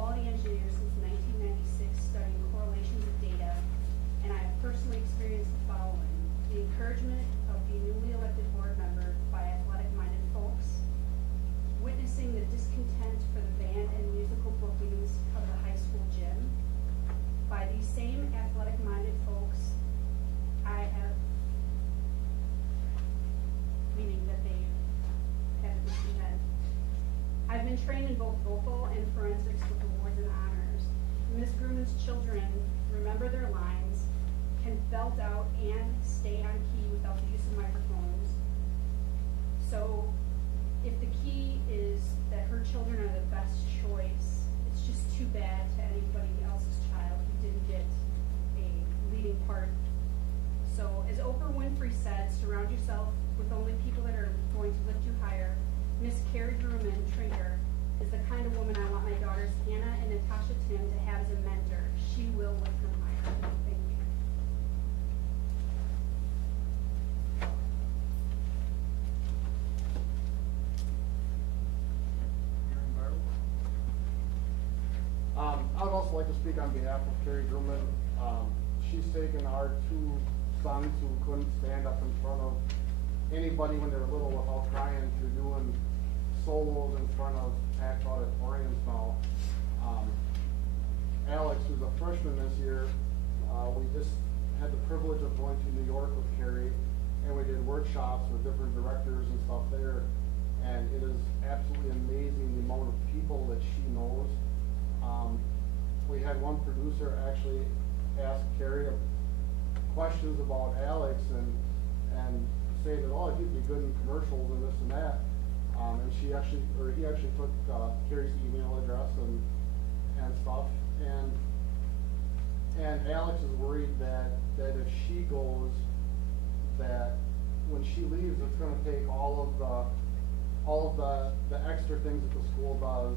quality engineer since 1996, studying correlations of data, and I have personally experienced the following: the encouragement of the newly elected board member by athletic-minded folks, witnessing the discontent for the band and musical bookings of the high school gym. By these same athletic-minded folks, I have, meaning that they have a discontent. I've been trained in both vocal and forensics with awards and honors. Ms. Grumman's children remember their lines, can belt out and stay on key without the use of microphones. So if the key is that her children are the best choice, it's just too bad to anybody else's child who didn't get a leading part. So as Oprah Winfrey said, surround yourself with only people that are going to lift you higher. Miss Carrie Grumman Trinker is the kind of woman I want my daughters Hannah and Natasha Tim to have as a mentor. She will lift them higher. Thank you. I would also like to speak on behalf of Carrie Grumman. She's taken our two sons who couldn't stand up in front of anybody when they were little without crying to doing solos in front of packed auditoriums now. Alex, who's a freshman this year, we just had the privilege of going to New York with Carrie, and we did workshops with different directors and stuff there, and it is absolutely amazing the amount of people that she knows. We had one producer actually ask Carrie questions about Alex and say that, oh, he'd be good in commercials and this and that. And he actually took Carrie's email address and stuff. And Alex is worried that if she goes, that when she leaves, it's going to take all of the extra things that the school does,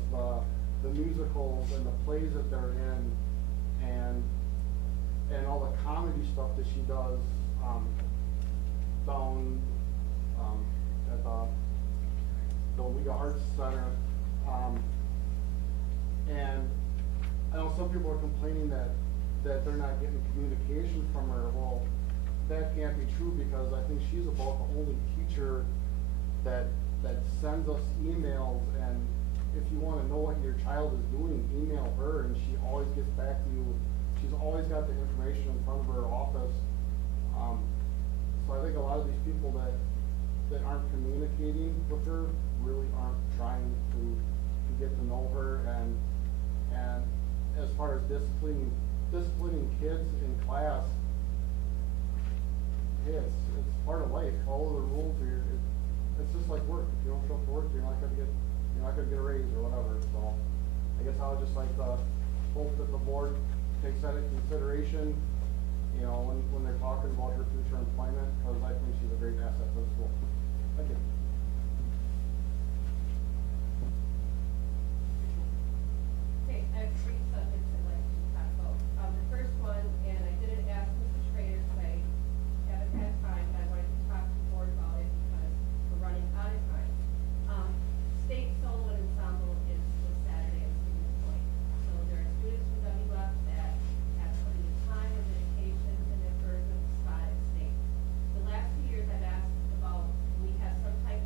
the musicals and the plays that they're in, and all the comedy stuff that she does down at the Weyauwega Arts Center. And I know some people are complaining that they're not getting communication from her. Well, that can't be true, because I think she's about the only teacher that sends us emails, and if you want to know what your child is doing, email her, and she always gets back to you. She's always got the information in front of her office. So I think a lot of these people that aren't communicating with her really aren't trying to get to know her, and as far as disciplining kids in class, hey, it's part of life. Follow the rules. It's just like work. If you don't show up to work, you're not gonna get a raise or whatever. So I guess I would just like to hope that the board takes that into consideration, you know, when they're talking about her future employment, because I think she's a great asset to the school. Thank you. Okay, I have three subjects I'd like to talk about. The first one, and I didn't ask Mr. Schrader today, haven't had time, but I wanted to talk to the board about it because we're running out of time. State solo and ensemble is this Saturday at Stevens Point. So there are students from WF that have put in the time and dedication and they've earned a spot at state. The last 2 years I've asked about, we have some type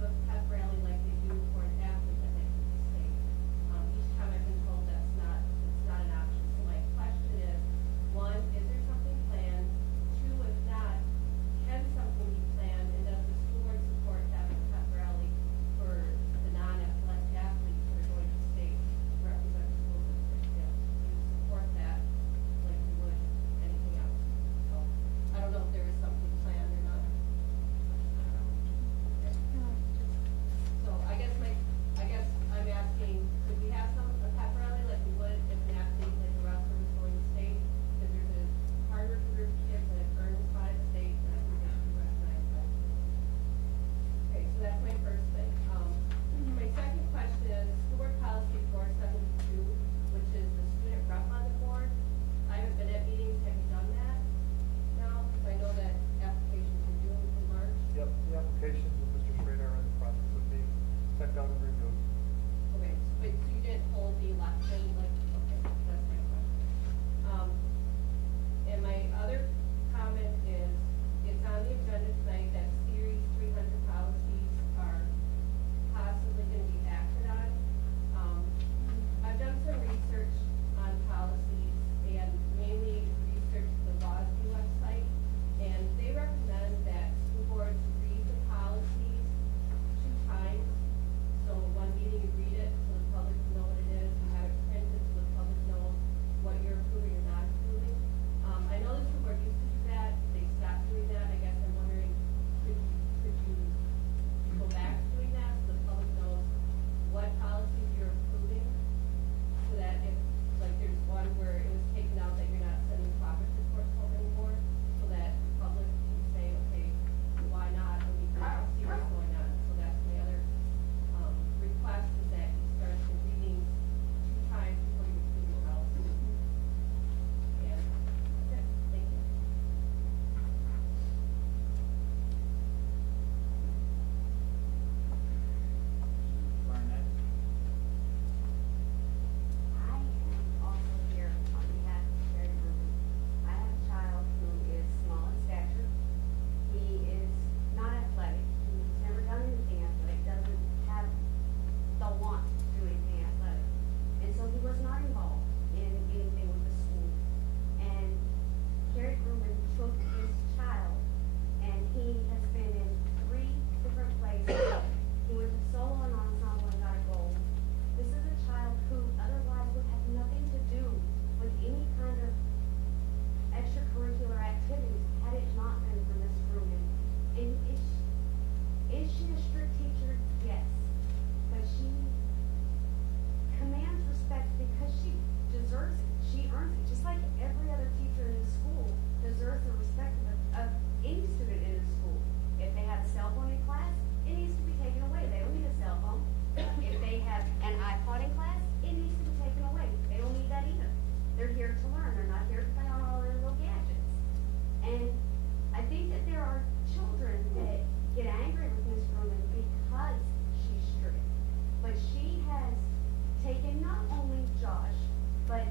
Josh, but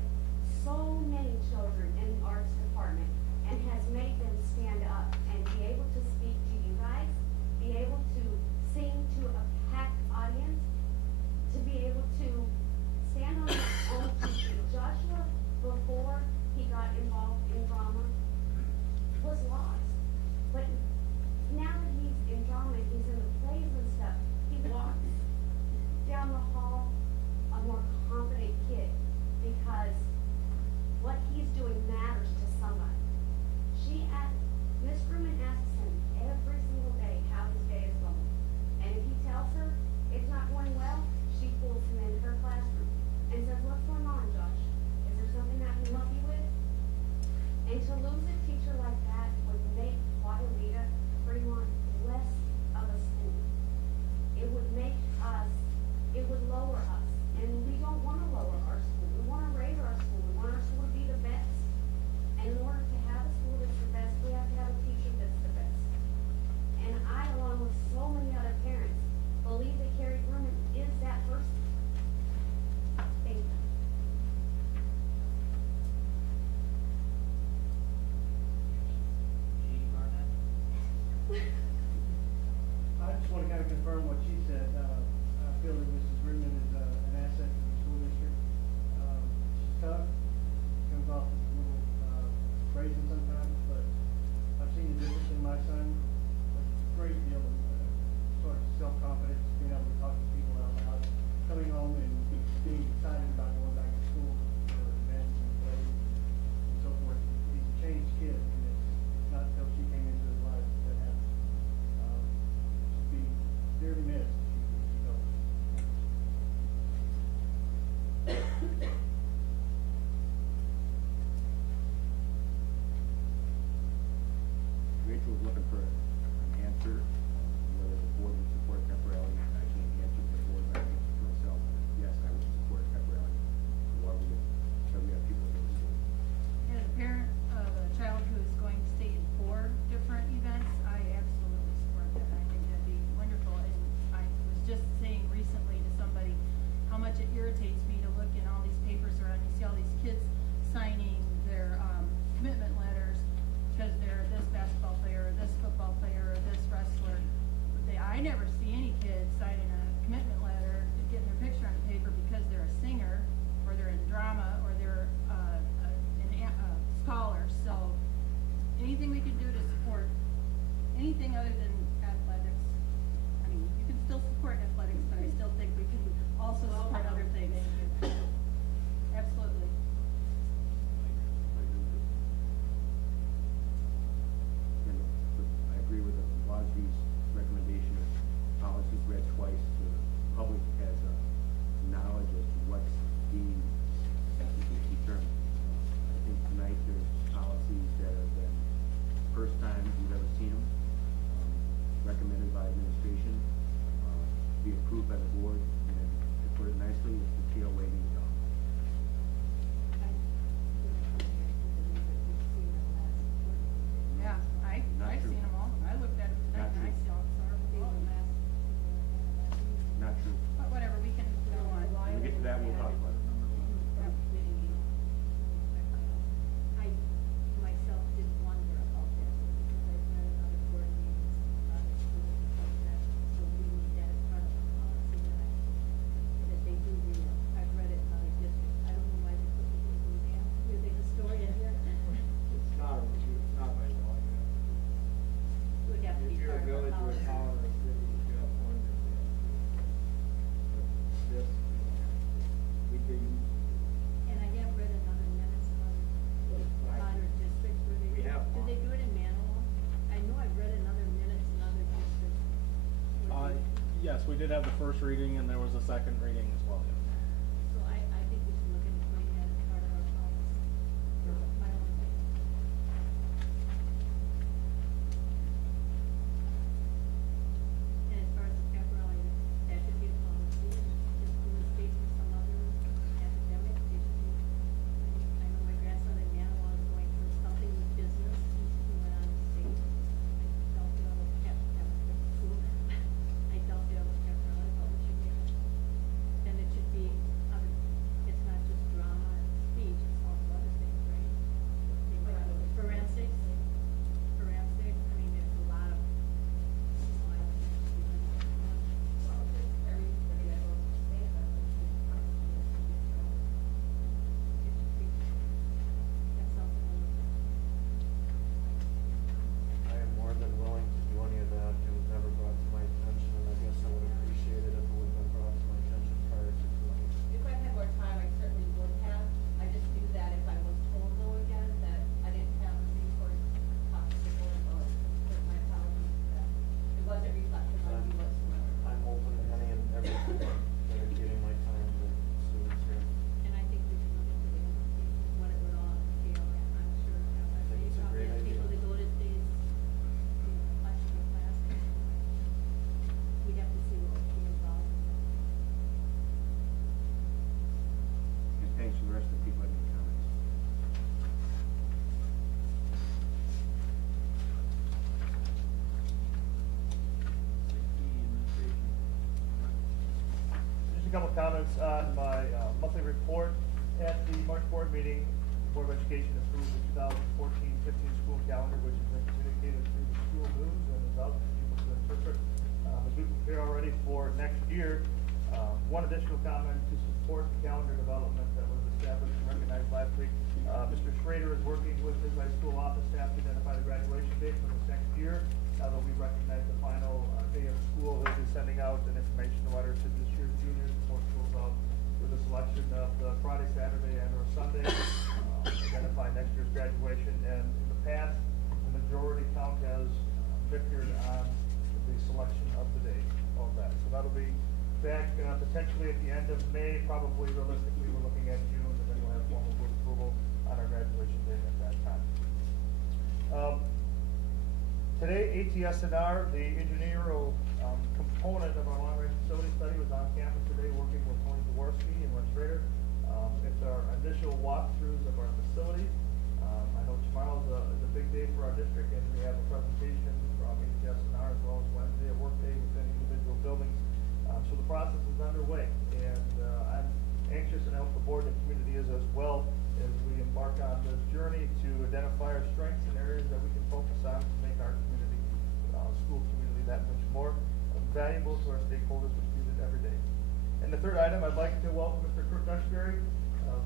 so many children in the arts department, and has made them stand up and be able to speak to you guys, be able to sing to a packed audience, to be able to stand on his own two feet. Joshua, before he got involved in drama, was lost. But now that he's in drama, he's in the plays and stuff, he walks down the hall a more confident kid, because what he's doing matters to somebody. Miss Fruman asks him every single day how his day is going. And if he tells her it's not going well, she pulls him into her classroom and says, "What's going on, Josh? Is there something I can help you with?" And to lose a teacher like that would make Weyauwega Fremont less of a school. It would lower us. And we don't want to lower our school. We want to raise our school. We want our school to be the best. And in order to have a school that's the best, we have to have a teacher that's the best. And I, along with so many other parents, believe that Carrie Fruman is that person. Thank you. I just want to kind of confirm what she said. I feel that Mrs. Freeman is an asset to the school district. She's tough, comes off as a little brazen sometimes, but I've seen the difference in my son. A great deal of sort of self-confidence, being able to talk to people out loud, coming home and being excited about going back to school for events and plays and so forth. He's a changed kid, and it's not until she came into his life that happened. She'll be dearly missed. She goes. Rachel was looking for an answer, whether the board would support a pep rally. I can't answer for the board, but I can answer for myself. Yes, I would support a pep rally. So we have people that would do it. As a parent of a child who is going to stay in 4 different events, I absolutely support that. I think that'd be wonderful. And I was just saying recently to somebody how much it irritates me to look in all these papers around. You see all these kids signing their commitment letters because they're this basketball player, or this football player, or this wrestler. I never see any kids signing a commitment letter, getting their picture on the paper because they're a singer, or they're in drama, or they're a scholar. So anything we can do to support anything other than athletics. I mean, you can still support athletics, but I still think we can also support other things. Absolutely. And I agree with Wazby's recommendation of policies read twice, so the public has a knowledge as to what's being determined. I think tonight there's policies that have been first time we've ever seen them, recommended by administration, be approved by the board, and to put it nicely, it's the tail wagging the dog. Yeah, I've seen them all. I looked at them tonight and I saw them. Not true. But whatever, we can go on. When we get to that, we'll talk about it. I myself did wonder about that, because I've read in other board meetings, other schools like that, so we need that as part of the policy that they do read it. I've read it in other districts. I don't know why they put the exam. You're the historian here. It's not by law, It would have to be if you're a part of the village or a policy. town or a city, you have one that you have to do. But this, we can, And I have read in other minutes of other districts where they, We have do they do it in manual? I know I've read in other minutes in other districts. where they- Yes, we did have the first reading and there was a second reading as well. So I think we should look into putting that as part of our policy. My own thing. And as far as the pep rally, that should be a policy, and just do the state for some other academic, they should be. I know my grandson in Manawa is going for something with business, he went on stage. I doubt they'll have pep, school. I doubt they'll have pep rally, but we should make it. Then couple of comments on my monthly report. At the March board meeting, the Board of Education approved the 2014-15 school calendar, which has been communicated through the school news and is out for people to interpret. As we prepare already for next year, one additional comment to support the calendar development that was established and recognized last week. Mr. Schrader is working with his high school office staff to identify the graduation date for this next year. Now that we recognize the final day of school, he'll be sending out an information letter to this year's juniors before school's out with a selection of the Friday, Saturday, and or Sunday, identify next year's graduation. And in the past, the majority count has victored on the selection of the date of that. So that'll be back potentially at the end of May, probably realistically we're looking at June, and then we'll have formal board approval on our graduation date at that time. Today, ATS&R, the engineering component of our long-range facility study, was on campus today working with Tony Jaworski and Wes Schrader. It's our initial walkthroughs of our facilities. I know tomorrow is a big day for our district, and we have a presentation from ATS&R as well as Wednesday, a work day within individual buildings. So the process is underway, and I'm anxious, and I hope the board and community is as well, as we embark on this journey to identify our strengths and areas that we can focus on to make our community, school community, that much more valuable to our stakeholders, which use it every day. And the third item, I'd like to welcome Mr. Clerk Duxbury,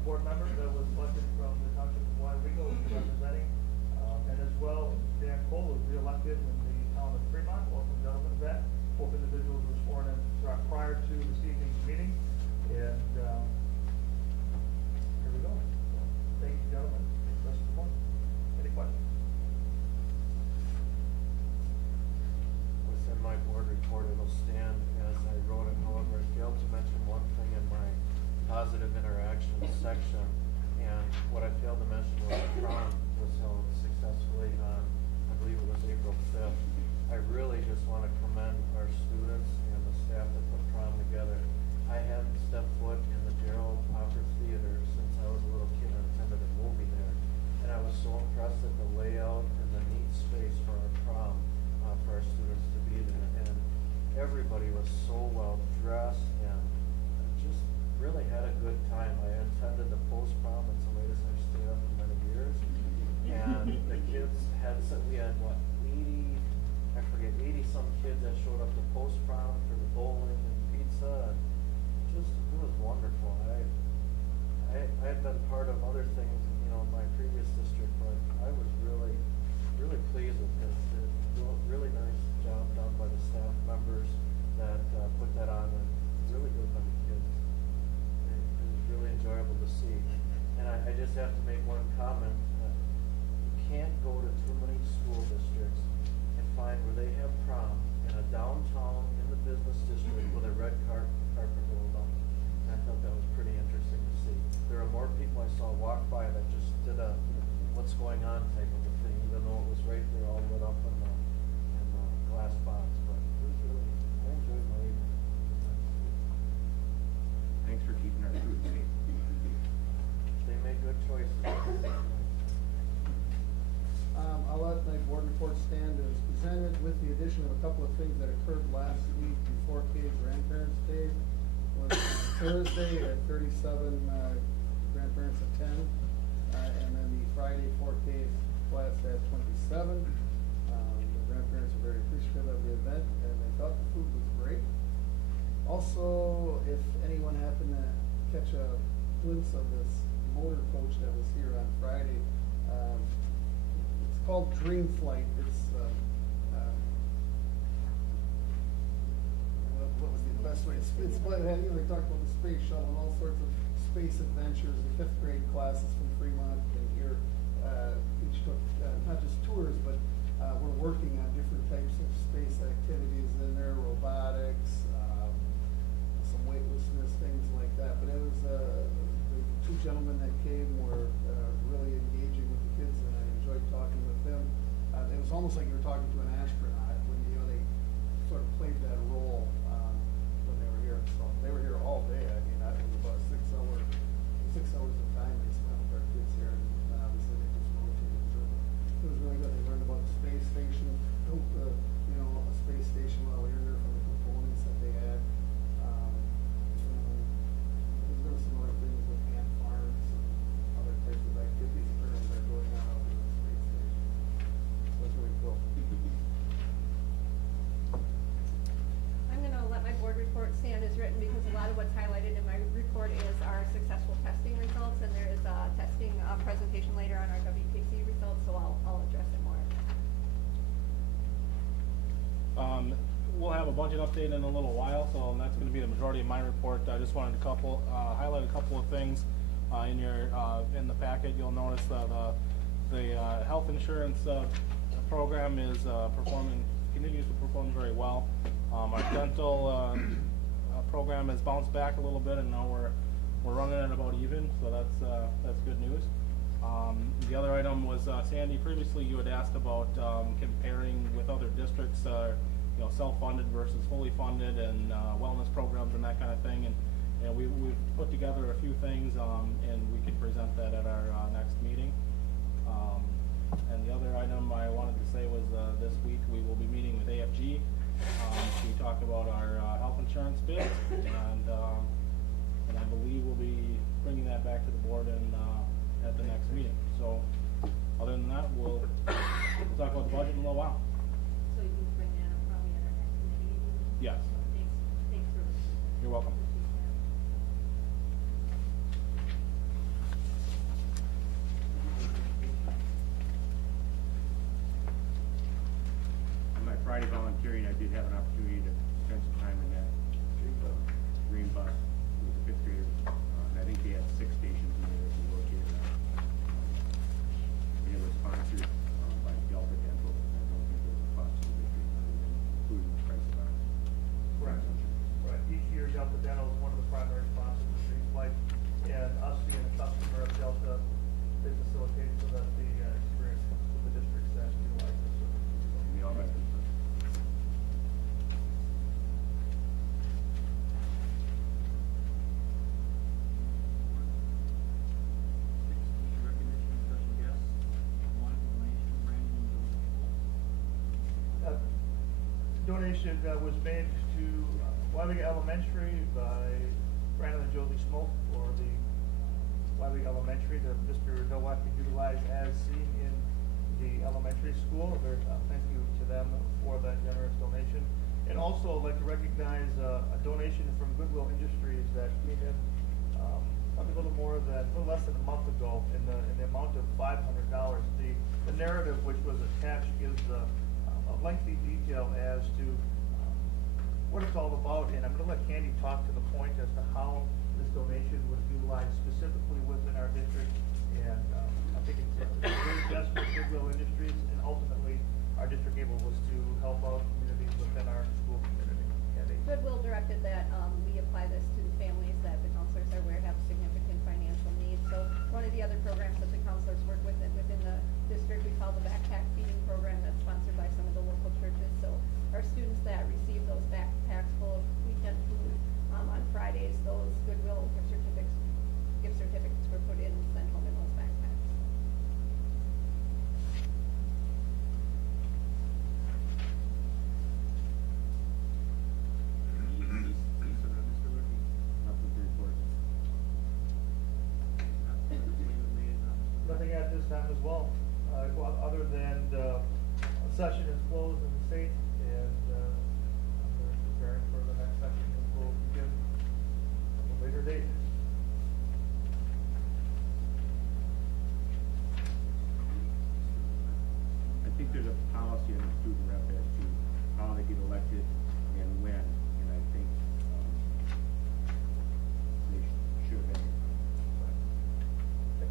board member that was elected from the township of Weyauwega, representing, and as well, Dan Cole was reelected in the town of Fremont. Welcome, gentlemen, to that. Both individuals were sworn in prior to this evening's meeting, and here we go. Thank you, gentlemen. Thank you, Mr. Moore. Any questions? Within my board report, it'll stand as I wrote it. However, I failed to mention one thing in my positive interactions section. And what I failed to mention was the prom was held successfully on, I believe it was April 5th. I really just want to commend our students and the staff that put prom together. I haven't stepped foot in the Gerald Opera Theater since I was a little kid and attended a movie there. And I was so impressed at the layout and the neat space for our prom, for our students to be there. And everybody was so well dressed and just really had a good time. I attended the post-prom. It's the latest I've stayed up in many years. And the kids had, we had what, 80 some kids that showed up to post-prom for the bowling and pizza. And just, it was wonderful. I've been part of other things, in my previous district, but I was really, really pleased with this. It's a really nice job done by the staff members that put that on, and really good by the kids. It was really enjoyable to see. And I just have to make one comment. You can't go to too many school districts and find where they have prom in a downtown in the business district with a red carpet rolled up. And I thought that was pretty interesting to see. There are more people I saw walk by that just did a what's going on type of a thing, even though it was right there all lit up in the glass box. But it was really, I enjoyed my evening. Thanks for keeping our students safe. They made good choices. I'll let my board report stand as presented with the addition of a couple of things that occurred last week before K's Grandparents' Day. Was Thursday at 37 grandparents attend, and then the Friday 4K class at 27. The grandparents are very appreciative of the event, and they thought the food was great. Also, if anyone happened to catch a glimpse of this motor coach that was here on Friday, it's called Dream Flight. It's what would be the best way? It's they talked about the space shuttle and all sorts of space adventures. The 5th grade classes from Fremont and here each took not just tours, but we're working on different types of space activities in there, robotics, some weightlessness, things like that. But it was the 2 gentlemen that came were really engaging with the kids, and I enjoyed talking with them. It was almost like you were talking to an astronaut when they sort of played that role when they were here. So they were here all day. I mean, it was about 6 hours of time they spent with our kids here, and obviously they just rotated through. It was really good. They learned about the space station, built a space station while we were there from the components that they had. testing, presentation later on our WKC results, so I'll address it more. We'll have a budget update in a little while, so that's gonna be the majority of my report. I just wanted to highlight a couple of things, in the packet. You'll notice, the health insurance, program is, continues to perform very well. Our dental, program has bounced back a little bit, and now we're running at about even, so that's good news. The other item was, Sandy, previously you had asked about, comparing with other districts, self-funded versus fully funded, and wellness programs and that kind of thing, and we've put together a few things, and we can present that at our next meeting. And the other item I wanted to say was, this week we will be meeting with AFG. We talked about our health insurance bids, and I believe we'll be bringing that back to the board at the next meeting. So, other than that, we'll talk about the budget in a little while. So you can bring that up probably at our next committee meeting? Yes. Thanks for listening. You're welcome. On my Friday volunteering, I did have an opportunity to spend some time in that green bus with the fifth graders. And I think they had 6 stations in there that were located at. And it was sponsored by Delta Dental. I don't think there was a cost to the district other than including the price of ours. Right. Right, each year Delta Dental is one of the primary sponsors of Street Life, and us being a customer of Delta is facilitated so that the experience with the districts that utilize the service. And they all got good service. Recognition of special guests. One donation, Brandon Donation was made to Weyauwega Elementary by Brandon and Josie Smoke for the Weyauwega Elementary that Mr. Nowak can utilize as seen in the elementary school. Thank you to them for that generous donation. And also I'd like to recognize a donation from Goodwill Industries that came in probably a little less than a month ago in the amount of $500. The narrative which was attached gives a lengthy detail as to what it's all about, and I'm going to let Candy talk to the point as to how this donation was utilized specifically within our district, and I think it's a great gesture for Goodwill Industries, and ultimately our district able was to help out communities within our school community. Candy? Goodwill directed that, we apply this to the families that the counselors are aware have significant financial needs. So one of the other programs that the counselors work with within the district, we call the backpack feeding program, that's sponsored by some of the local churches. So our students that receive those backpacks full of weekend food, on Fridays, those Goodwill gift certificates were put in and sent home in those backpacks. Nothing to report. Nothing at this time as well, other than the session is closed in the state, and we're preparing for the next session, and we'll begin at a later date. I think there's a policy on the student rep as to how they get elected and when, and I think, they should have. The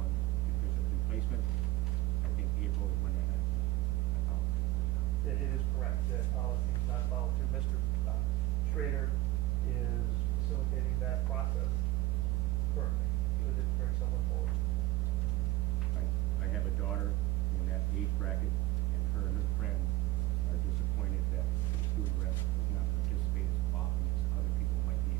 one, if there's a replacement, I think April is when that happens. I apologize. It is correct, that policy is not followed through. Mr. Schrader is facilitating that process currently, so just bring someone forward. I have a daughter in that age bracket, and her friends are disappointed that the student rep does not participate as often as other people might be.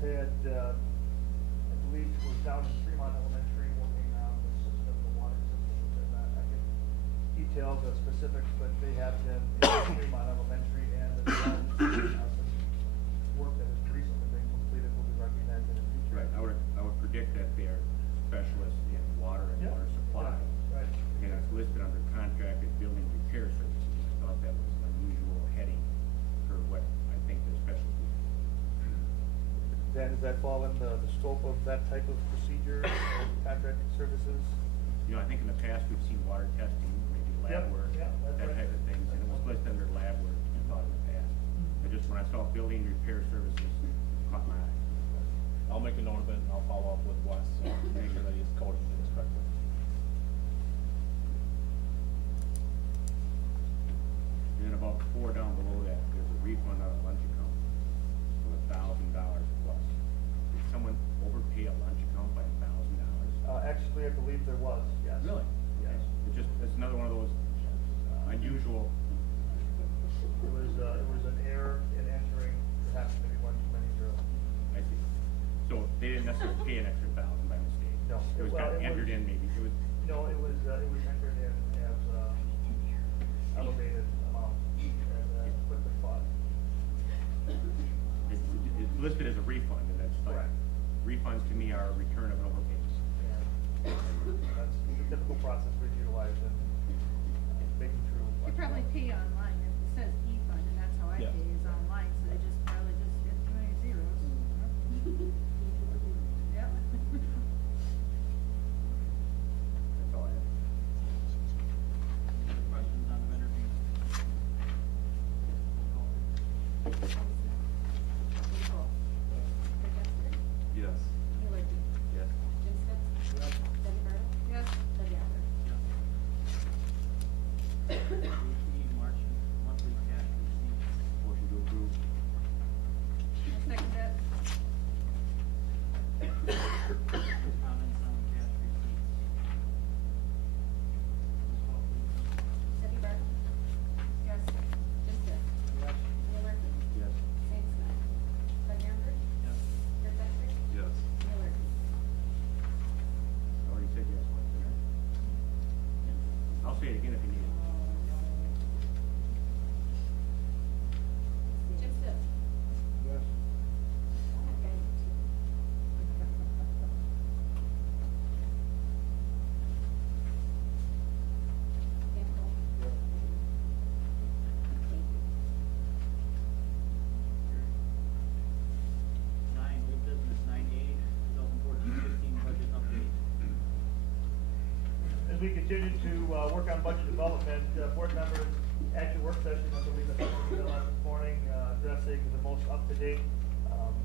had, I believe it was down in Fremont Elementary, working on the system, the water system within that. I can detail the specifics, but they have been in Fremont Elementary, and as well, some work that has recently been completed will be recognized in the future. Right, I would predict that they are specialists in water and Yeah, water supply. yeah, right. And it's listed under contracted building repair services. I thought that was an unusual heading for what I think their specialty is. Dan, does that fall in the scope of that type of procedure, of contracted services? You know, I think in the past, we've seen water testing, maybe lab Yep, work, yeah, that's that right. type of things, and it was listed under lab work, I thought in the past. But just when I saw building repair services, it caught my eye. I'll make a note of it and I'll follow up with Wes, to make sure that he's coding things correctly. And then about 4 down below that, there's a refund on a lunch account for $1,000 plus. Did someone overpay a lunch account by $1,000? Actually, I believe there was, yes. Really? Yes. It's another one of those unusual. It was an error in entering, perhaps maybe one too many zeros. I see. So they didn't necessarily pay an extra $1,000 by mistake? No. It was Well, kind of it entered was- in maybe, it was. No, it was entered in as, elevated amount, as a equipment cost. It's listed as a refund, and that's like, Correct. refunds to me are a return of an overpayment. That's the typical process we've utilized in making true. You probably pay online, it says e-fund, and that's how I Yeah. pay, is online, so they just probably just hit too many zeros. Yeah. That's all I have. Any other questions on the vendor fees? Roll call. Yes. Yes. Jim Spitz? Yes. Debbie Burrow? Yes. Debbie Osborne? Yes. Routine March monthly cash receipts. Motion to approve. Second that. Comments on cash receipts? Roll call, please. Debbie Burrow? Yes. Jim Spitz? Yes. Neil Murphy? Yes. Sam Smith? Doug Amber? Yes. Kurt Becker? Yes. Neil Murphy? I already said yes once, didn't I? I'll say it again if you need it. Jim Spitz? Yes. Okay. Dan Cole? Yes. Thank you. Nine, old business, 9A, 2014-15 budget update. As we continue to work on budget development, board members, at your work session, I believe the budget we held this morning, addressing the most up-to-date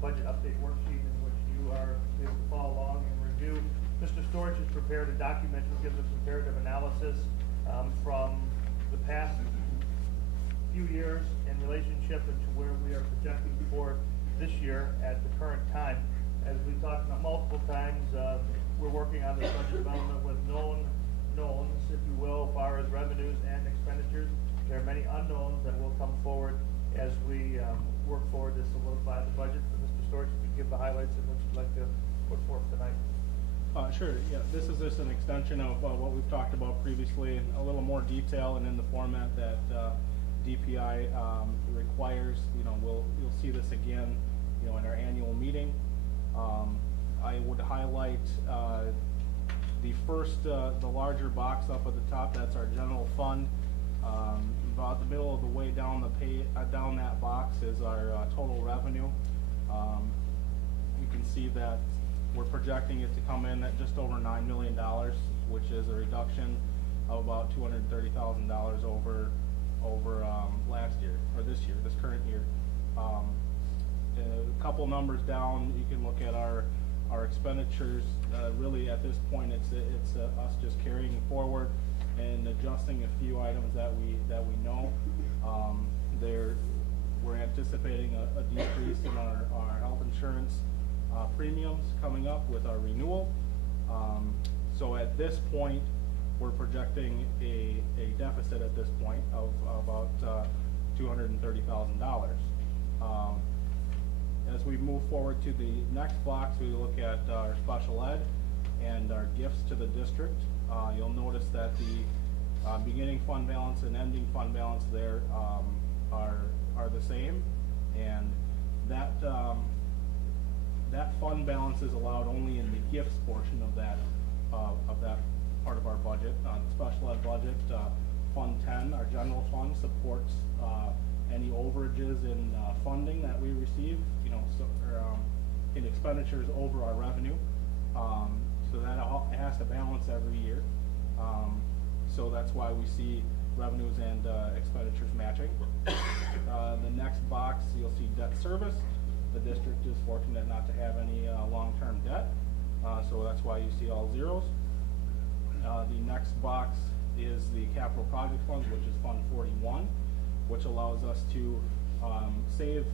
budget update worksheet in which you are able to follow along and review. Mr. Storch has prepared a document that gives us comparative analysis from the past few years in relationship into where we are projecting for this year at the current time. As we've talked about multiple times, we're working on this budget development with knowns, if you will, as far as revenues and expenditures. There are many unknowns that will come forward as we work forward to solidify the budget. But Mr. Storch, if you could give the highlights of what you'd like to put forth tonight. Sure, yeah, this is just an extension of what we've talked about previously, in a little more detail and in the format that DPI requires. You'll see this again, in our annual meeting. I would highlight the first, the larger box up at the top, that's our general fund. About the middle of the way down down that box is our total revenue. You can see that we're projecting it to come in at just over $9 million, which is a reduction of about $230,000 over last year, or this current year. A couple numbers down, you can look at our expenditures. Really, at this point, it's us just carrying forward and adjusting a few items that we know. We're anticipating a decrease in our health insurance premiums coming up with our renewal. So at this point, we're projecting a deficit at this point of about $230,000. As we move forward to the next blocks, we look at our special ed and our gifts to the district. You'll notice that the beginning fund balance and ending fund balance there are the same, and that that fund balance is allowed only in the gifts portion of that part of our budget. The special ed budget, Fund 10, our general fund, supports any overages in funding that we receive, in expenditures over our revenue. So that it has to balance every year. So that's why we see revenues and expenditures matching. The next box, you'll see debt service. The district is fortunate not to have any long-term debt, so that's why you see all zeros. The next box is the capital project funds, which is Fund 41, which allows us to save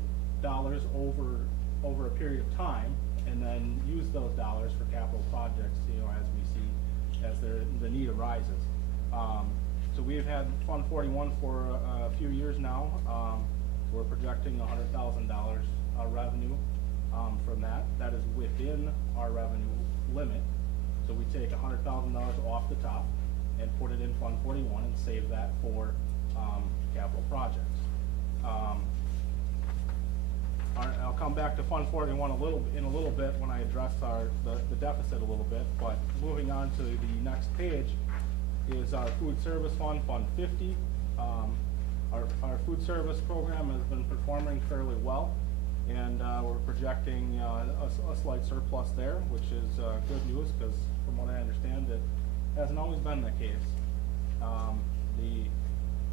dollars over a period of time, and then use those dollars for capital projects, as we see, as the need arises. So we've had Fund 41 for a few years now. We're projecting $100,000 revenue from that. That is within our revenue limit. So we take $100,000 off the top and put it in Fund 41 and save that for capital projects. I'll come back to Fund 41 in a little bit when I address the deficit a little bit, but moving on to the next page is our food service fund, Fund 50. Our food service program has been performing fairly well, and we're projecting a slight surplus there, which is good news, because from what I understand, it hasn't always been the case.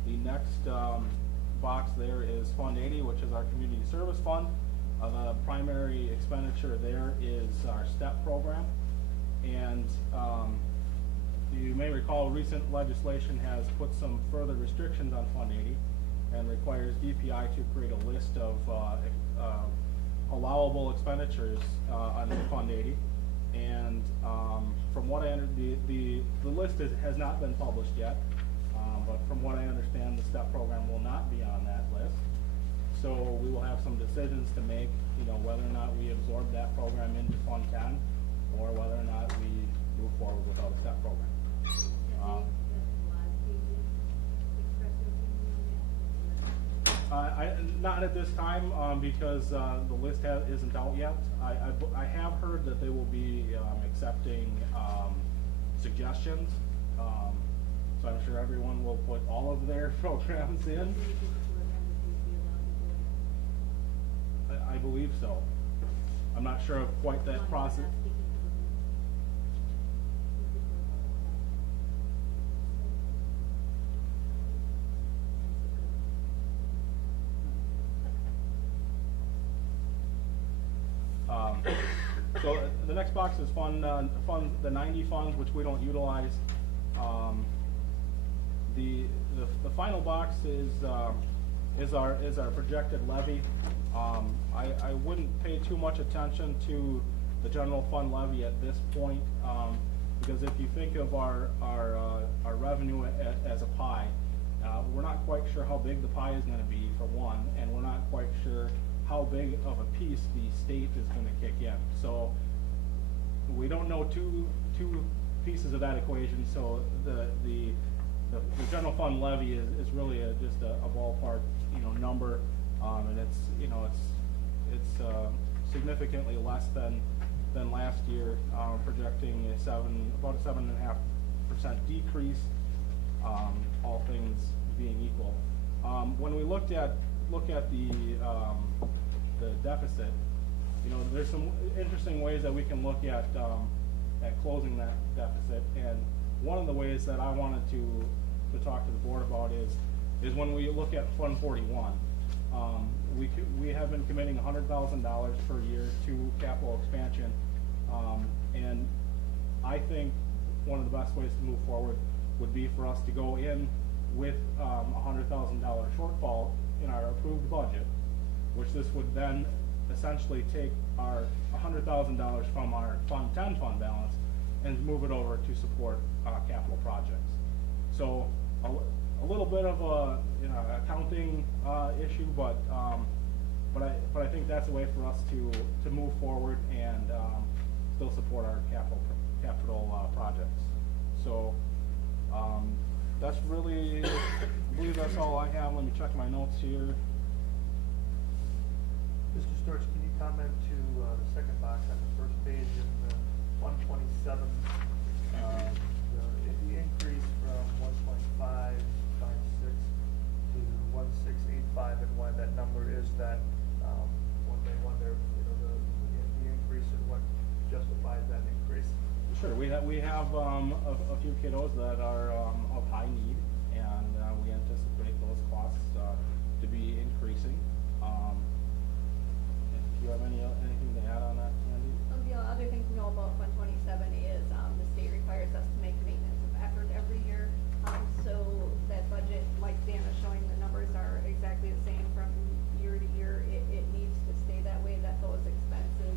The next box there is Fund 80, which is our community service fund. The primary expenditure there is our STEP program, and you may recall recent legislation has put some further restrictions on Fund 80 and requires DPI to create a list of allowable expenditures on Fund 80. And from what I understand, the list has not been published yet, but from what I understand, the STEP program will not be on that list. So we will have some decisions to make, whether or not we absorb that program into Fund 10, or whether or not we move forward without a STEP program. Not at this time, because the list isn't out yet. I have heard that they will be accepting suggestions, so I'm sure everyone will put all of their programs in. I believe so. I'm not sure of quite that process. So the next box is the 90 funds, which we don't utilize. The final box is our projected levy. I wouldn't pay too much attention to the general fund levy at this point, because if you think of our revenue as a pie, we're not quite sure how big the pie is going to be, for one, and we're not quite sure how big of a piece the state is going to kick in. So we don't know two pieces of that equation. So the general fund levy is really just a ballpark number, and it's significantly less than last year, projecting about a 7.5% decrease, all things being equal. When we look at the deficit, there's some interesting ways that we can look at closing that deficit, and one of the ways that I wanted to talk to the board about is when we look at Fund 41. We have been committing $100,000 per year to capital expansion, and I think one of the best ways to move forward would be for us to go in with $100,000 shortfall in our approved budget, which this would then essentially take our $100,000 from our Fund 10 fund balance and move it over to support capital projects. So a little bit of a accounting issue, but but I think that's a way for us to move forward and, still support our capital projects. So, that's really, I believe that's all I have. Let me check my notes here. Mr. Storch, can you comment to the second box on the first page in the 127, the increase from 1.556 to 1685, and why that number is that? One may wonder, the increase and what justifies that increase. Sure, we have a few kiddos that are of high need, and we anticipate those costs to be increasing. Do you have anything to add on that, Andy? The other thing to know about Fund 27 is, the state requires us to make maintenance of effort every year. So that budget, like Dan is showing, the numbers are exactly the same from year to year. It needs to stay that way, that those expenses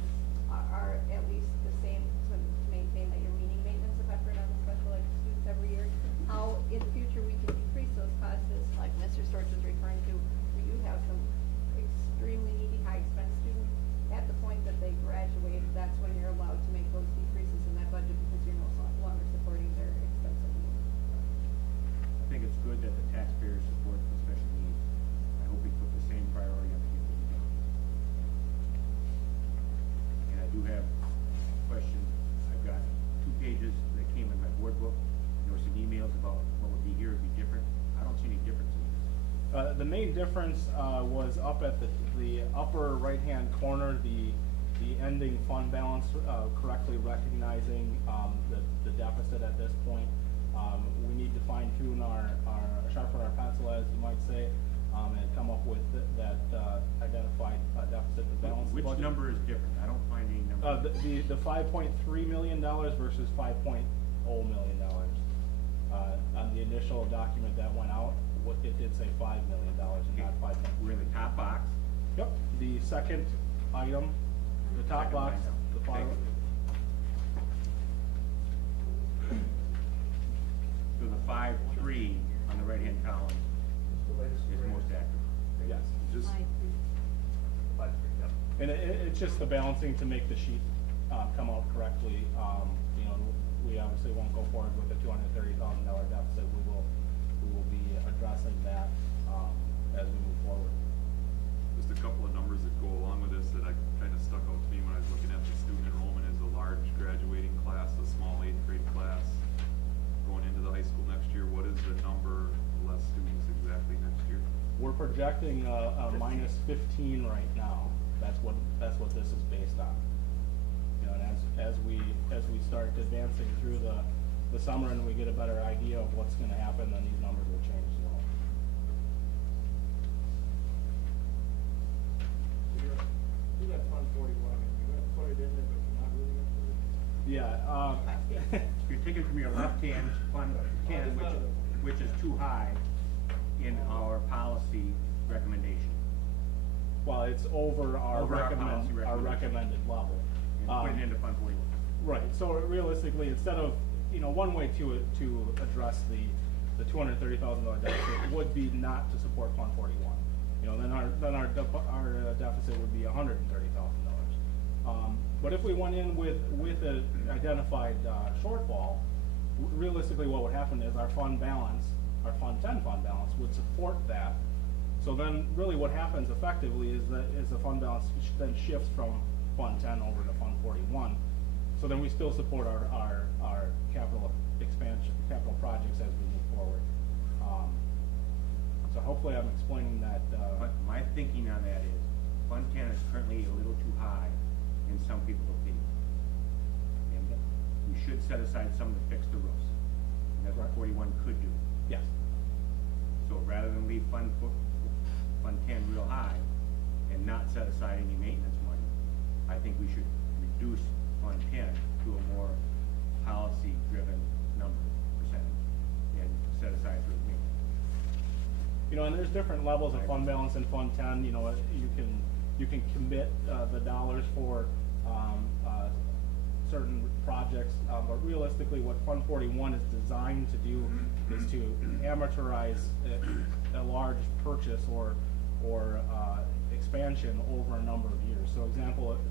are at least the same to maintain that you're meeting maintenance of effort on the special ed students every year. How in the future we can decrease those costs is, like Mr. Storch is referring to, we do have some extremely needy, high expense students. At the point that they graduate, that's when you're allowed to make those decreases in that budget because you're no longer supporting their expensive needs. I think it's good that the taxpayers support the special needs. I hope we put the same priority on the people who don't. And I do have a question. I've got 2 pages that came in my board book. There were some emails about what would be here would be different. I don't see any difference in this. The main difference was up at the upper right-hand corner, the ending fund balance, correctly recognizing the deficit at this point. We need to fine-tune sharpen our pencil, as you might say, and come up with that identified deficit to balance the Which budget. number is different? I don't find any number. The $5.3 million versus $5.0 million. On the initial document that went out, it did say $5 million and not 5. We're in the top box. Yep, the second item, the top Second box, line down. the Thank final. So the 5.3 on the right-hand column It's the latest. is most accurate. Yes. Just, 5.3, yep. And it's just the balancing to make the sheet come out correctly. We obviously won't go forward with a $230,000 deficit. We will be addressing that as we move forward. Just a couple of numbers that go along with this that I kind of stuck out to me when I was looking at the student enrollment is a large graduating class, a small 8th grade class going into the high school next year. What is the number less students exactly next year? We're projecting a minus 15 right now. That's what this is based on. And as we start advancing through the summer and we get a better idea of what's going to happen, then these numbers will change as well. You got Fund 41, you're gonna put it in there, but you're not really gonna put it in. Yeah. You're taking from your left hand, Fund 10, which is too high in our policy recommendation. Well, it's over our Over our policy recommended level. And put it into Fund 41. Right, so realistically, instead of, one way to address the $230,000 deficit would be not to support Fund 41. Then our deficit would be $130,000. But if we went in with an identified shortfall, realistically what would happen is our Fund 10 fund balance would support that. So then really what happens effectively is the fund balance then shifts from Fund 10 over to Fund 41. So then we still support our capital expansion, capital projects as we move forward. So hopefully I'm explaining that. But my thinking on that is, Fund 10 is currently a little too high in some people's opinion. And we should set aside some to fix the roofs. And that's what 41 could do. Yes. So rather than leave Fund 10 real high and not set aside any maintenance money, I think we should reduce Fund 10 to a more policy-driven percentage and set aside for maintenance. And there's different levels of fund balance in Fund 10. You can commit the dollars for certain projects, but realistically, what Fund 41 is designed to do is to amortize a large purchase or expansion over a number of years. So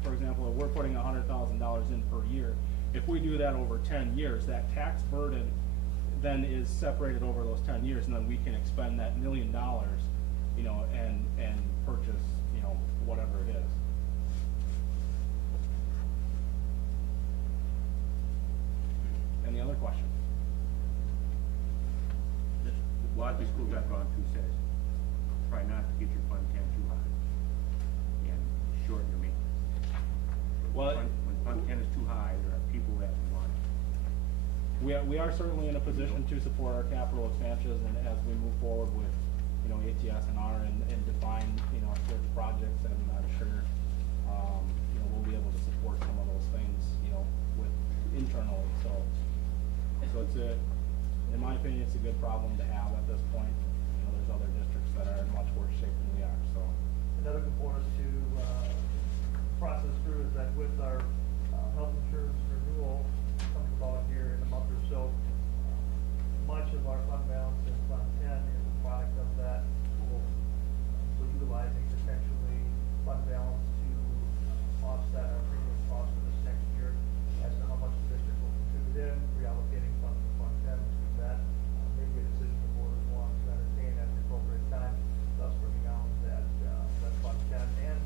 for example, if we're putting $100,000 in per year, if we do that over 10 years, that tax burden then is separated over those 10 years, and then we can expend that $1 million, you know, and purchase, you know, whatever it is. Any other questions? The Wasby School got gone through says, try not to get your fund 10 too high and shorten your maintenance. Well, When fund 10 is too high, there are people that want it. We are certainly in a position to support our capital expansions, and as we move forward with, you know, ATS and R and define, you know, certain projects, and I'm sure, you know, we'll be able to support some of those things, you know, with internally, so it's in my opinion, it's a good problem to have at this point. You know, there's other districts that are in much worse shape than we are, so. Another component to process through is that with our health insurance renewal coming about here in a month or so, much of our fund balance in Fund 10 is a product of that pool. So utilizing potentially fund balance to offset our premium cost for this next year as to how much the district will contribute in, reallocating funds from Fund 10 to that. Maybe a decision the board is willing to entertain at the appropriate time, thus bringing down that Fund 10 and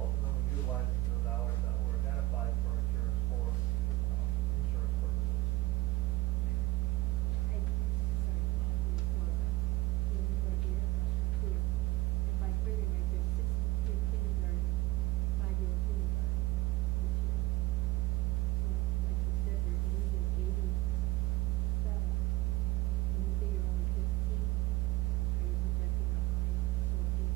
ultimately utilizing the dollars that were identified for insurance insurance purposes. If I figure like there's 63 kindergarten, 5-year kindergarten this year. So like you said, you're losing 87, and you say you're only 15. Are you projecting a high 14,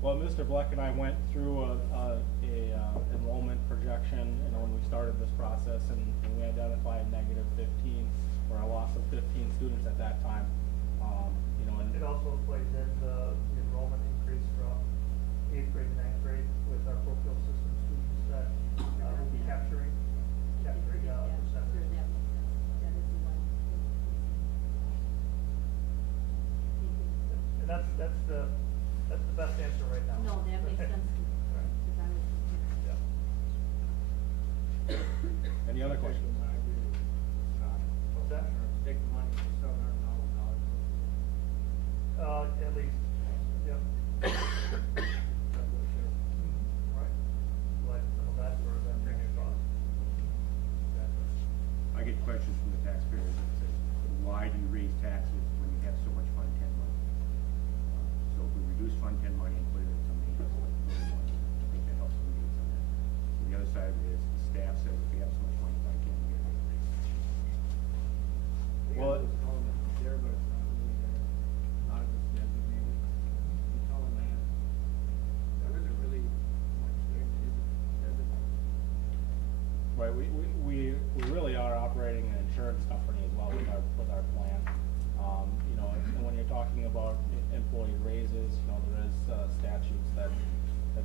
Well, Mr. Bleck and I went through a enrollment projection, you know, when we started this process, and we identified -15, or a loss of 15 students at that time. You know, and It also plays in the enrollment increase from 8th grade to 9th grade with our parochial system students that will be capturing percentage. That makes sense. That is the one. And that's the best answer right now. No, that makes sense to me, Right. because I was. Yeah. any other questions? What's that? Take the money for $700,000. At least, yep. Right. Like some of that for that premium cost. Exactly. I get questions from the taxpayers that say, why do you raise taxes when you have so much Fund 10 money? So if we reduce Fund 10 money and put it in some maintenance, like we really want to, I think that helps alleviate some of that. And the other side of it is, the staff says, if we have so much money, why can't we get a raise? Well, It's there, but it's not really there. A lot of it's designated. You tell them that. There isn't really much there that isn't designated. Right, we really are operating an insurance company as well with our plan. You know, and when you're talking about employee raises, you know, there is statutes that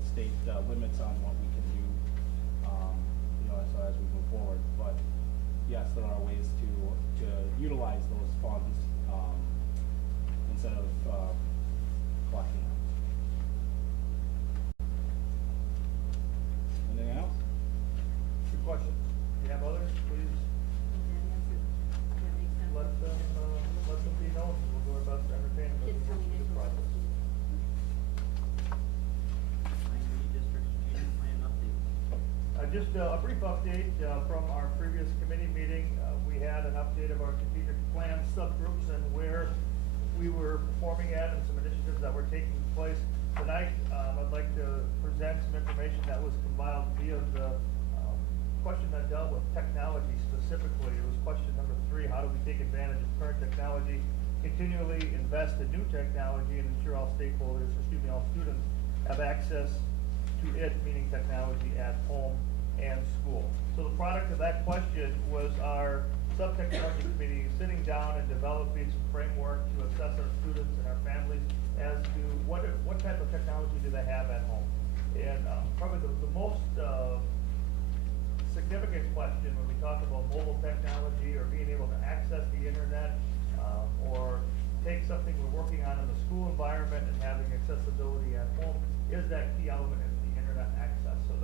state limits on what we can do, you know, so as we move forward. But yes, there are ways to utilize those funds, instead of collecting them. Anything else? Good question. If you have others, please That answer, that makes sense. let them be known. We'll do our best to entertain them. Kids coming in from other schools. Just a brief update from our previous committee meeting. We had an update of our strategic plan subgroups and where we were performing at and some initiatives that were taking place. Tonight, I'd like to present some information that was compiled via the question that dealt with technology specifically. It was question number 3, how do we take advantage of current technology, continually invest in new technology, and ensure all stakeholders, all students, have access to it, meaning technology at home and school. So the product of that question was our sub-technology committee sitting down and developing some framework to assess our students and our families as to what type of technology do they have at home. And probably the most significant question when we talk about mobile technology or being able to access the internet or take something we're working on in the school environment and having accessibility at home is that key element is the internet access. So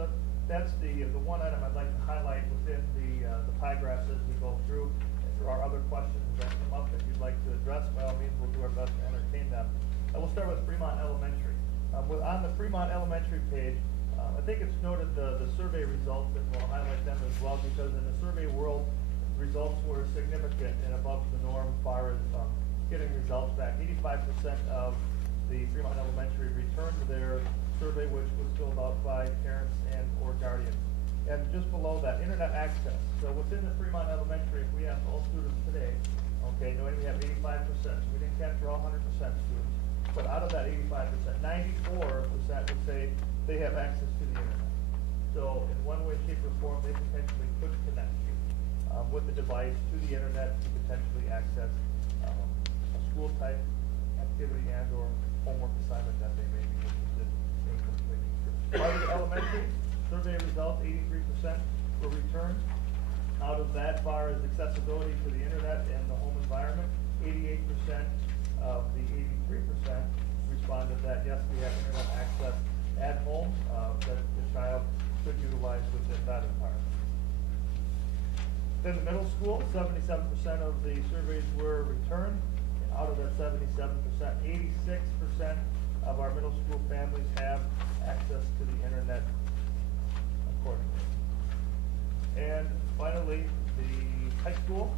that's the one item I'd like to highlight within the pie graphs as we go through. If there are other questions that come up that you'd like to address, by all means, we'll do our best to entertain them. We'll start with Fremont Elementary. On the Fremont Elementary page, I think it's noted the survey results, and we'll highlight them as well, because in the survey world, results were significant and above the norm as far as getting results back. 85% of the Fremont Elementary returned to their survey, which was filled out by parents and or guardians. And just below that, internet access. So within the Fremont Elementary, if we have all students today, okay, knowing we have 85%, so we didn't capture all 100% students, but out of that 85%, 94% would say they have access to the internet. So in one way, shape, or form, they potentially could connect you with the device to the internet to potentially access a school type activity and or homework assignment that they may be interested in completing. Part of the elementary survey results, 83% were returned. Out of that, far as accessibility to the internet and the home environment, 88% of the 83% responded that yes, we have internet access at home that the child could utilize within that environment. Then the middle school, 77% of the surveys were returned. And out of that 77%, 86% of our middle school families have access to the internet accordingly. And finally, the high school,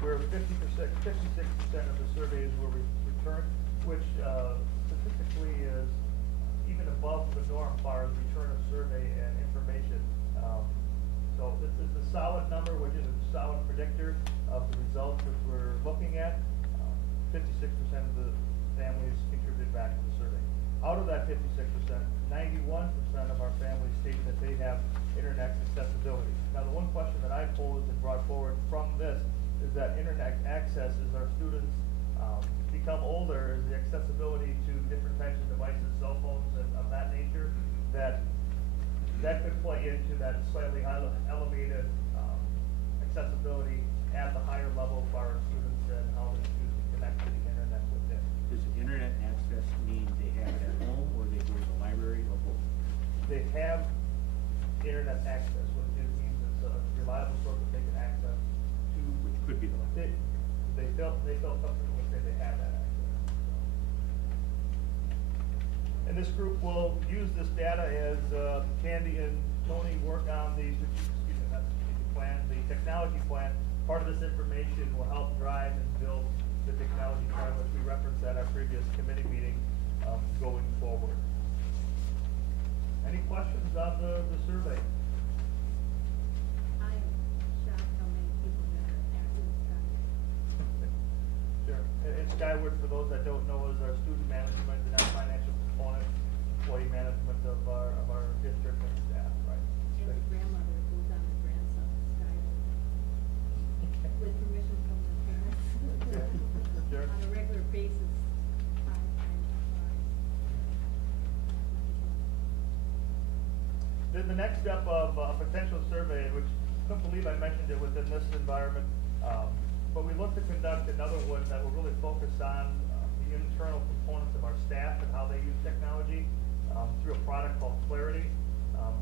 where 56% of the surveys were returned, which statistically is even above the norm as far as return of survey and information. So this is a solid number, which is a solid predictor of the results that we're looking at. 56% of the families contributed back to the survey. Out of that 56%, 91% of our families state that they have internet accessibility. Now, the one question that I posed and brought forward from this is that internet access, as our students become older, is the accessibility to different types of devices, cell phones, and of that nature, that could play into that slightly elevated accessibility at the higher level for our students and how they choose to connect to the internet within. Does internet access mean they have it at home, or they go to the library, or both? They have internet access, which means it's a reliable source that they can access to. Which could be the library. They felt comfortable with it, they had that access. So. And this group will use this data as Candy and Tony work on the technology plan. Part of this information will help drive and build the technology plan, which we referenced at our previous committee meeting going forward. Any questions on the survey? I am shocked how many people that are active Skyward. Sure. And Skyward, for those that don't know, is our student management and our financial component, employee management of our district and staff, right? And the grandmother who's on the grandson Skyward. With permission from the parents. Sure. On a regular basis. The next step of a potential survey, which I couldn't believe I mentioned it within this environment, but we look to conduct another one that will really focus on the internal components of our staff and how they use technology through a product called Clarity.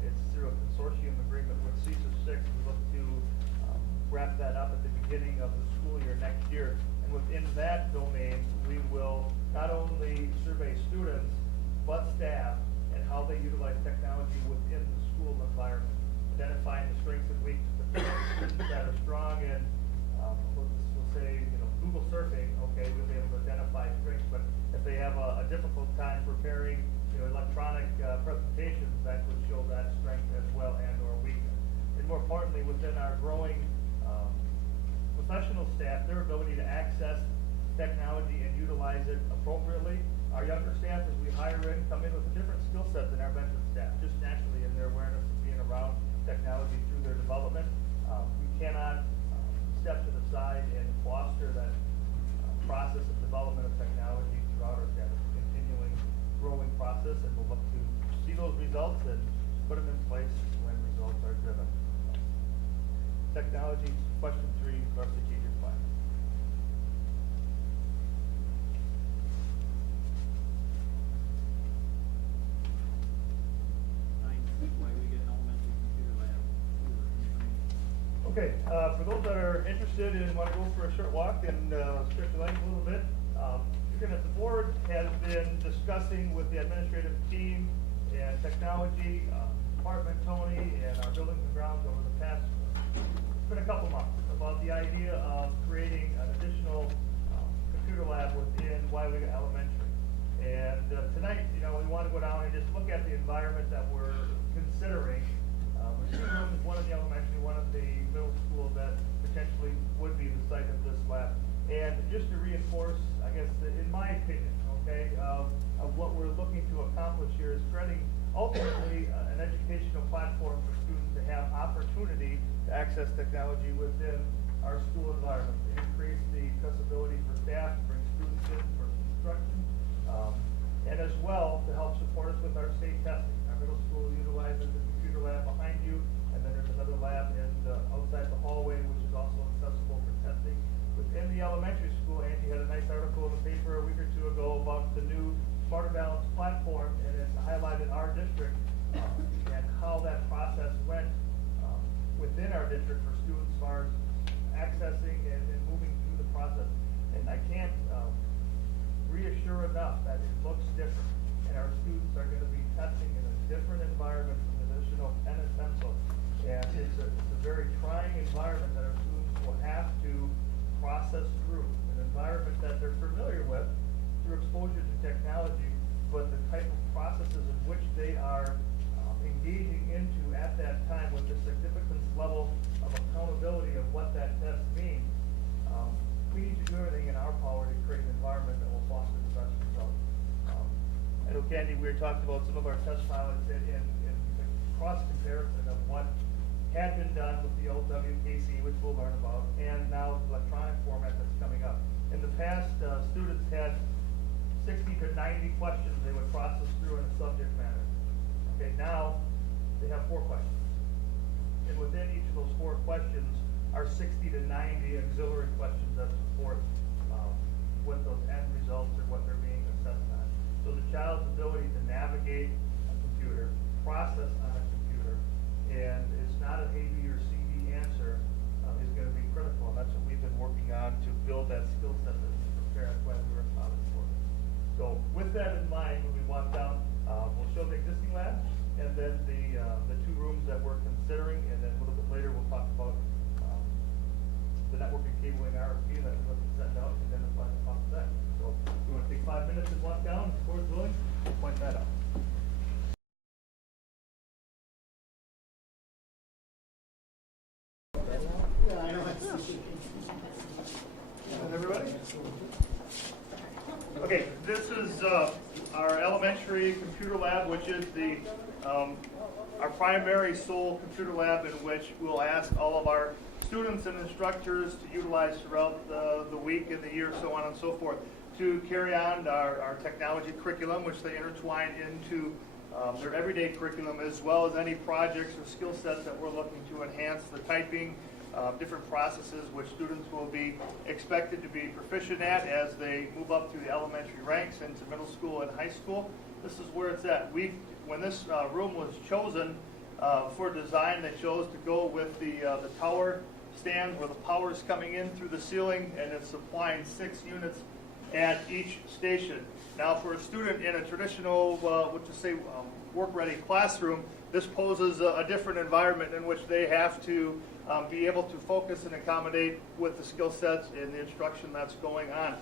It's through a consortium agreement with CESA 6. We look to wrap that up at the beginning of the school year next year. And within that domain, we will not only survey students, but staff, and how they utilize technology within the school environment, identifying the strengths and weaknesses of students that are strong in, we'll say, Google surfing. Okay, we'll be able to identify strengths, but if they have a difficult time preparing, electronic presentations, that would show that strength as well and or weakness. And more importantly, within our growing professional staff, their ability to access technology and utilize it appropriately. Our younger staff, as we hire in, come in with a different skill set than our veteran staff, just naturally in their awareness of being around technology through their development. We cannot step to the side and foster that process of development of technology throughout our staff. It's a continuing, growing process, and we'll look to see those results and put them in place when results are driven. Technology, question 3, our strategic plan. Okay, for those that are interested and want to go for a short walk and stretch your legs a little bit, looking at the board has been discussing with the administrative team and technology, Department Tony, and our buildings and grounds over the past, it's been a couple months, about the idea of creating an additional computer lab within Weyauwega Elementary. And tonight, we want to go down and just look at the environment that we're considering. There's 2 rooms, one in the elementary, one in the middle school, that potentially would be the site of this lab. And just to reinforce, I guess, in my opinion, okay, of what we're looking to accomplish here is creating ultimately an educational platform for students to have opportunity to access technology within our school environment, to increase the accessibility for staff, to bring students in for instruction, and as well to help support us with our state testing. Our middle school utilizes the computer lab behind you, and then there's another lab outside the hallway, which is also accessible for testing. Within the elementary school, Angie had a nice article in the paper a week or 2 ago about the new Smarter Balance platform, and it's highlighted our district and how that process went within our district for students as far as accessing and moving through the process. And I can't reassure enough that it looks different, and our students are going to be testing in a different environment from the traditional pen and pencil. And it's a very trying environment that our students will have to process through, an environment that they're familiar with through exposure to technology, but the type of processes in which they are engaging into at that time with the significance level of accountability of what that test means, we need to do everything in our power to create an environment that will foster the best results. I know, Candy, we were talking about some of our test pilots in cross comparison of what had been done with the old WKC, which we'll learn about, and now the electronic format that's coming up. In the past, students had 60 to 90 questions they would process through in a subject matter. Okay, now they have 4 questions. And within each of those 4 questions are 60 to 90 auxiliary questions that support what those end results or what they're being assessed on. So the child's ability to navigate a computer, process on a computer, and it's not an A, B, or C, D answer is going to be critical. And that's what we've been working on to build that skill set that we prepare. That's why we were college for it. So with that in mind, when we walk down, we'll show the existing lab, and then the 2 rooms that we're considering, and then a little bit later we'll talk about the networking cabling RFP that we're looking to send out and identify the cost of that. So we want to take 5 minutes and walk down, if the board's willing, we'll point that out. Everybody? Okay, this is our elementary computer lab, which is our primary sole computer lab in which we'll ask all of our students and instructors to utilize throughout the week and the year, so on and so forth, to carry on our technology curriculum, which they intertwine into their everyday curriculum, as well as any projects or skill sets that we're looking to enhance the typing, different processes which students will be expected to be proficient at as they move up through the elementary ranks into middle school and high school. This is where it's at. When this room was chosen for design, they chose to go with the tower stands where the power is coming in through the ceiling, and it's supplying 6 units at each station. Now, for a student in a traditional, work-ready classroom, this poses a different environment in which they have to be able to focus and accommodate with the skill sets and the instruction that's going on.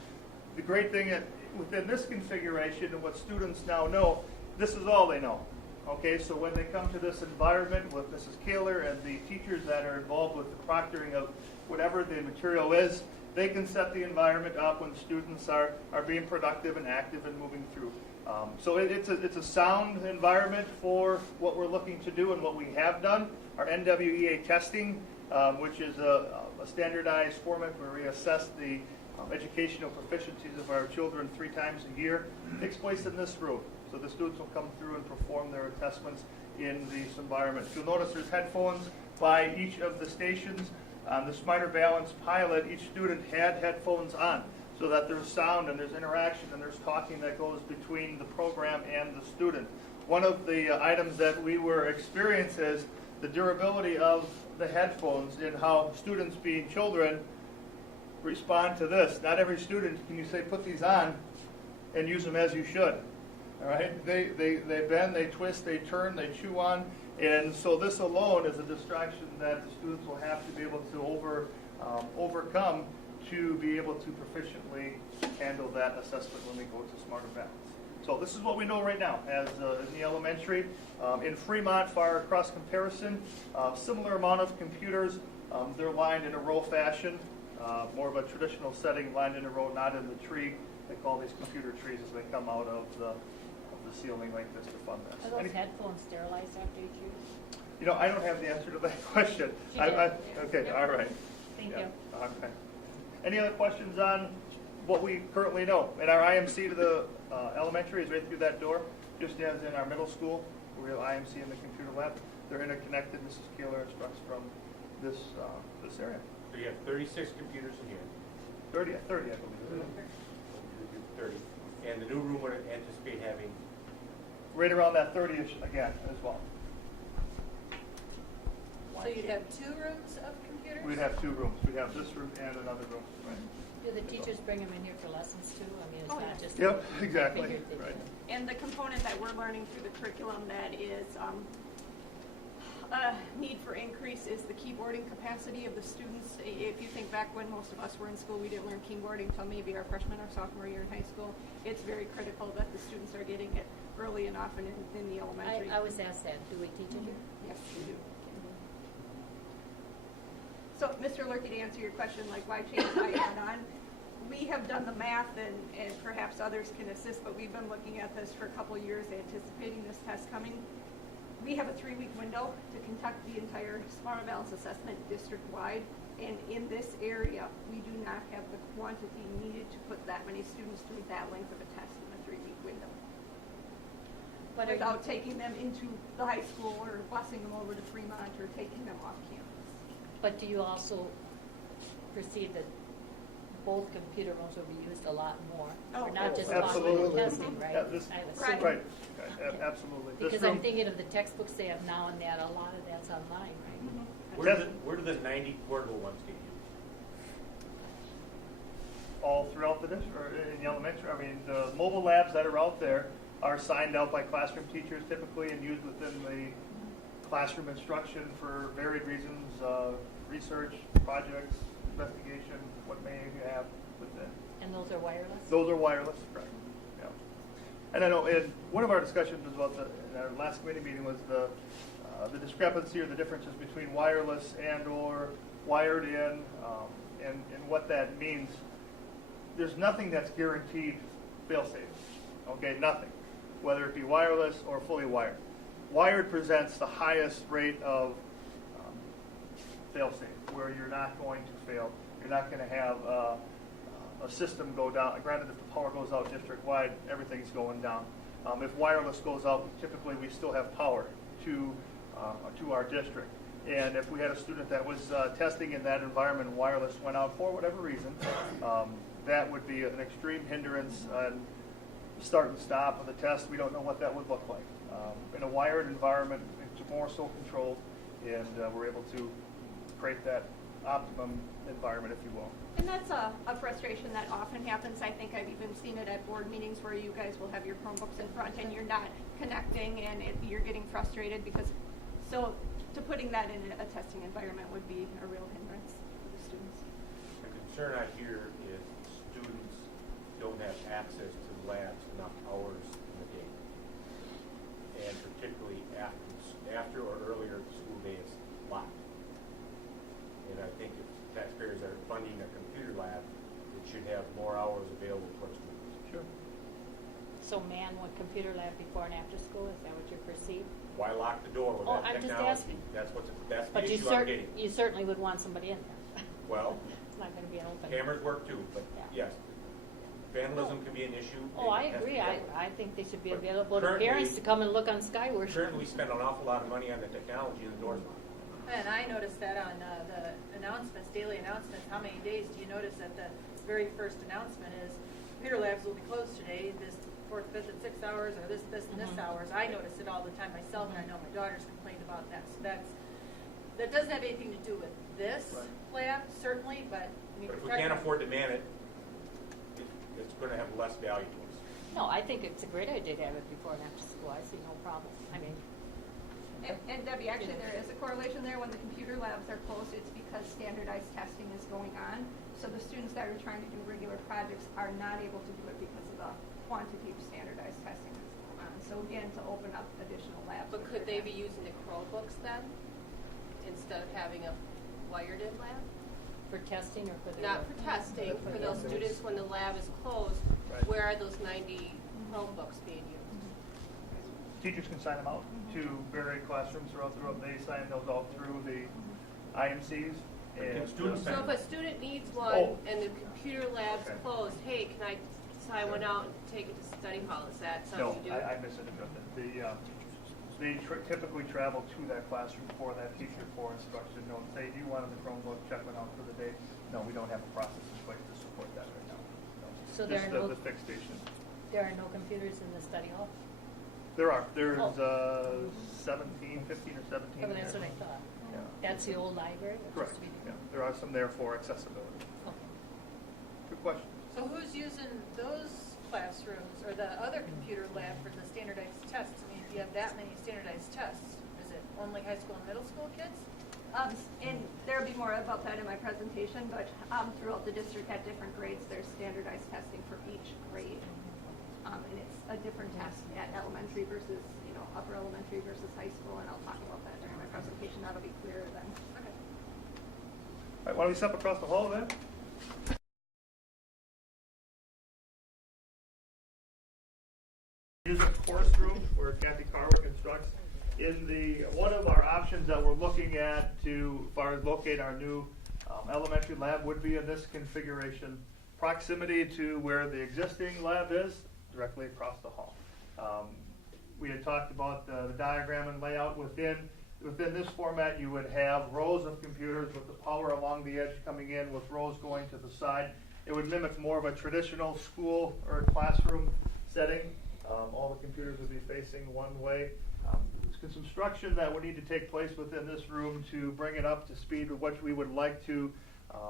The great thing within this configuration, and what students now know, this is all they know. Okay, so when they come to this environment with Mrs. Kaler and the teachers that are involved with the proctoring of whatever the material is, they can set the environment up when students are being productive and active and moving through. So it's a sound environment for what we're looking to do and what we have done. Our NWEA testing, which is a standardized format where we assess the educational proficiencies of our children 3 times a year, takes place in this room. So the students will come through and perform their assessments in this environment. You'll notice there's headphones by each of the stations. On the Smarter Balance pilot, each student had headphones on so that there's sound and there's interaction and there's talking that goes between the program and the student. One of the items that we were experiencing is the durability of the headphones and how students, being children, respond to this. Not every student can you say, put these on and use them as you should. All right? They bend, they twist, they turn, they chew on. And so this alone is a distraction that the students will have to be able to overcome to be able to proficiently handle that assessment when we go to Smarter Balance. So this is what we know right now as in the elementary. In Fremont, far across comparison, similar amount of computers. They're lined in a row fashion, more of a traditional setting, lined in a row, not in the tree. They call these computer trees as they come out of the ceiling like this to fund this. Are those headphones sterilized after each use? You know, I don't have the answer to that question. You do. Okay, all right. Thank Yeah, you. okay. Any other questions on what we currently know? And our IMC to the elementary is right through that door, just as in our middle school. We have IMC in the computer lab. They're interconnected. Mrs. Keeler instructs from this area. So you have 36 computers in here. 30, I believe. Isn't it? 30. And the new room would anticipate having, Right around that 30-ish again as well. So you'd have 2 rooms of computers? We'd have 2 rooms. We'd have this room and another room. Right. Do the teachers bring them in here for lessons too? I mean, it's Oh, not yes. just. Yep, exactly. I figured they Right. did. And the component that we're learning through the curriculum that is need for increase is the keyboarding capacity of the students. If you think back when most of us were in school, we didn't learn keyboarding until maybe our freshman or sophomore year in high school. It's very critical that the students are getting it early and often in the elementary. I was asked that. Do we teach it here? Yes, we do. So, Mr. Lurkey, to answer your question, like why change, why add on? We have done the math, and perhaps others can assist, but we've been looking at this for a couple years, anticipating this test coming. We have a 3-week window to conduct the entire Smarter Balance assessment district-wide, and in this area, we do not have the quantity needed to put that many students through that length of a test in a 3-week window. But Without taking them into the high school or busing them over to Fremont or taking them off campus. But do you also perceive that both computer rooms will be used a lot more? Oh, Or not just absolutely. possibly testing, right? Yeah, this- I would Right. assume. Right. Absolutely. This Because I'm room- thinking of the textbooks they have now and that, a lot of that's online, right? where do the 90 portable ones get used? all throughout the district, or in the elementary. I mean, the mobile labs that are out there are signed out by classroom teachers typically and used within the classroom instruction for varied reasons, research, projects, investigation, what may you have within. And those are wireless? Those are wireless, correct. Yeah. And I know in one of our discussions was about in our last committee meeting was the discrepancy or the differences between wireless and or wired in, and what that means. There's nothing that's guaranteed fail-safe. Okay, nothing. Whether it be wireless or fully wired. Wired presents the highest rate of fail-safe, where you're not going to fail. You're not going to have a system go down. Granted, if the power goes out district-wide, everything's going down. If wireless goes out, typically we still have power to our district. And if we had a student that was testing in that environment and wireless went out for whatever reason, that would be an extreme hindrance on start and stop of the test. We don't know what that would look like. In a wired environment, it's more so controlled, and we're able to create that optimum environment, if you will. And that's a frustration that often happens. I think I've even seen it at board meetings where you guys will have your Chromebooks in front and you're not connecting, and you're getting frustrated because, so to putting that in a testing environment would be a real hindrance for the students. The concern I hear is students don't have access to labs enough hours in the day. And particularly after or earlier the school day is locked. And I think if taxpayers are funding a computer lab, it should have more hours available for students. Sure. So man with computer lab before and after school, is that what you perceive? Why lock the door with Oh, that I'm just technology? asking. That's the But issue I'm getting. you certainly would want somebody in there. Well, It's not gonna be an open. cameras work too, but Yeah. yes, vandalism can be an issue. Oh, I and it has to be agree. dealt with. I think they should be But available to currently- parents to come and look on Skyward. Currently, we spend an awful lot of money on the technology and the doors locked. And I noticed that on the announcements, daily announcements, how many days do you notice that the very first announcement is computer labs will be closed today, this 4th, 5th, and 6th hours, or this, and this Mhm. hours. I notice it all the time myself, and I know my daughter's complained about that. So that's that doesn't have anything to do with this lab, certainly, but, I mean. But if we can't afford to man it, it's gonna have less value to us. No, I think it's a great idea to have it before and after school. I see no problem. I mean. And Debbie, actually, there is a correlation there. When the computer labs are closed, it's because standardized testing is going on. So the students that are trying to do regular projects are not able to do it because of the quantity of standardized testing that's going on. So again, to open up additional labs. But could they be using the Chromebooks then, instead of having a wired-in lab? For testing or for the? Not for testing, for those students when the lab is closed, where are those 90 Chromebooks being used? Teachers can sign them out to various classrooms throughout the room. They sign those out through the IMCs. And students So if a student needs one and the computer lab's closed, hey, can I sign one out and take it to study hall? Is that something you do? No, I misinterpreted. They typically travel to that classroom for that teacher for instruction. No, say, do you want the Chromebook, check one out for the day? No, we don't have a process in place to support that right now. No. So there Just are no. the fixed station. There are no computers in the study hall? There are. There's 15 or 17. Oh, that's what I thought. Yeah. That's the old library? That Correct. used to be Yeah, there? there are some there for accessibility. Okay. Good question. So who's using those classrooms or the other computer lab for the standardized tests? I mean, if you have that many standardized tests, is it only high school and middle school kids? And there'll be more about that in my presentation, but throughout the district at different grades, there's standardized testing for each grade. And it's a different test at elementary versus, upper elementary versus high school, and I'll talk about that during my presentation. That'll be clearer then. Okay. All right, why don't we step across the hall then? Here's a course room where Kathy Carwick instructs. One of our options that we're looking at to, as far as locate our new elementary lab would be in this configuration. Proximity to where the existing lab is, directly across the hall. We had talked about the diagram and layout within this format. You would have rows of computers with the power along the edge coming in with rows going to the side. It would mimic more of a traditional school or classroom setting. All the computers would be facing one way. There's some construction that would need to take place within this room to bring it up to speed with what we would like to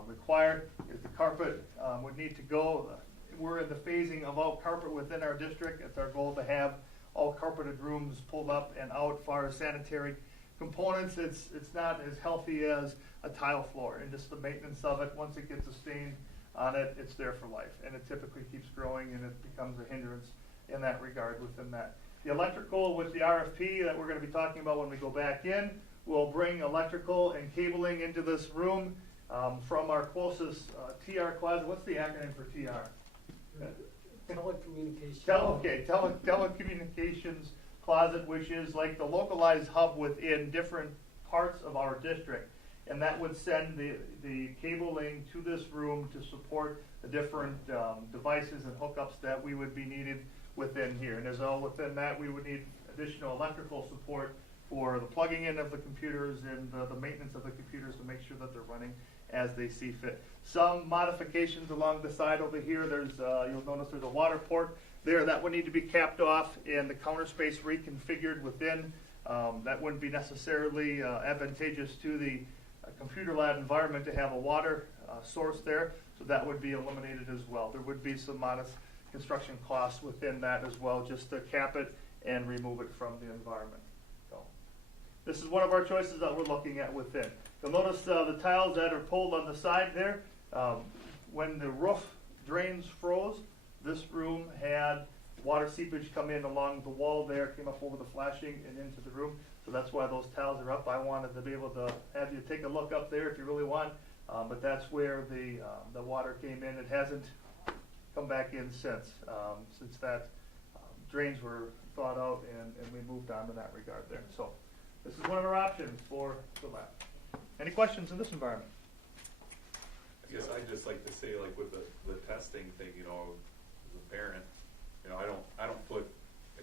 require. If the carpet would need to go, we're in the phasing of all carpet within our district. It's our goal to have all carpeted rooms pulled up and out. As far as sanitary components, it's not as healthy as a tile floor, and just the maintenance of it, once it gets a stain on it, it's there for life, and it typically keeps growing and it becomes a hindrance in that regard within that. The electrical with the RFP that we're going to be talking about when we go back in, we'll bring electrical and cabling into this room from our closest TR closet. What's the acronym for TR? Telecommunications. Telecommunications closet, which is like the localized hub within different parts of our district. And that would send the cabling to this room to support the different devices and hookups that we would be needed within here. And as well within that, we would need additional electrical support for the plugging in of the computers and the maintenance of the computers to make sure that they're running as they see fit. Some modifications along the side over here. There's you'll notice there's a water port there that would need to be capped off and the counter space reconfigured within. That wouldn't be necessarily advantageous to the computer lab environment to have a water source there, so that would be eliminated as well. There would be some modest construction costs within that as well, just to cap it and remove it from the environment. So, this is one of our choices that we're looking at within. You'll notice the tiles that are pulled on the side there. When the roof drains froze, this room had water seepage come in along the wall there, came up over the flashing and into the room. So that's why those tiles are up. I wanted to be able to have you take a look up there if you really want. But that's where the water came in. It hasn't come back in since that drains were thawed out and we moved on to that regard there. So this is one of our options for the lab. Any questions in this environment? I guess I'd just like to say, like with the testing thing, as a parent, I don't put,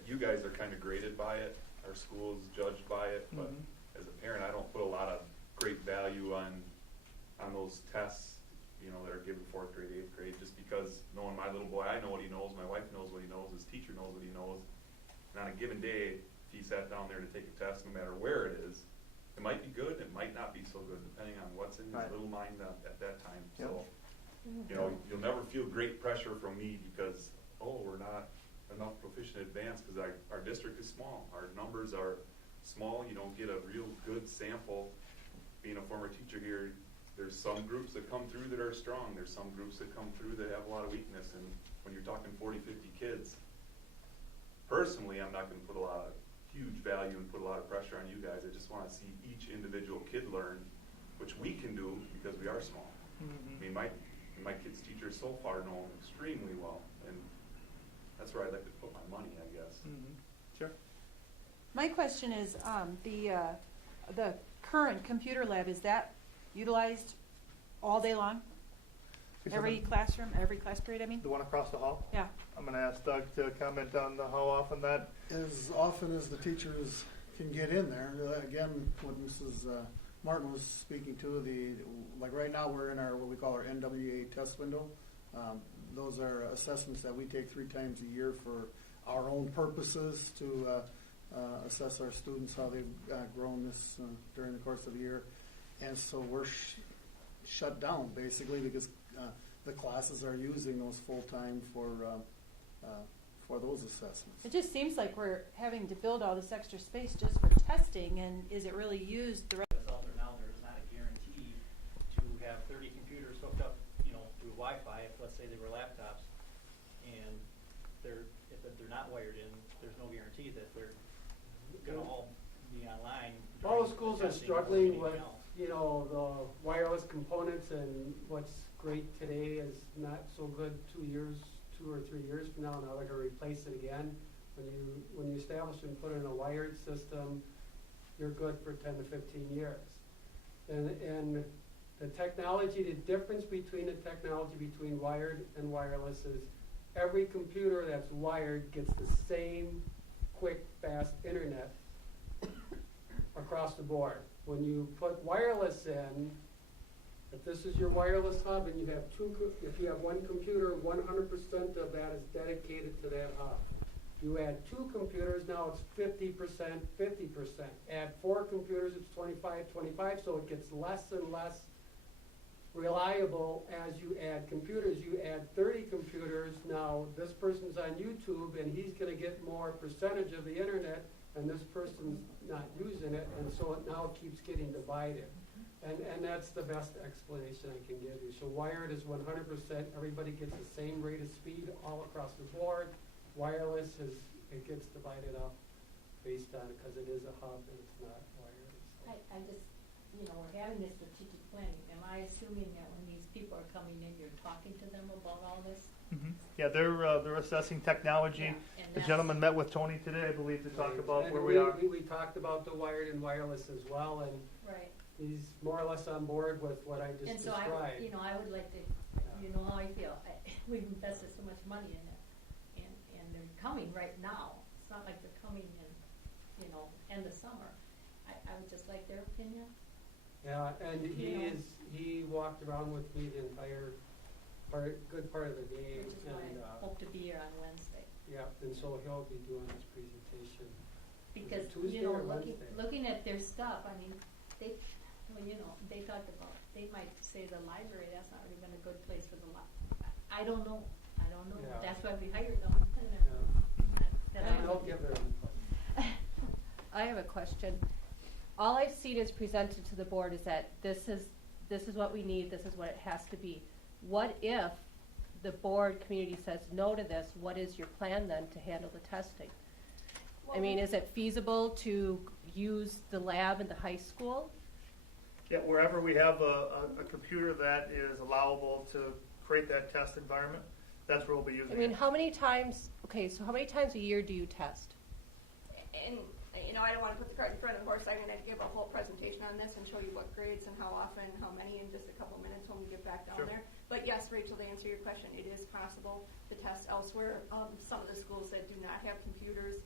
you guys are kind of graded by it, our school's judged by it, but as a parent, I don't put a lot of great value on those tests, that are given 4th grade, 8th grade, just because knowing my little boy, I know what he knows, my wife knows what he knows, his teacher knows what he knows, and on a given day, if he sat down there to take a test, no matter where it is, it might be good, it might not be so good, depending on what's in his Right. little mind at that time, Yep. so. You know, you'll never feel great pressure from me because, oh, we're not enough proficient advanced, because our district is small. Our numbers are small, you don't get a real good sample. Being a former teacher here, there's some groups that come through that are strong, there's some groups that come through that have a lot of weakness, and when you're talking 40, 50 kids, personally, I'm not gonna put a lot of huge value and put a lot of pressure on you guys. I just wanna see each individual kid learn, which we can do because we are small. I mean, my kid's teachers so far know him extremely well, and that's where I'd like to put my money, I guess. Sure. My question is, the current computer lab, is that utilized all day long? Every classroom, every class period, I mean? The one across the hall? Yeah. I'm gonna ask Doug to comment on how often that. As often as the teachers can get in there. Again, what Mrs. Martin was speaking to, like right now we're in our, what we call our NWA test window. Those are assessments that we take 3 times a year for our own purposes to assess our students, how they've grown this during the course of the year. And so we're shut down basically because the classes are using those full-time for those assessments. It just seems like we're having to build all this extra space just for testing, and is it really used the That's out there now, there's not a guarantee to have 30 computers hooked up, through Wi-Fi, if let's say they were laptops, and if they're not wired in, there's no guarantee that they're gonna all be online. All during the schools the are testing or struggling anything with, else. the wireless components, and what's great today is not so good 2 or 3 years from now. Now they're gonna replace it again. When you establish and put in a wired system, you're good for 10 to 15 years. And the technology, the difference between the technology between wired and wireless is every computer that's wired gets the same quick, fast internet across the board. When you put wireless in, if this is your wireless hub and you have if you have one computer, 100% of that is dedicated to that hub. You add 2 computers, now it's 50%, 50%. Add 4 computers, it's 25, so it gets less and less reliable as you add computers. You add 30 computers, now this person's on YouTube and he's gonna get more percentage of the internet, and this person's not using it, and so it now keeps getting divided. And that's the best explanation I can give you. So wired is 100%, everybody gets the same rate of speed all across the board. Wireless it gets divided up based on, because it is a hub and it's not wired. I just, we're having this strategic planning. Am I assuming that when these people are coming in, you're talking to them about all this? Yeah, they're assessing technology. Yeah, and The that's- gentleman met with Tony today, I believe, to talk about And where we are. We talked about the wired and wireless as well, and Right. he's more or less on board with what I just And so described. I would like to, you know how I feel. We've invested so much money in it, and they're coming right now. It's not like they're coming in, end of summer. I would just like their opinion. Yeah, and You know. he walked around with me the entire good part of the day, Which is why and, I hope to be here on Wednesday. yeah, and so he'll be doing his presentation. Because, Tuesday or looking, Wednesday? looking at their stuff, they talked about, they might say the library, that's not even a good place for the I don't know. Yeah. That's why we hired them. And they'll give their input. I have a question. All I've seen is presented to the board is that this is what we need, this is what it has to be. What if the board community says no to this? What is your plan then to handle the testing? I mean, is it feasible to use the lab in the high school? Yeah, wherever we have a computer that is allowable to create that test environment, that's where we'll be using I mean, it. how many times a year do you test? And, I don't want to put the cart in front of the horse. I'm going to give a whole presentation on this and show you what grades and how often, how many in just a couple minutes when we get back down Sure. there. But yes, Rachel, to answer your question, it is possible to test elsewhere. Some of the schools that do not have computers,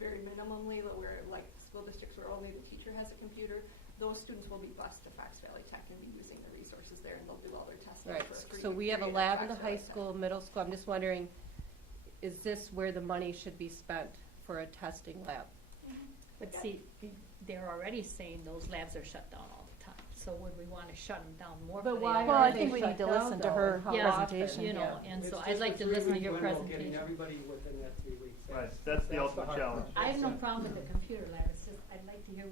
very minimally, where like school districts where only the teacher has a computer, those students will be bused to Fox Valley Tech and be using the resources there, and they'll do all their testing Right, for a free so we have a period lab at in the Fox high Valley Tech. school, middle school. I'm just wondering, is this where the money should be spent for a testing lab? But see, they're already saying those labs are shut down all the time. So would we wanna shut them down more? But for the why other Well, I ones? think we need to listen to her Yeah, presentation, you know, yeah. and so It's I'd just like a to listen to 3-week your window, presentation. Getting everybody within that 3 weeks. Right, that's the ultimate hard challenge. part. I have no problem with the computer lab, it's just, I'd like to hear,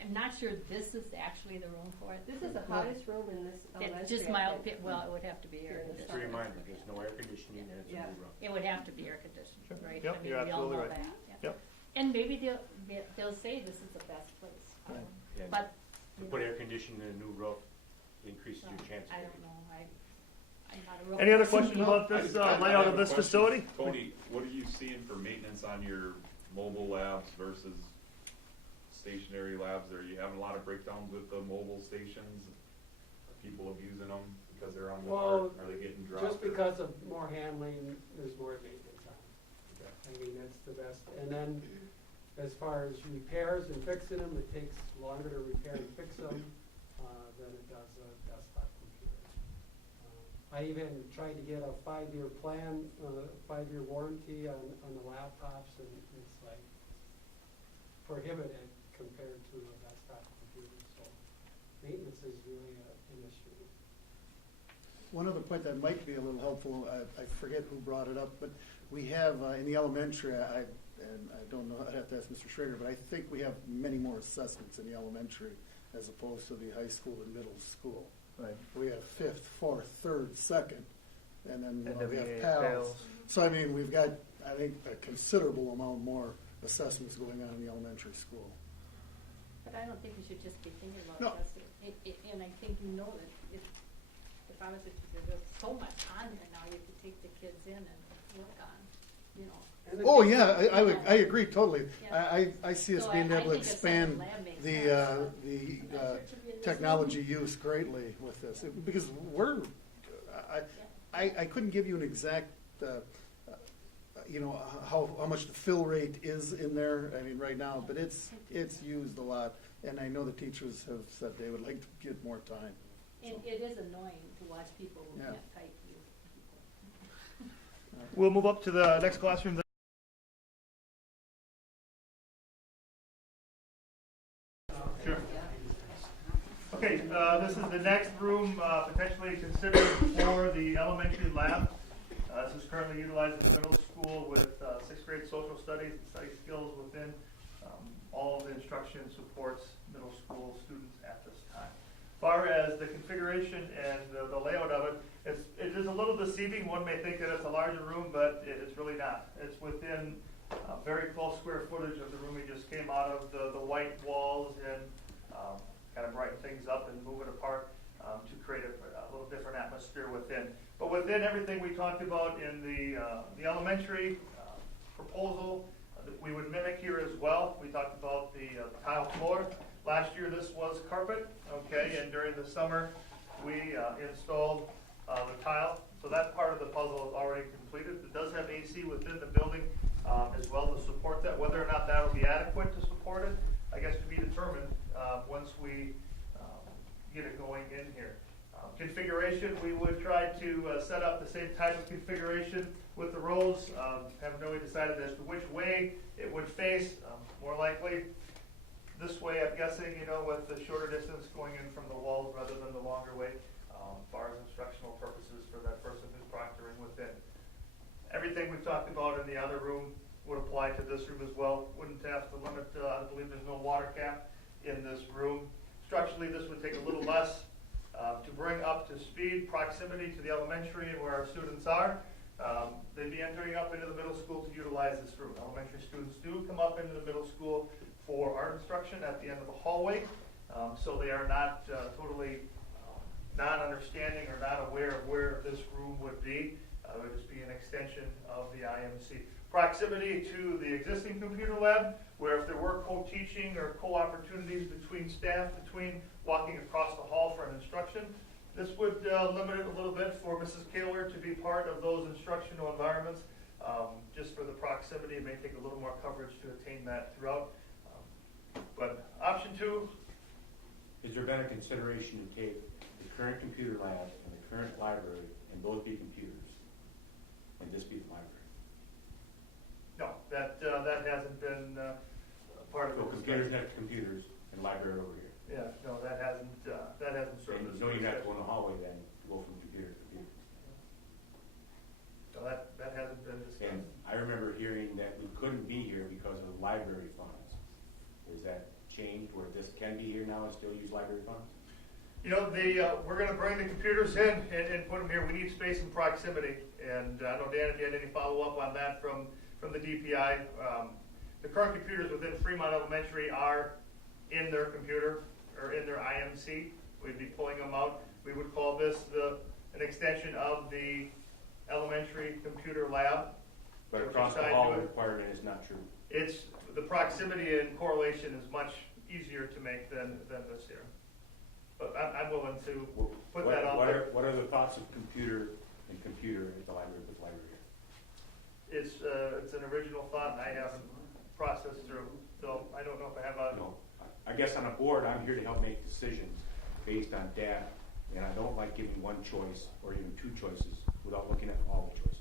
I'm not sure this is actually the room for it. This is the hottest room in this It's elementary. just I my think. opinion, well, it would have to be air Just a conditioned. reminder, there's no air conditioning and it's a Yeah. new room. It would have to be air conditioned, Sure. right? Yep, I mean, you're we all absolutely know right. that, yeah. Yep. And maybe they'll say this is the best place. Yeah. But, To you put know, air conditioning in a new roof increases your chances. I don't know, I'm not a real. Any other questions about I this just- I layout have of a this question. facility? Tony, what are you seeing for maintenance on your mobile labs versus stationary labs? Are you having a lot of breakdowns with the mobile stations? Are people abusing them because they're on Well, water? Are they getting dropped? just because of more handling, there's more maintenance on it. I mean, that's the best. And then, as far as repairs and fixing them, it takes longer to repair and fix them than it does a desktop computer. I even tried to get a 5-year plan, 5-year warranty on the laptops, and it's like prohibited compared to a desktop computer. So maintenance is really an issue. One other point that might be a little helpful, I forget who brought it up, but we have in the elementary, and I don't know, I'd have to ask Mr. Schrader, but I think we have many more assessments in the elementary as opposed to the high school and middle school. Right. We have 5th, 4th, 3rd, 2nd, and then we have NWA, PALs. PALs. So I mean, we've got, I think, a considerable amount more assessments going on in the elementary school. But I don't think we should just be thinking No. about this, and I think you know that if I was a teacher, there's so much on there now, you could take the kids in and work on, you know. And the Oh, teachers- yeah, I agree totally. Yeah. I see us So being I able to think a expand separate lab makes the sense. I'm sure it should be in this technology room. use greatly with this, because I couldn't give you an exact, how much the fill rate is in there, I mean, right now, but it's used a lot, and I know the teachers have said they would like to get more time. And it is annoying to watch people who Yeah. can't type you. We'll move up to the next classroom. Sure. Okay, this is the next room potentially considered for the elementary lab. This is currently utilized in the middle school with 6th grade social studies and study skills within all of the instruction supports middle school students at this time. As far as the configuration and the layout of it, it is a little deceiving. One may think that it's a larger room, but it's really not. It's within very close square footage of the room we just came out of, the white walls, and kind of brighten things up and move it apart to create a little different atmosphere within. But within everything we talked about in the elementary proposal, we would mimic here as well. We talked about the tile floor. Last year this was carpet, okay, and during the summer we installed the tile. So that part of the puzzle is already completed. It does have AC within the building as well to support that. Whether or not that will be adequate to support it, I guess to be determined once we get it going in here. Configuration, we would try to set up the same type of configuration with the rows. Haven't really decided as to which way it would face. More likely this way, I'm guessing, with the shorter distance going in from the walls rather than the longer way, as far as instructional purposes for that person who's proctoring within. Everything we've talked about in the other room would apply to this room as well. Wouldn't have to limit, I believe there's no water cap in this room. Structurally, this would take a little less to bring up to speed proximity to the elementary and where our students are. They'd be entering up into the middle school to utilize this room. Elementary students do come up into the middle school for art instruction at the end of the hallway, so they are not totally non-understanding or not aware of where this room would be. It would just be an extension of the IMC. Proximity to the existing computer lab, where if there were co-teaching or co-opportunities between staff, between walking across the hall for an instruction, this would limit it a little bit for Mrs. Kaler to be part of those instructional environments. Just for the proximity, it may take a little more coverage to attain that throughout. But option 2. Has there been a consideration to take the current computer lab and the current library and both be computers and this be the library? No, that hasn't been part of So the computers discussion. next to computers and library over here. Yeah, no, that hasn't served And us. you don't even have to go in the hallway then, to go from computer to computer. So that hasn't been discussed. And I remember hearing that we couldn't be here because of library funds. Is that changed where this can be here now and still use library funds? You know, we're gonna bring the computers in and put them here. We need space and proximity. And I know, Dan, if you had any follow-up on that from the DPI. The current computers within Fremont Elementary are in their computer, or in their IMC. We'd be pulling them out. We would call this an extension of the elementary computer lab. But which across is the tied hall to it. requirement is not true. It's, the proximity and correlation is much easier to make than this here. But I'm willing to put that out there. What are the thoughts of computer and computer at the library with library here? It's an original thought, and I haven't processed through, so I don't know if I have a. No, I guess on a board, I'm here to help make decisions based on data, and I don't like giving one choice or even two choices without looking at all the choices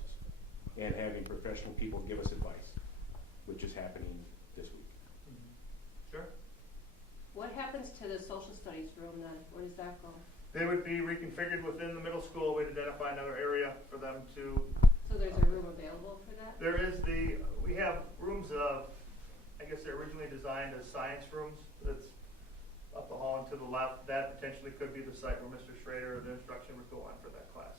and having professional people give us advice, which is happening this week. Sure. What happens to the social studies room then? Where does that go? They would be reconfigured within the middle school. We'd identify another area for them to. So there's a room available for that? There is we have rooms I guess they're originally designed as science rooms. That's up the hall and to the left. That potentially could be the site where Mr. Schrader or the instruction would go on for that class.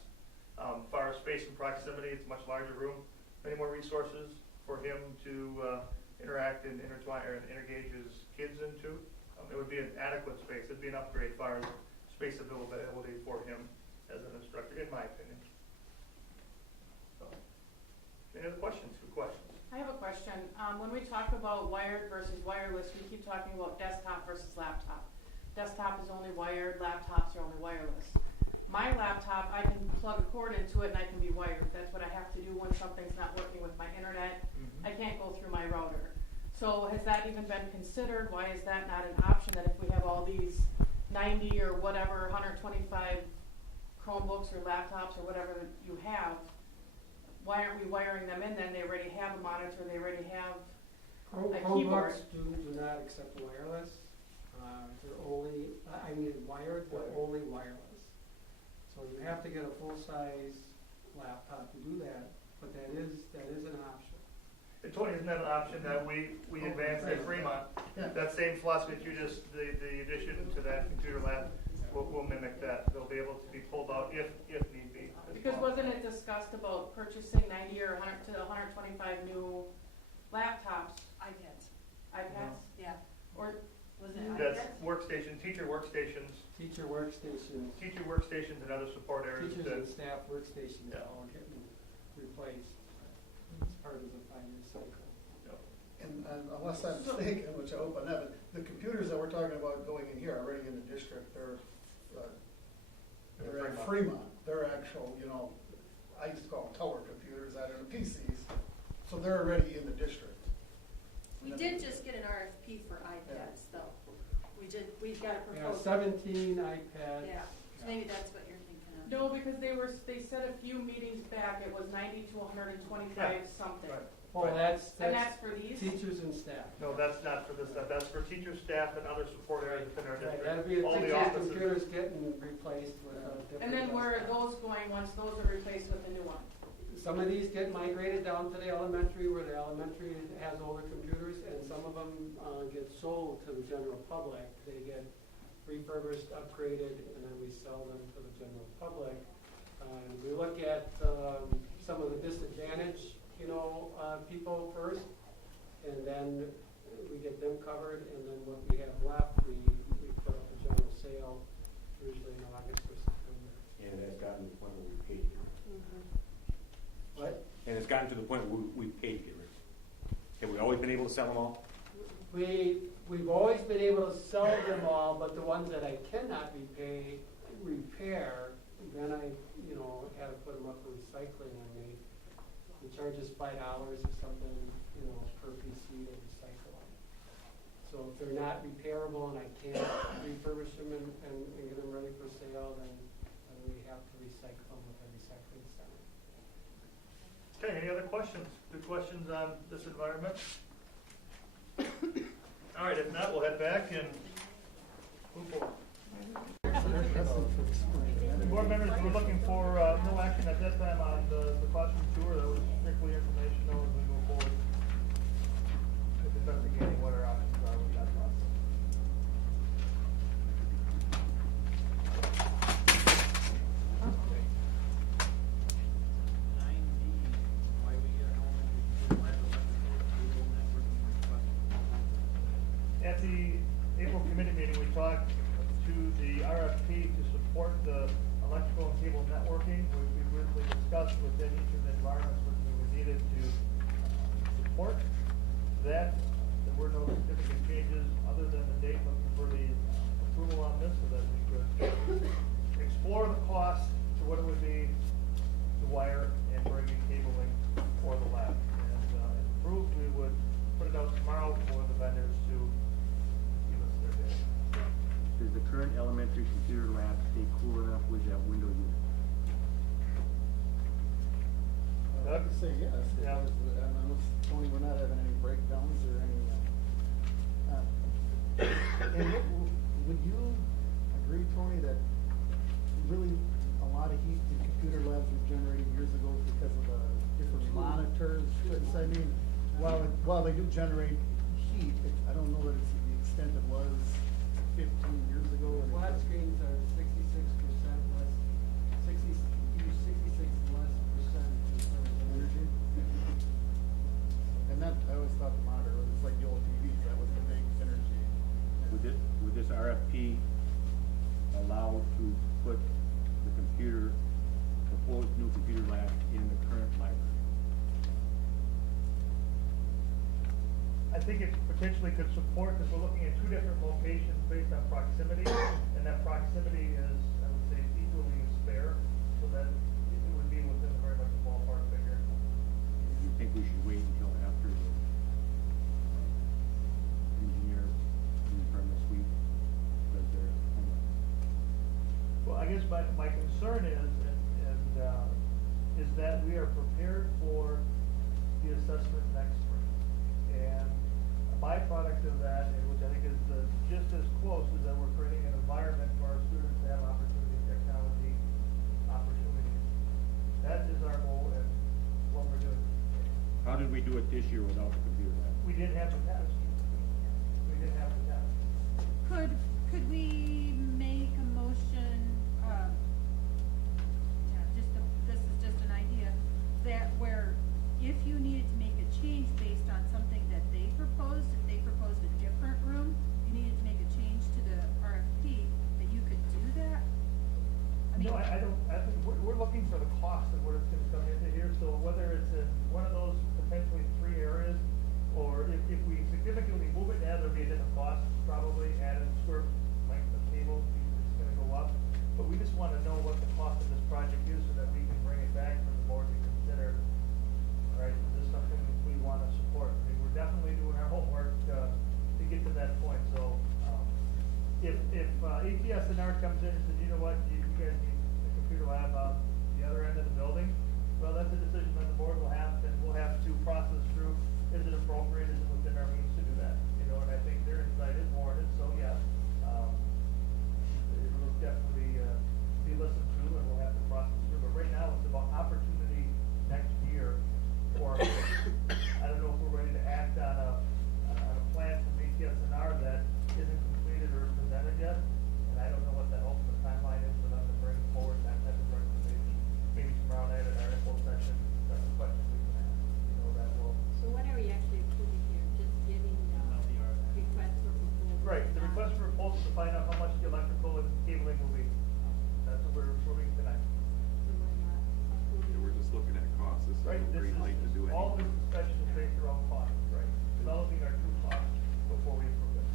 Far as space and proximity, it's a much larger room. Many more resources for him to interact and intertwine or engage his kids into. It would be an adequate space. It'd be an upgrade as far as space availability for him as an instructor, in my opinion. So, any other questions? Good questions. I have a question. When we talk about wired versus wireless, we keep talking about desktop versus laptop. Desktop is only wired, laptops are only wireless. My laptop, I can plug a cord into it and I can be wired. That's what I have to do when something's not working with my internet. I can't go through my router. So has that even been considered? Why is that not an option, that if we have all these 90 or whatever, 125 Chromebooks or laptops or whatever you have, why aren't we wiring them in then? They already have a monitor, they already have a keyboard. Chromebooks do not accept wireless. They're only, wired, but only wireless. So you have to get a full-size laptop to do that, but that is an option. And Tony, isn't that an option that we advance at Fremont? Yeah. That same philosophy that you just, the addition to that computer lab will mimic that. They'll be able to be pulled out if need be. Because wasn't it discussed about purchasing 90 or 100 to 125 new laptops? iPads. iPads? Yeah. Or Was it That's iPads? workstation, teacher workstations, Teacher workstations, and other support areas. teachers that- and staff workstations Yeah. all getting replaced as part of the 5-year cycle. And unless I'm mistaken, which I hope I'm not, but the computers that we're talking about going in here are already in the district. They're at Fremont. They're actual, I used to call them tower computers that are PCs. So they're already in the district. We did just get an RFP for iPads, though. We've got a We have proposal. 17 iPads. Yeah, so maybe that's what you're thinking of. no, because they said a few meetings back it was 90 to 125 something. Right. Well, that's And that's for these? teachers and staff. No, that's not for this stuff. That's for teacher, staff, and other support areas within our Right, district. that'll be All the teacher offices. computers getting replaced with different. And then where are desktops. those going once those are replaced with a new one? Some of these get migrated down to the elementary, where the elementary has older computers, and some of them get sold to the general public. They get refurbished, upgraded, and then we sell them to the general public. We look at some of the disadvantaged, people first, and then we get them covered, and then what we have left, we put up a general sale, usually in August or September. And it has gotten to the point where we paid to get rid of it. What? And it's gotten to the point where we paid to get rid of it. Have we always been able to sell them all? We've always been able to sell them all, but the ones that I cannot repair, then I, have to put them up for recycling, and they charge us $5 or something, per PC to recycle them. So if they're not repairable and I can't refurbish them and get them ready for sale, then we have to recycle them with a recycling center. Okay, any other questions? Good questions on this environment? All right, if not, we'll head back and move forward. Board members, we're looking for no action at that time on the classroom tour. That was strictly informational as we go forward with investigating what our options are with that process. At the April committee meeting, we talked to the RFP to support the electrical and cable networking. We briefly discussed within each of the environments which we were needed to support that. There were no significant changes other than the date, looking for the approval on this so that we could explore the cost to what it would be to wire and bring in cabling for the lab. And if approved, we would put it out tomorrow for the vendors to give us their bid. Does the current elementary computer lab stay cool enough with that window unit? I'd have to say yes. Yeah. Tony, we're not having any breakdowns or any, and would you agree, Tony, that really a lot of heat the computer labs were generating years ago because of the different monitors? I mean, while they do generate heat, I don't know that it's the extent it was 15 years ago. Flat screens are 66% less, use 66 less percent in terms of Energy? And that, I always thought the monitor was just like the old TVs, that was the big energy. Would this RFP allow to put the proposed new computer lab in the current library? I think it potentially could support, because we're looking at two different locations based on proximity, and that proximity is, I would say, equally spare, so that it would be within very much a ballpark figure. Do you think we should wait until after the engineer confirm this week? Because they're, Well, I guess my concern is that we are prepared for the assessment next spring. And a byproduct of that, and which I think is just as close, is that we're creating an environment for our students to have opportunity, technology opportunities. That is our goal and what we're doing. how did we do it this year without the computer lab? We didn't have the test. We didn't have the test. Could we make a motion, this is just an idea, that where if you needed to make a change based on something that they proposed, if they proposed a different room, you needed to make a change to the RFP, that you could do that? I mean, No, I think we're looking for the cost of what it's gonna come into here, so whether it's in one of those potentially 3 areas, or if we significantly move it, yeah, there'll be a different cost, probably added square length of cable, it's gonna go up. But we just wanna know what the cost of this project is so that we can bring it back for the board to consider. All right, is this something we wanna support? I mean, we're definitely doing our homework, to get to that point, so, if ATS and R comes in and says, you know what, you guys need a computer lab on the other end of the building, well, that's a decision that the board will have, and we'll have to process through, is it appropriate, is it within our means to do that? You know, and I think their insight is warranted, so yes, it will definitely, be listened to, and we'll have to process through, but right now, it's about opportunity next year for our kids. I don't know if we're ready to act on a plan from ATS and R that isn't completed or presented yet, and I don't know what that ultimate timeline is for them to bring forward that type of recommendation. Maybe tomorrow night at our info session, that's a question we can ask, you know, that will. So what are we actually approving here? Just giving, request for proposal? Right, the request for proposal to find out how much the electrical and cabling will be. That's what we're approving tonight. So we're not approving? Yeah, we're just looking at costs, this is Right, no this green light to do is, anything. all this discussion is based around cost, right? Developing our true costs before we approve it.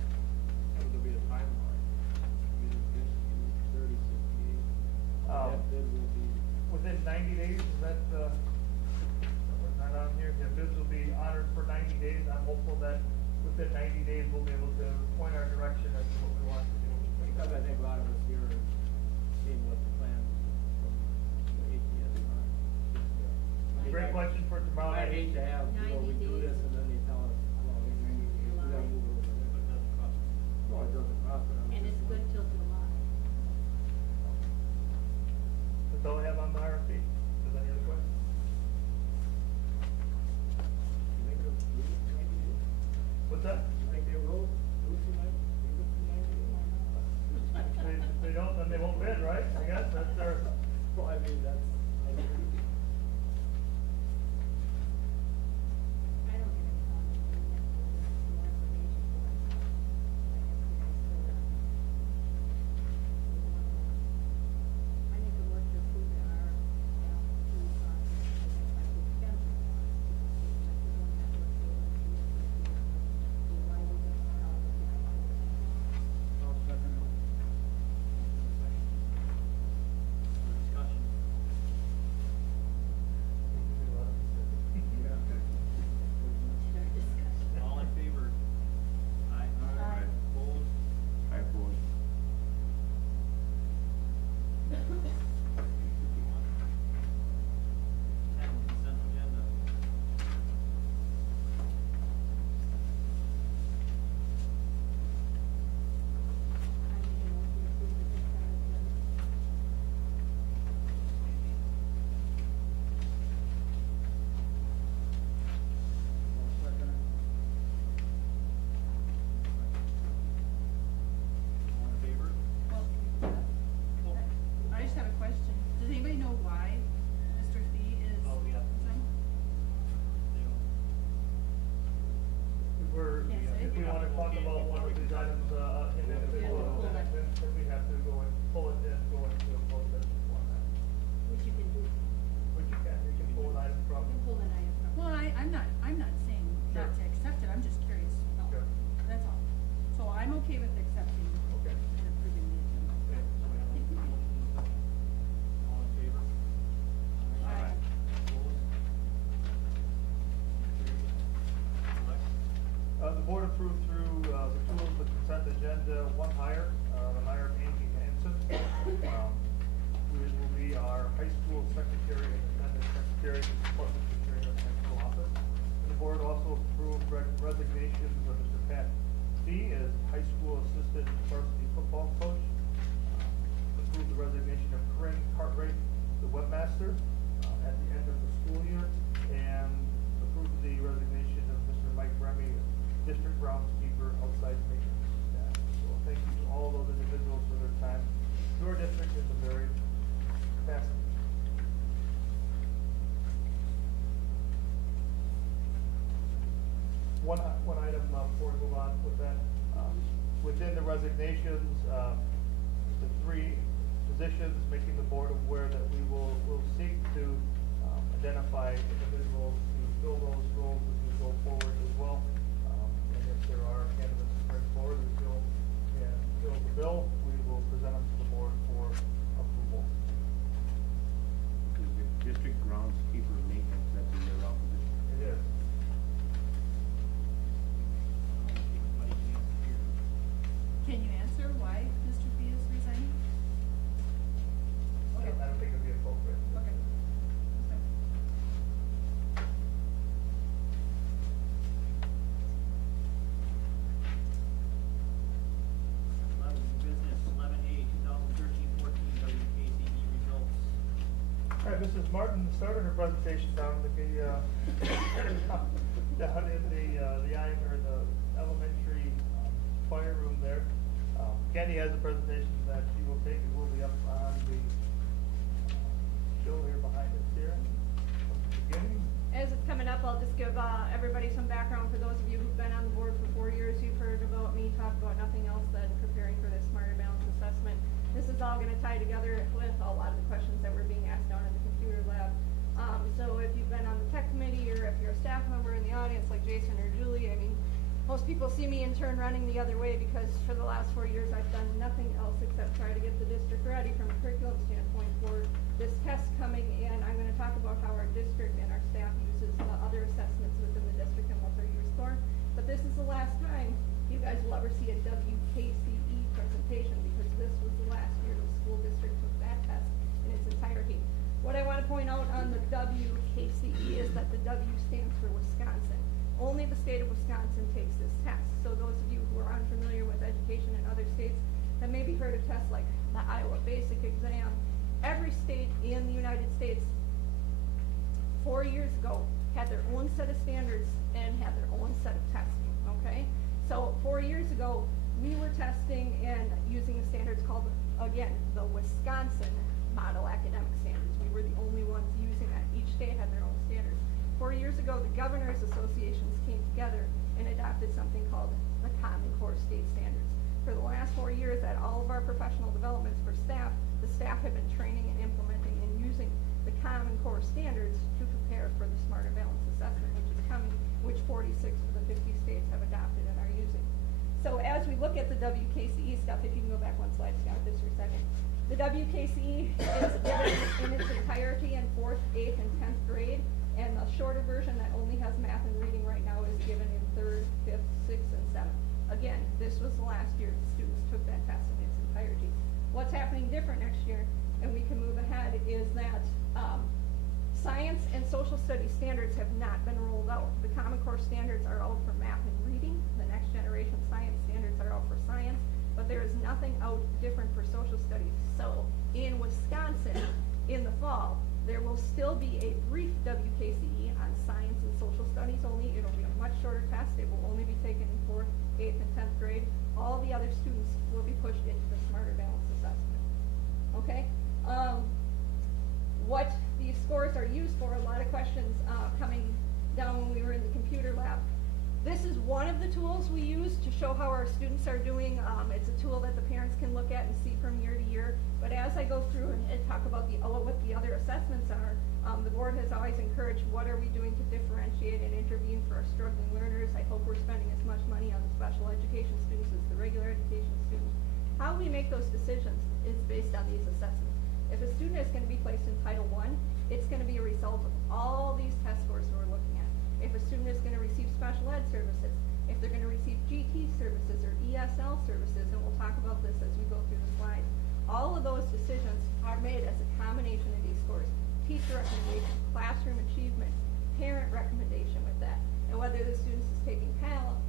What would be the timeline? Either 50, 30, 68. That bid will be. Within 90 days, is that, it's not on here, the bids will be honored for 90 days. I'm hopeful that within 90 days, we'll be able to point our direction as to what we want to do. Because I think a lot of us here are seeing what the plan from the ATS are. Great question for tomorrow I night. hate to have, we do this and then they tell us, well, we gotta move over there. in, right? I guess that's their. Well, I mean, that's, I agree. I don't have any problem with doing that, but it's more information for us. I think the work that's who they are, who's on, like the extension ones, like the one that works for the why we don't tell them to come forward. I'll second it. Discussion. All in favor? Aye. Aye. Opposed? I oppose. Consent agenda. I make a motion to approve the consent agenda. I'll second it. All in favor? Well, I just have a question. Does anybody know why Mr. Fee is Oh, yeah. resigning? They don't. If we're, Can't say. if we wanna talk about one of these items, in individual, Yeah, we'll pull then that. we have to go and pull it and go into a closed session for that. Which you can do, Which you can pull an item from. you can pull an item from. Well, I'm not saying not to Sure. accept it, I'm just curious. Sure. That's all. So I'm okay with accepting Okay. and approving the agenda. Okay. So we have a motion and a second. All in favor? Aye. Opposed? Carried. Select. The board approved through, the two of the consent agenda, one hire, the hire of Angie Hanson. Who will be our high school secretary and attendant secretary to support Mr. Schrader's high school office. The board also approved resignations of Mr. Pat Fee as high school assistant varsity football coach. Approved the resignation of Corinne Cartwright, the webmaster, at the end of the school year, and approved the resignation of Mr. Mike Remy, district groundskeeper, outside maintenance staff. So thank you to all those individuals for their time. Your district is a very capacity. One item before we move on with that, within the resignations, the three positions, making the board aware that we will seek to identify individuals to fill those roles as we go forward as well. And if there are candidates to bring forward who feel can fill the bill, we will present them to the board for approval. Is the district groundskeeper maintenance, that's a year-round position? It is. Anybody can answer here. Can you answer why Mr. Fee is resigning? I don't think it'd be appropriate. Okay. New business, 11A, 2013-14 WKCE results. All right, Mrs. Martin started her presentation down in down in the elementary fire room there. Candy has a presentation that she will take. It will be up on the show here behind us here. From the beginning. As it's coming up, I'll just give everybody some background. For those of you who've been on the board for 4 years, you've heard about me talk about nothing else than preparing for this Smarter Balance assessment. This is all going to tie together with a lot of the questions that were being asked down in the computer lab. So if you've been on the tech committee or if you're a staff member in the audience like Jason or Julie, I mean, most people see me in turn running the other way because for the last 4 years I've done nothing else except try to get the district ready from a curriculum standpoint for this test coming in. I'm going to talk about how our district and our staff uses the other assessments within the district and what they're used for. But this is the last time you guys will ever see a WKCE presentation because this was the last year the school district took that test in its entirety. What I want to point out on the WKCE is that the W stands for Wisconsin. Only the state of Wisconsin takes this test. So those of you who are unfamiliar with education in other states have maybe heard of tests like the Iowa Basic Exam. Every state in the United States 4 years ago had their own set of standards and had their own set of testing, okay? So 4 years ago, we were testing and using a standards called again, the Wisconsin model academic standards. We were the only ones using that. Each state had their own standards. 4 years ago, the governors associations came together and adopted something called the Common Core State Standards. For the last 4 years, at all of our professional developments for staff, the staff have been training and implementing and using the Common Core Standards to prepare for the Smart and Balanced Assessment, which is coming, which 46 of the 50 states have adopted and are using. So as we look at the WKCE stuff, if you can go back one slide, Scott, just for a second. The WKCE is given in its entirety in 4th, 8th, and 10th grade, and the shorter version that only has math and reading right now is given in 3rd, 5th, 6th, and 7th. Again, this was the last year the students took that test in its entirety. What's happening different next year, and we can move ahead, is that science and social studies standards have not been rolled out. The Common Core standards are out for math and reading. The next generation science standards are out for science, but there is nothing out different for social studies. So in Wisconsin, in the fall, there will still be a brief WKCE on science and social studies only. It'll be a much shorter test. It will only be taken in 4th, 8th, and 10th grade. All the other students will be pushed into the Smarter Balanced Assessment. Okay? What these scores are used for, a lot of questions coming down when we were in the computer lab. This is one of the tools we use to show how our students are doing. It's a tool that the parents can look at and see from year to year. But as I go through and talk about what the other assessments are, the board has always encouraged what are we doing to differentiate and intervene for our struggling learners. I hope we're spending as much money on the special education students as the regular education students. How we make those decisions is based on these assessments. If a student is going to be placed in Title I, it's going to be a result of all these test scores we're looking at. If a student is going to receive special ed services, if they're going to receive GT services or ESL services, and we'll talk about this as we go through the slides, all of those decisions are made as a combination of these scores. Teacher recommendation, classroom achievement, parent recommendation with that, and whether the student is taking Pell,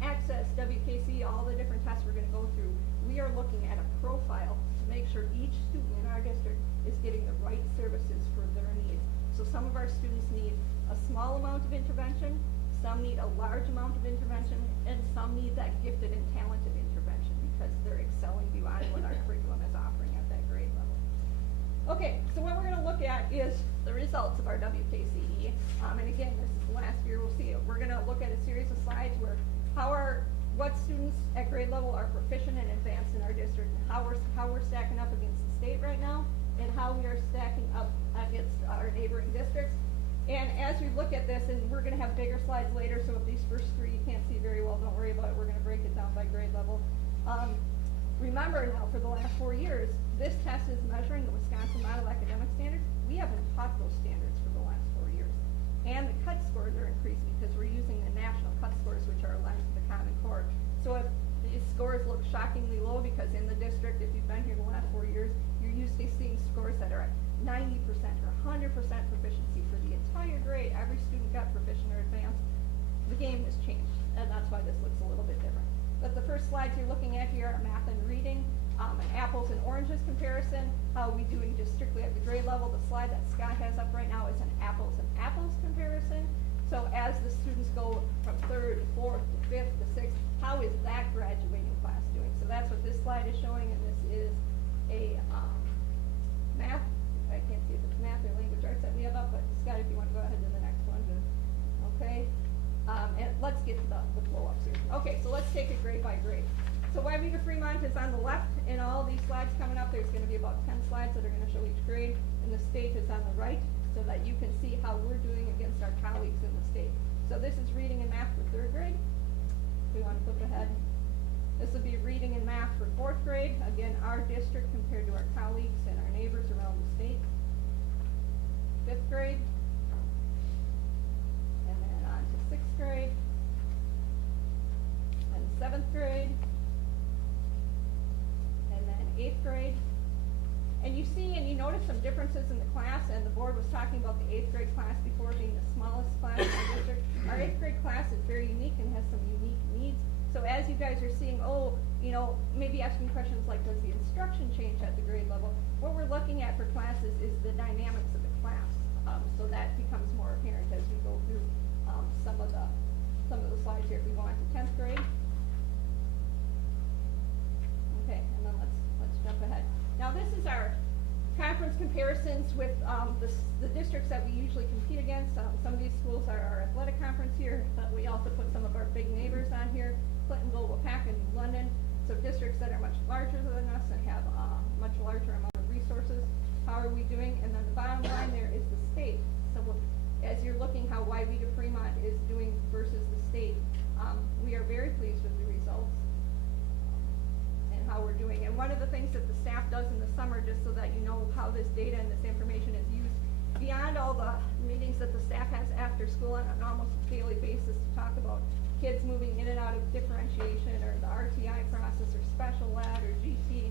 Access, WKC, all the different tests we're going to go through, we are looking at a profile to make sure each student in our district is getting the right services for their needs. So some of our students need a small amount of intervention, some need a large amount of intervention, and some need that gifted and talented intervention because they're excelling beyond what our curriculum is offering at that grade level. Okay, so what we're going to look at is the results of our WKCE. And again, this is last year, we'll see it. We're going to look at a series of slides where what students at grade level are proficient and advanced in our district, and how we're stacking up against the state right now, and how we are stacking up against our neighboring districts. And as we look at this, and we're going to have bigger slides later, so if these first three you can't see very well, don't worry about it. We're going to break it down by grade level. Remember now, for the last 4 years, this test is measuring the Wisconsin Model Academic Standards. We haven't taught those standards for the last 4 years. And the cut scores are increasing because we're using the national cut scores, which are aligned to the Common Core. So if these scores look shockingly low, because in the district, if you've been here the last 4 years, you're used to seeing scores that are at 90% or 100% proficiency for the entire grade. Every student got proficient or advanced. The game has changed, and that's why this looks a little bit different. But the first slides you're looking at here are math and reading, an apples and oranges comparison. How are we doing just strictly at the grade level? The slide that Scott has up right now is an apples and apples comparison. So as the students go from 3rd to 4th to 5th to 6th, how is that graduating class doing? So that's what this slide is showing, and this is a math. I can't see if it's math or language arts that we have up, but Scott, if you want to go ahead to the next one. Okay. And let's get to the blow-ups here. Okay, so let's take it grade by grade. So Weyauwega Fremont is on the left, and all these slides coming up, there's going to be about 10 slides that are going to show each grade, and the state is on the right, so that you can see how we're doing against our colleagues in the state. So this is reading and math for 3rd grade. We want to flip ahead. This will be reading and math for 4th grade. Again, our district compared to our colleagues and our neighbors around the state. 5th grade. And then on to 6th grade. And 7th grade. And then 8th grade. And you see and you notice some differences in the class, and the board was talking about the 8th grade class before being the smallest class in our district. Our 8th grade class is very unique and has some unique needs. So as you guys are seeing, maybe asking questions like, does the instruction change at the grade level? What we're looking at for classes is the dynamics of the class. So that becomes more apparent as we go through some of the slides here. If we go on to 10th grade. Okay, and then let's jump ahead. Now, this is our conference comparisons with the districts that we usually compete against. Some of these schools are our athletic conference here, but we also put some of our big neighbors on here, Clintonville, Waupaca, and New London. So districts that are much larger than us and have a much larger amount of resources. How are we doing? And then the bottom line there is the state. So as you're looking how Weyauwega Fremont is doing versus the state, we are very pleased with the results and how we're doing. And one of the things that the staff does in the summer, just so that you know how this data and this information is used, beyond all the meetings that the staff has after school on an almost daily basis to talk about kids moving in and out of differentiation or the RTI process or special ed or GT.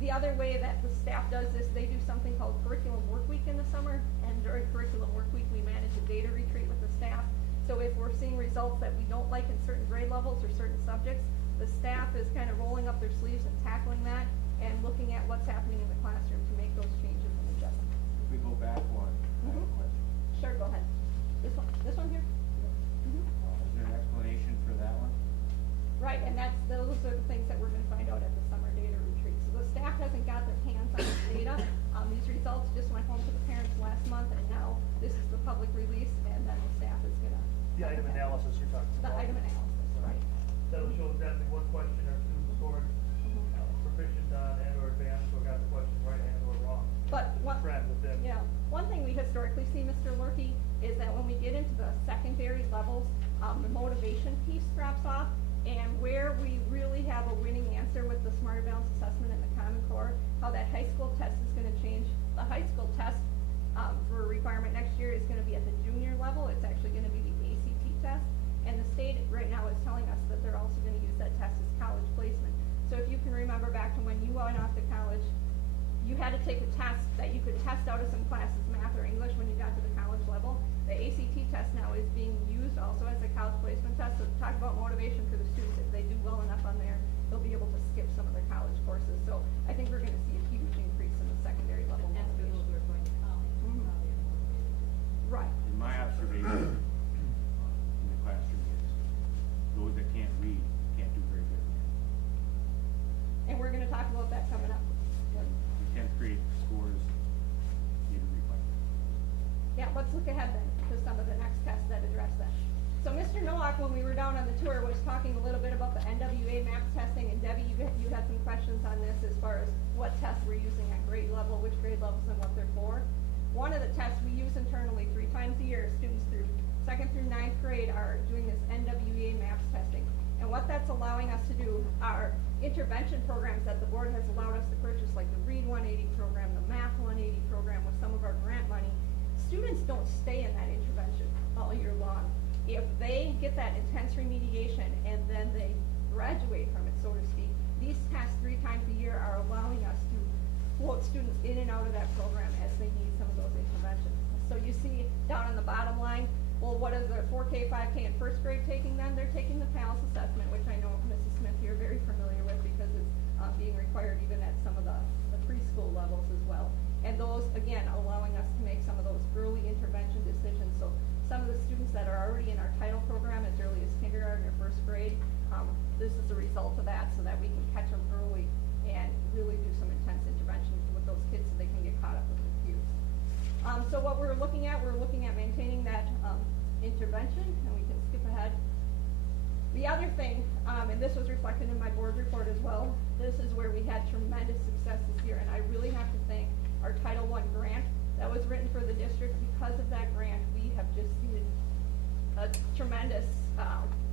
The other way that the staff does this, they do something called curriculum work week in the summer, and during curriculum work week we manage a data retreat with the staff. So if we're seeing results that we don't like in certain grade levels or certain subjects, the staff is kind of rolling up their sleeves and tackling that and looking at what's happening in the classroom to make those changes and adjustments. If we go back one, I have a question. Sure, go ahead. This one here? Is there an explanation for that one? Right, and those are the things that we're gonna find out at the summer data retreat. So the staff hasn't got their hands on this data. These results just went home to the parents last month, and now this is the public release, and then the staff is gonna. The item analysis you're talking The about. item analysis, right. That'll show exactly what question our students scored proficient on and or advanced, or got the question right and or wrong. But There's a trend within. One thing we historically see, Mr. Lurkey, is that when we get into the secondary levels, the motivation piece drops off, and where we really have a winning answer with the Smarter Balanced Assessment and the Common Core, how that high school test is gonna change. The high school test for a requirement next year is gonna be at the junior level. It's actually gonna be the ACT test. And the state right now is telling us that they're also gonna use that test as college placement. So if you can remember back to when you went off to college, you had to take a test that you could test out of some classes, math or English, when you got to the college level. The ACT test now is being used also as a college placement test. So talk about motivation for the students. If they do well enough on there, they'll be able to skip some of their college courses. So I think we're gonna see a huge increase in the secondary level That's for those who are going to college. Mhm. Probably are motivated. Right. In my observation in the classroom is those that can't read can't do very good. And we're gonna talk about that coming up. The 10th grade scores need to reflect that. Yeah, let's look ahead then to some of the next tests that address that. So Mr. Nowak, when we were down on the tour, was talking a little bit about the NWA MAPS testing, and Debbie, you had some questions on this as far as what tests we're using at grade level, which grade levels and what they're for. One of the tests we use internally 3 times a year, students through 2nd through 9th grade are doing this NWA MAPS testing. And what that's allowing us to do are intervention programs that the board has allowed us to purchase, like the Read 180 program, the Math 180 program with some of our grant money. Students don't stay in that intervention all year long. If they get that intense remediation and then they graduate from it, so to speak, these tests 3 times a year are allowing us to float students in and out of that program as they need some of those interventions. So you see down on the bottom line, well, what is their 4K, 5K, and 1st grade taking then? They're taking the PALS assessment, which I know Mrs. Smith here very familiar with because it's being required even at some of the preschool levels as well. And those, again, allowing us to make some of those early intervention decisions. So some of the students that are already in our title program as early as kindergarten or 1st grade, this is the result of that so that we can catch them early and really do some intense interventions with those kids so they can get caught up with their peers. So what we're looking at maintaining that intervention, and we can skip ahead. The other thing, and this was reflected in my board report as well, this is where we had tremendous success this year, and I really have to thank our Title I grant that was written for the district. Because of that grant, we have just seen a tremendous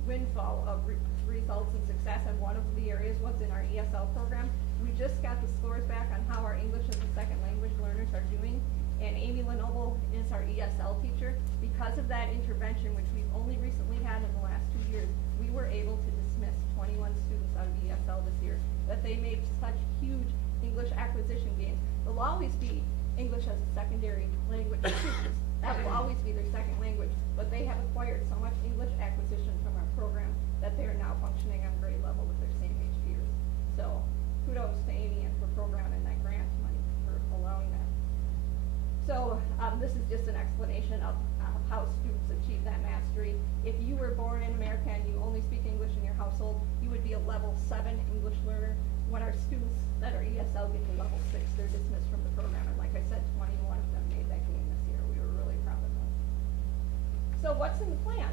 windfall of results and success, and one of the areas was in our ESL program. We just got the scores back on how our English as a second language learners are doing, and Amy Lenoble is our ESL teacher. Because of that intervention, which we've only recently had in the last 2 years, we were able to dismiss 21 students out of ESL this year, that they made such huge English acquisition gains. There'll always be English as a secondary language students. That will always be their second language, but they have acquired so much English acquisition from our program that they are now functioning on grade level with their same age peers. So kudos to Amy and for programming that grant money for allowing that. So, this is just an explanation of how students achieve that mastery. If you were born in America and you only speak English in your household, you would be a level 7 English learner. When our students that are ESL get to level 6, they're dismissed from the program. And like I said, 21 of them made that game this year. We were really proud of them. So what's in the plan?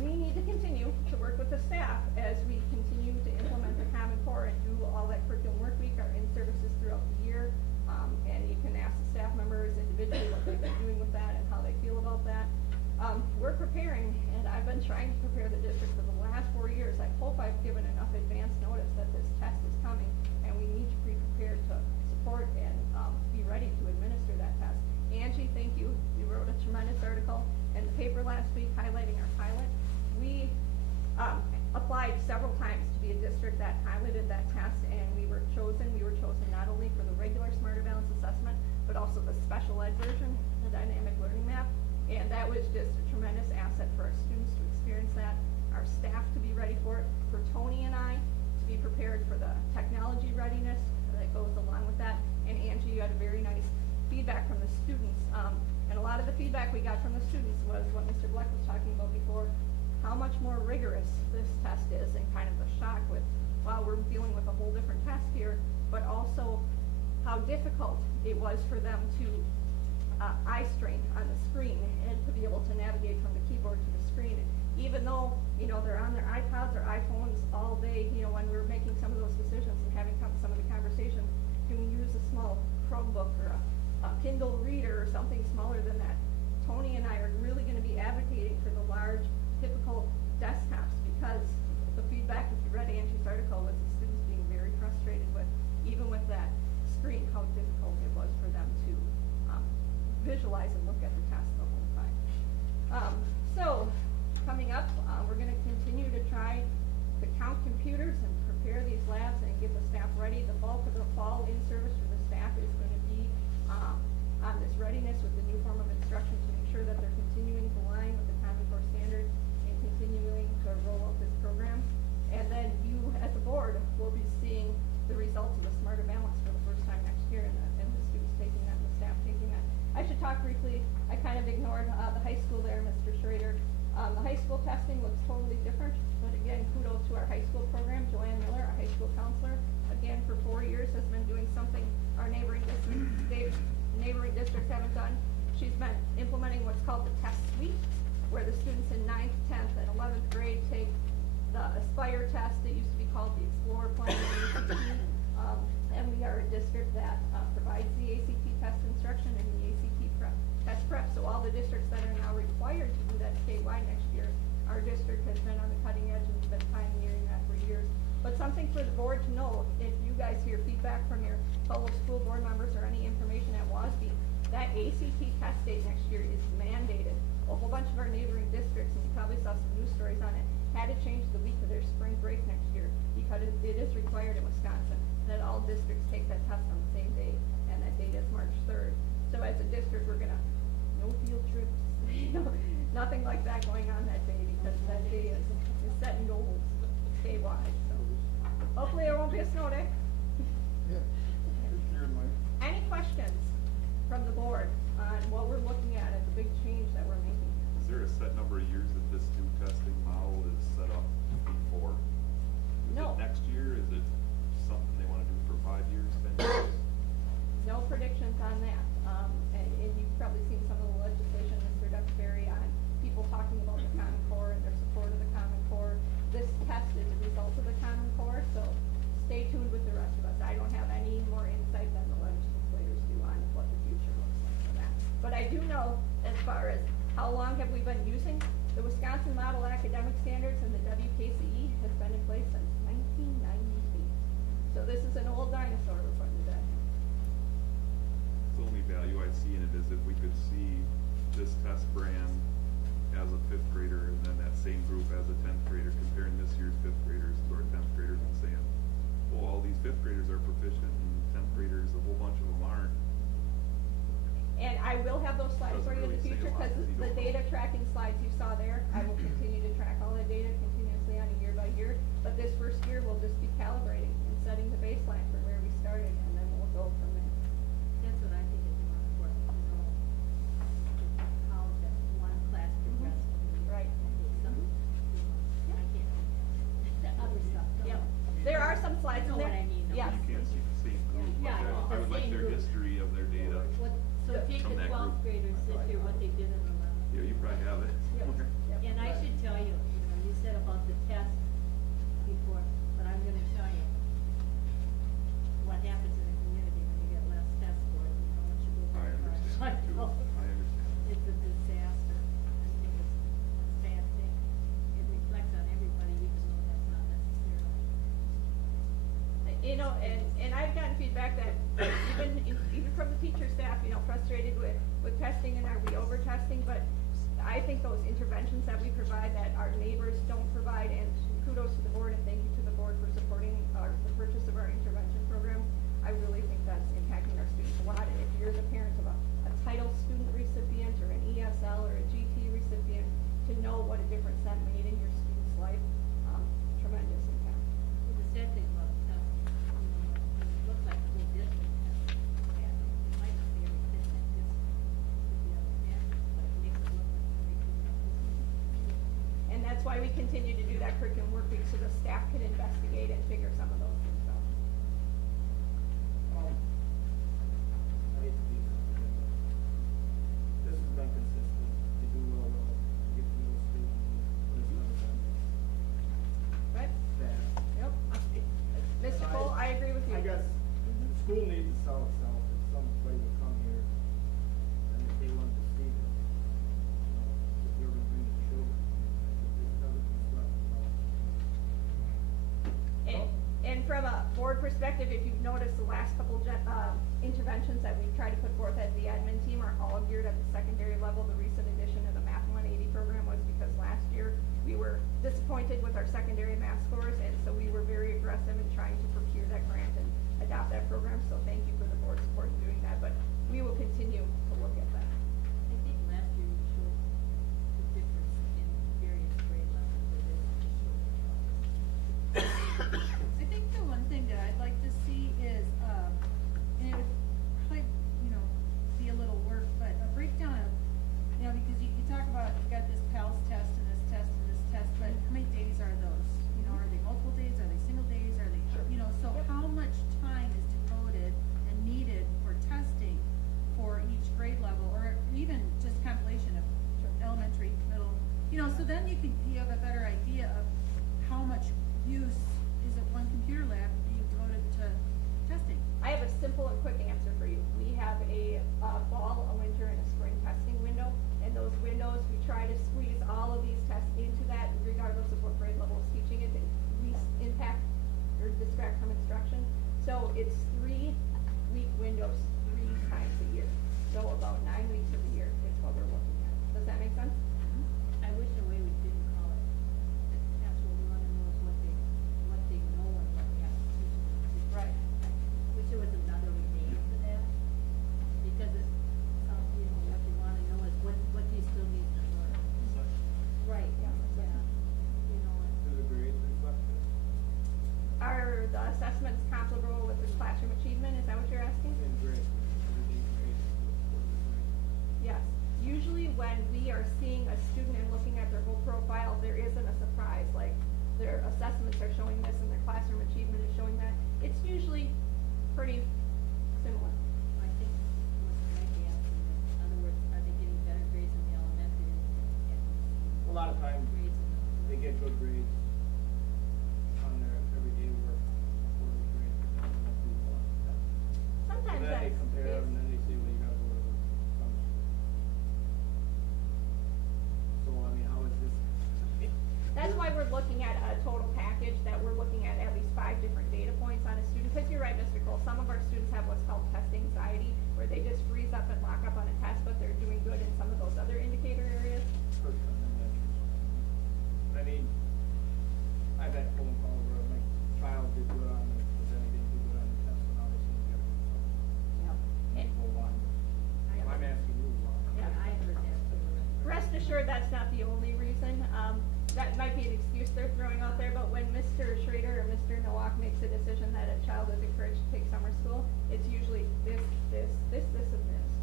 We need to continue to work with the staff as we continue to implement the Common Core and do all that curriculum work week, our in-services throughout the year. And you can ask the staff members individually what they've been doing with that and how they feel about that. We're preparing, and I've been trying to prepare the district for the last 4 years. I hope I've given enough advance notice that this test is coming, and we need to be prepared to support and be ready to administer that test. Angie, thank you. You wrote a tremendous article in the paper last week highlighting our pilot. We applied several times to be a district that piloted that test, and we were chosen. We were chosen not only for the regular Smarter Balance assessment, but also the special ed version, the dynamic learning map. And that was just a tremendous asset for our students to experience that, our staff to be ready for it, for Tony and I to be prepared for the technology readiness that goes along with that. And Angie, you had a very nice feedback from the students. And a lot of the feedback we got from the students was what Mr. Bleck was talking about before, how much more rigorous this test is, and kind of the shock with, wow, we're dealing with a whole different test here, but also how difficult it was for them to eye strain on the screen and to be able to navigate from the keyboard to the screen. And even though, you know, they're on their iPods or iPhones all day, you know, when we're making some of those decisions and having some of the conversations, can we use a small Chromebook or a Kindle reader or something smaller than that? Tony and I are really going to be advocating for the large, typical desktops, because the feedback, if you read Angie's article, was the students being very frustrated with, even with that screen, how difficult it was for them to visualize and look at the test the whole time. So, coming up, we're going to continue to try to count computers and prepare these labs and get the staff ready. The bulk of the fall in-service for the staff is going to be on this readiness with the new form of instruction to make sure that they're continuing to align with the Common Core standards and continuing to roll out this program. And then you, as a board, will be seeing the results of the Smarter Balance for the first time next year, and the students taking that, and the staff taking that. I should talk briefly. I kind of ignored the high school there, Mr. Schrader. The high school testing looks totally different, but again, kudos to our high school program. Joanne Miller, our high school counselor, again, for 4 years has been doing something our neighboring districts haven't done. She's been implementing what's called the test suite, where the students in 9th, 10th, and 11th grade take the Aspire test. It used to be called the Explorer plan, and we are a district that provides the ACT test instruction and the ACT test prep. So all the districts that are now required to do that statewide next year, our district has been on the cutting edge and has been pioneering that for years. But something for the board to know, if you guys hear feedback from your fellow school board members or any information at WASB, that ACT test date next year is mandated. A whole bunch of our neighboring districts, and you probably saw some news stories on it, had to change the week of their spring break next year because it is required in Wisconsin that all districts take that test on the same day, and that date is March 3rd. So as a district, we're gonna, no field trips, nothing like that going on that day, because that day is set in gold statewide. So hopefully there won't be a snow day. Yeah. Any questions from the board on what we're looking at as a big change that we're making? Is there a set number of years that this new testing model is set up before? No. Is it next year? Is it something they want to do for 5 years, 10 years? No predictions on that. And you've probably seen some of the legislation, Mr. Duxbury, on people talking about the Common Core and their support of the Common Core. This test is a result of the Common Core, so stay tuned with the rest of us. I don't have any more insight than the legislators do on what the future looks like for that. But I do know, as far as how long have we been using the Wisconsin Model Academic Standards, and the WKCE has been in place since 1998. So this is an old dinosaur we're putting to bed. The only value I see in it is if we could see this test brand as a 5th grader and then that same group as a 10th grader, comparing this year's 5th graders to our 10th graders and saying, well, all these 5th graders are proficient and 10th graders, a whole bunch of them aren't. And I will have those slides for you in the Doesn't really future, say a lot, because you the don't data tracking slides you saw there, I will continue to track all the data continuously on a year by year. But this first year, we'll just be calibrating and setting the baseline for where we started, and then we'll go from there. That's what I think is more important, to know and I've gotten feedback that even from the teacher staff, frustrated with testing and are we over testing, but I think those interventions that we provide that our neighbors don't provide, and kudos to the board and thank you to the board for supporting the purchase of our intervention program. I really think that's impacting our students a lot, and if you're the parent of a title student recipient or an ESL or a GT recipient, to know what a difference that made in your student's life, tremendous impact. Well, the sad thing about testing, it looks like the whole district has, and it might not be everything that this could be other standards, but it makes it look like everything else. And that's why we continue to do that curriculum work week, so the staff can investigate and figure some of those things out. I hate to be something, but this has been consistent. You do well, you get to know students, but it's never done. Right? Bad. Yep. Mr. Cole, I agree with you. I guess the school needs to sell itself. If somebody would come here and if they wanted to see this, if they were going to bring the children, it doesn't construct at all. And from a board perspective, if you've noticed, the last couple interventions that we've tried to put forth as the admin team are all geared at the secondary level. The recent addition of the Math 180 program was because last year we were disappointed with our secondary math scores, and so we were very aggressive in trying to procure that grant and adopt that program. So thank you for the board support in doing that, but we will continue to look at that. I think last year you showed the difference in various grade levels where this just showed the progress. I think the one thing that I'd like to see is, and it would probably, be a little work, but a breakdown of, because you talk about, you got this PALS test and this test and this test, but how many days are those? Are they multiple days, are they single days, are they, so how much time is devoted and needed for testing for each grade level, or even just compilation of elementary, middle, so then you have a better idea of how much use is it one computer lab being devoted to testing? I have a simple and quick answer for you. We have a fall, a winter, and a spring testing window. And those windows, we try to squeeze all of these tests into that, regardless of what grade level is teaching it, to least impact or distract from instruction. So it's 3-week windows 3 times a year. So about 9 weeks of the year is what we're looking at. Does that make sense? I wish the way we didn't call it, that's what we want to know is what they know and what they have to teach them. Right. Wish there was another name for that, because it, what you want to know is what do you still need to learn? Right, yeah. Do the grades reflect this? Are the assessments comparable with the classroom achievement? Is that what you're asking? In grades, everything grades, quarterly grades. Yes. Usually when we are seeing a student and looking at their whole profile, there isn't a surprise, like their assessments are showing this and their classroom achievement is showing that. It's usually pretty similar. I think what you might be asking is, in other words, are they getting better grades in the elementary and A lot of times, grades in the they get good grades on their everyday work, quarterly grades, but then they don't do well on that. Sometimes And then they that's compare them, and then they say, well, you gotta go to the summer school. So, I mean, how is this? That's why we're looking at a total package, that we're looking at least 5 different data points on a student. Because you're right, Mr. Cole, some of our students have what's called test anxiety, where they just freeze up and lock up on a test, but they're doing good in some of those other indicator areas. First time in elementary school. I mean, I've had phone calls where my child did good on it, but then he didn't do good on the test, and now they seem to get it. Yeah. And go on. I'm asking you why. Yeah, I heard that too. Rest assured, that's not the only reason. That might be an excuse they're throwing out there, but when Mr. Schrader or Mr. Nowak makes a decision that a child is encouraged to take summer school, it's usually this, and this.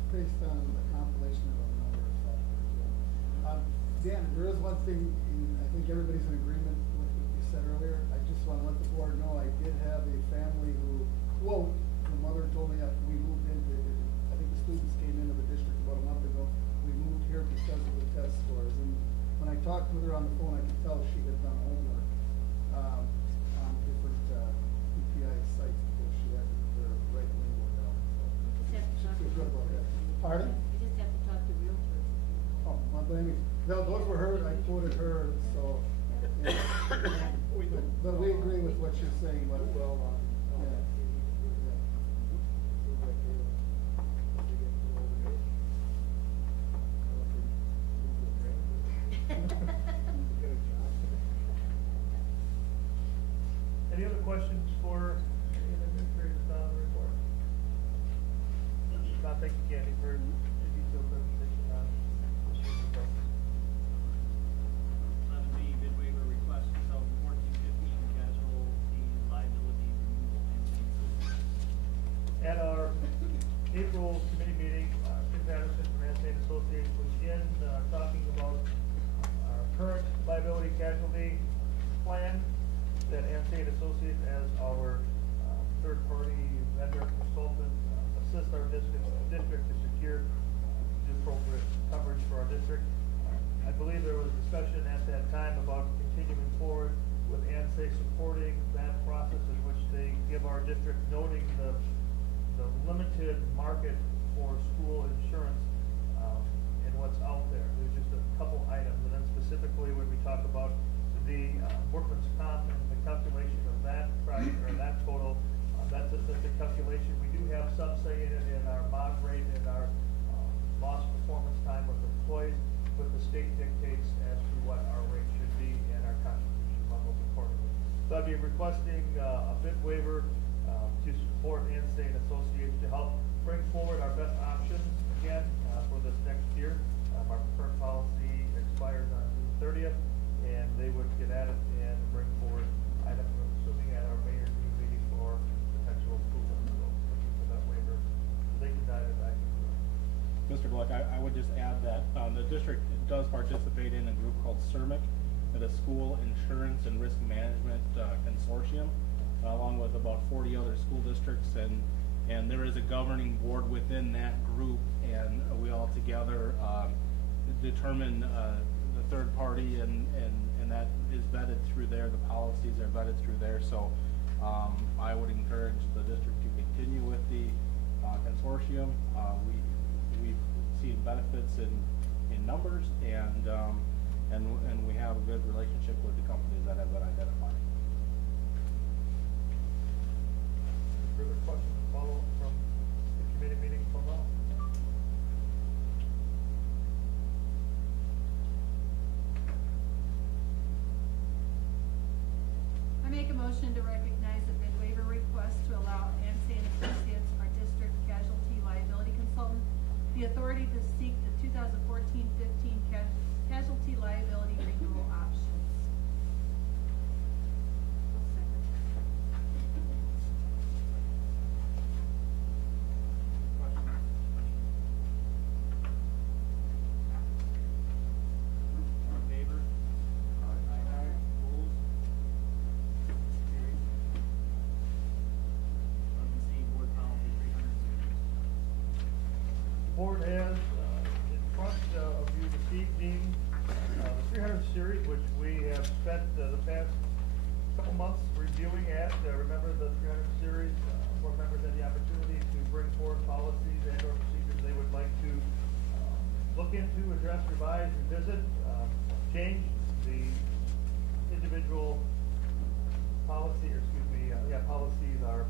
Based on the compilation of a number of factors. Dan, there is one thing, I think everybody's in agreement with what you said earlier. I just want to let the board know, I did have a family who, quote, the mother told me after we moved into, I think the students came into the district about a month ago, we moved here because of the test scores. And when I talked with her on the phone, I could tell she had done homework on different EPI sites because she had her right lingo down. You just have to talk Feel good about that. to Pardon? You just have to talk to realtors. Oh, well, those were her, I quoted her, so. Yeah. But we agree with what you're saying, but. Well, Yeah. like they, as they get to older age. I don't know if they move their brain, but get a job. Any other questions for any of the administrators on the report? Not thank you, Candy, for the detailed presentation on this year's results. 11B, bid waiver request for 2014-15 casualty liability removal and. At our April committee meeting, Tim Patterson from Anthony Associates was in, talking about our current liability casualty plan that Anthony Associates as our third-party vendor consultant assist our district to secure the appropriate coverage for our district. I believe there was discussion at that time about continuing forward with ANSA supporting that process in which they give our district, noting the limited market for school insurance and what's out there. There's just a couple items, and then specifically when we talk about the workman's comp and the calculation of that price or that total, that's a calculation. We do have some say in it in our mod rate and our lost performance time with employees, but the state dictates as to what our rate should be and our contribution levels accordingly. So I'd be requesting a bid waiver to support ANSA and Associates to help bring forward our best options again for this next year. Our current policy expires on June 30th, and they would get at it and bring forward items, I'm assuming at our mayor's meeting for potential approval. So looking for that waiver, so they can dive it back into it. Mr. Gluck, I would just add that the district does participate in a group called CIRMIC, the School Insurance and Risk Management Consortium, along with about 40 other school districts, and there is a governing board within that group, and we all together determine the third party, and that is vetted through there. The policies are vetted through there. So I would encourage the district to continue with the consortium. We've seen benefits in numbers, and we have a good relationship with the companies that have been identified. Further questions or follow-up from the committee meeting from now? I make a motion to recognize the bid waiver request to allow ANSA and Associates, our district casualty liability consultant, the authority to seek the 2014-15 casualty liability renewal options. All in favor? Aye. Opposed? Carried. 11C, board policy 300 series. The board has in front of you this evening the 300 series, which we have spent the past couple months reviewing at. Remember the 300 series, board members had the opportunity to bring forward policies and or procedures they would like to look into, address, revise, revisit, change. The individual policy, or excuse me, policies are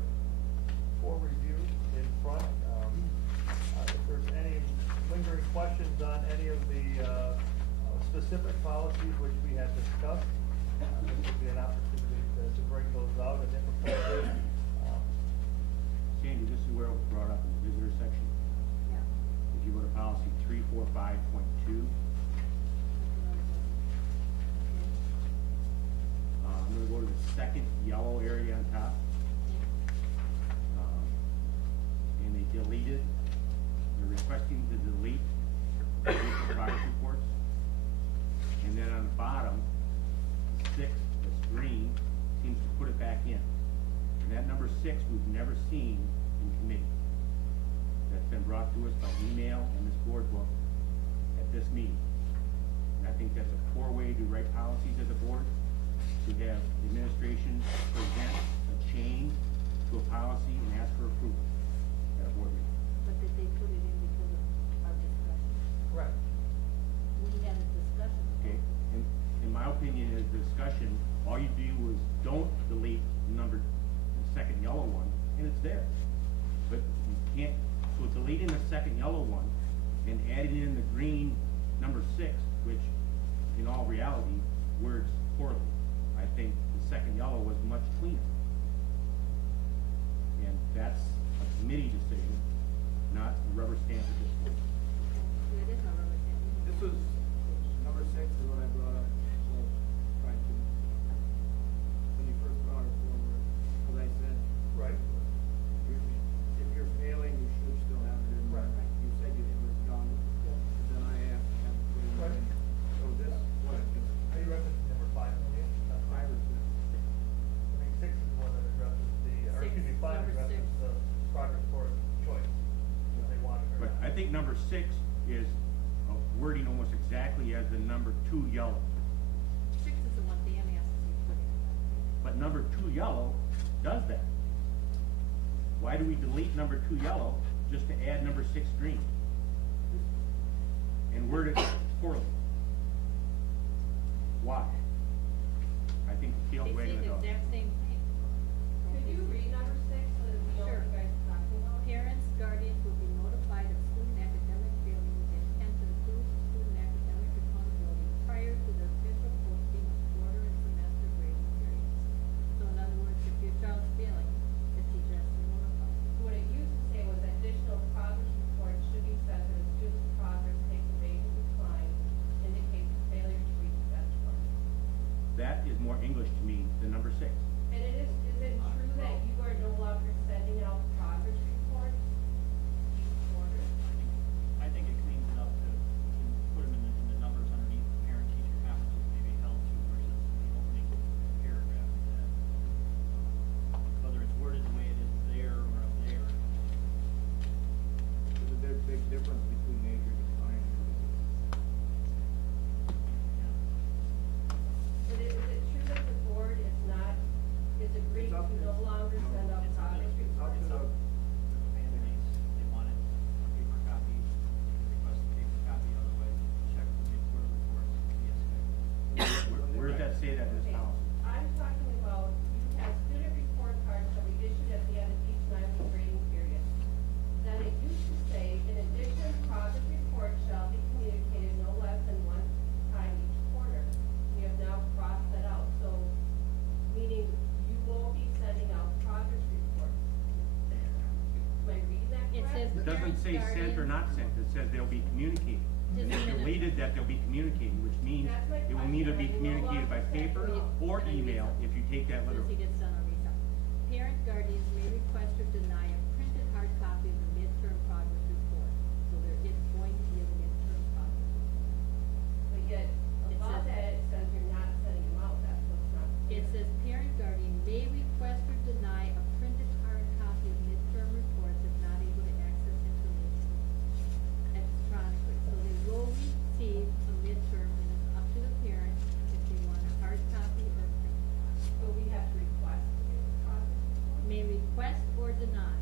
for review in front. If there's any lingering questions on any of the specific policies which we had discussed, this would be an opportunity to bring those out and implement it. Sandy, this is where it was brought up in the visitor section. Yeah. If you go to policy 345.2, I'm gonna go to the second yellow area on top. And they deleted, they're requesting to delete vehicle progress reports. And then on the bottom, 6, that's green, seems to put it back in. And that number 6, we've never seen in committee. That's been brought to us by email and this board book at this meeting. And I think that's a poor way to write policies as a board, to have the administration present a change to a policy and ask for approval at a board meeting. But did they put it in because of our discussion? Correct. We had a discussion. Okay, and in my opinion, is discussion, all you do is don't delete the second yellow one, and it's there. But you can't green number 6, which in all reality words poorly. I think the second yellow was much cleaner. And that's a committee decision, not a rubber stamp at this point. It is not rubber stamp. This was, number 6 is what I brought up, well, tried to, when you first brought it forward, as I said. Right. If you're failing, you should still have it in. Right. You said it was done, but then I asked to have it put in. Right. So this, what, Are you referencing number 5, Olivia? 5 or 6? I think 6 is the one that addresses the, or excuse me, 5 Number addresses six. the progress report choice, if they wanted or But not. I think number 6 is wording almost exactly as the number 2 yellow. 6 is the one Dan asked us to put in. But number 2 yellow does that. Why do we delete number 2 yellow just to add number 6 green? And word it poorly. Why? I think the They field's say wagging the the dog. exact same thing. Could you read number 6 so that we know what Sure. you guys are talking about? Parents, guardians will be notified of student academic failures and intent to improve student academic accountability prior to the official posting of quarter and semester grading periods. So in other words, if your child's failing, the teacher has to notify. What it used to say was additional progress reports should be sent that a student's progress takes a rate of decline, indicates failure to reach benchmark. That is more English to me than number 6. And is it true that you are no longer sending out progress reports each quarter? I think it cleans it up to put them in the numbers underneath parent-teacher conferences may be held to versus the opening paragraph that, whether it's worded the way it is there or up there. There's a big difference between major decline and But is it true that the board is agreeing It's up to to- no longer send out It's up progress to reports? the- Families, they want it, a paper copy, request a paper copy, otherwise check the quarter reports, Where does that say that in this Okay, policy? I'm talking about, you have student report cards that we issued at the end of each 9-week grading period. Then it used to say, in addition, progress reports shall be communicated no less than one time each quarter. We have now crossed that out, so, meaning you won't be sending out progress reports. Am I reading that It correct? says It doesn't say sent or not sent, it says they'll be communicated. Just a It's minute. deleted that they'll be communicated, which means That's my it will either be question. communicated by paper or Can I read email something? if you take that Since he literally. gets done, I'll read something. Parent guardians may request or deny a printed hard copy of the midterm progress report. So there is going to be a midterm progress report. But yet, It above says- that, it says you're not sending them out, that's what's not. It says parent guardian may request or deny a printed hard copy of midterm reports if not able to access information electronically. So they will receive a midterm and it's up to the parent if they want a hard copy or a printed copy. So we have to request to get the progress report? May request or deny.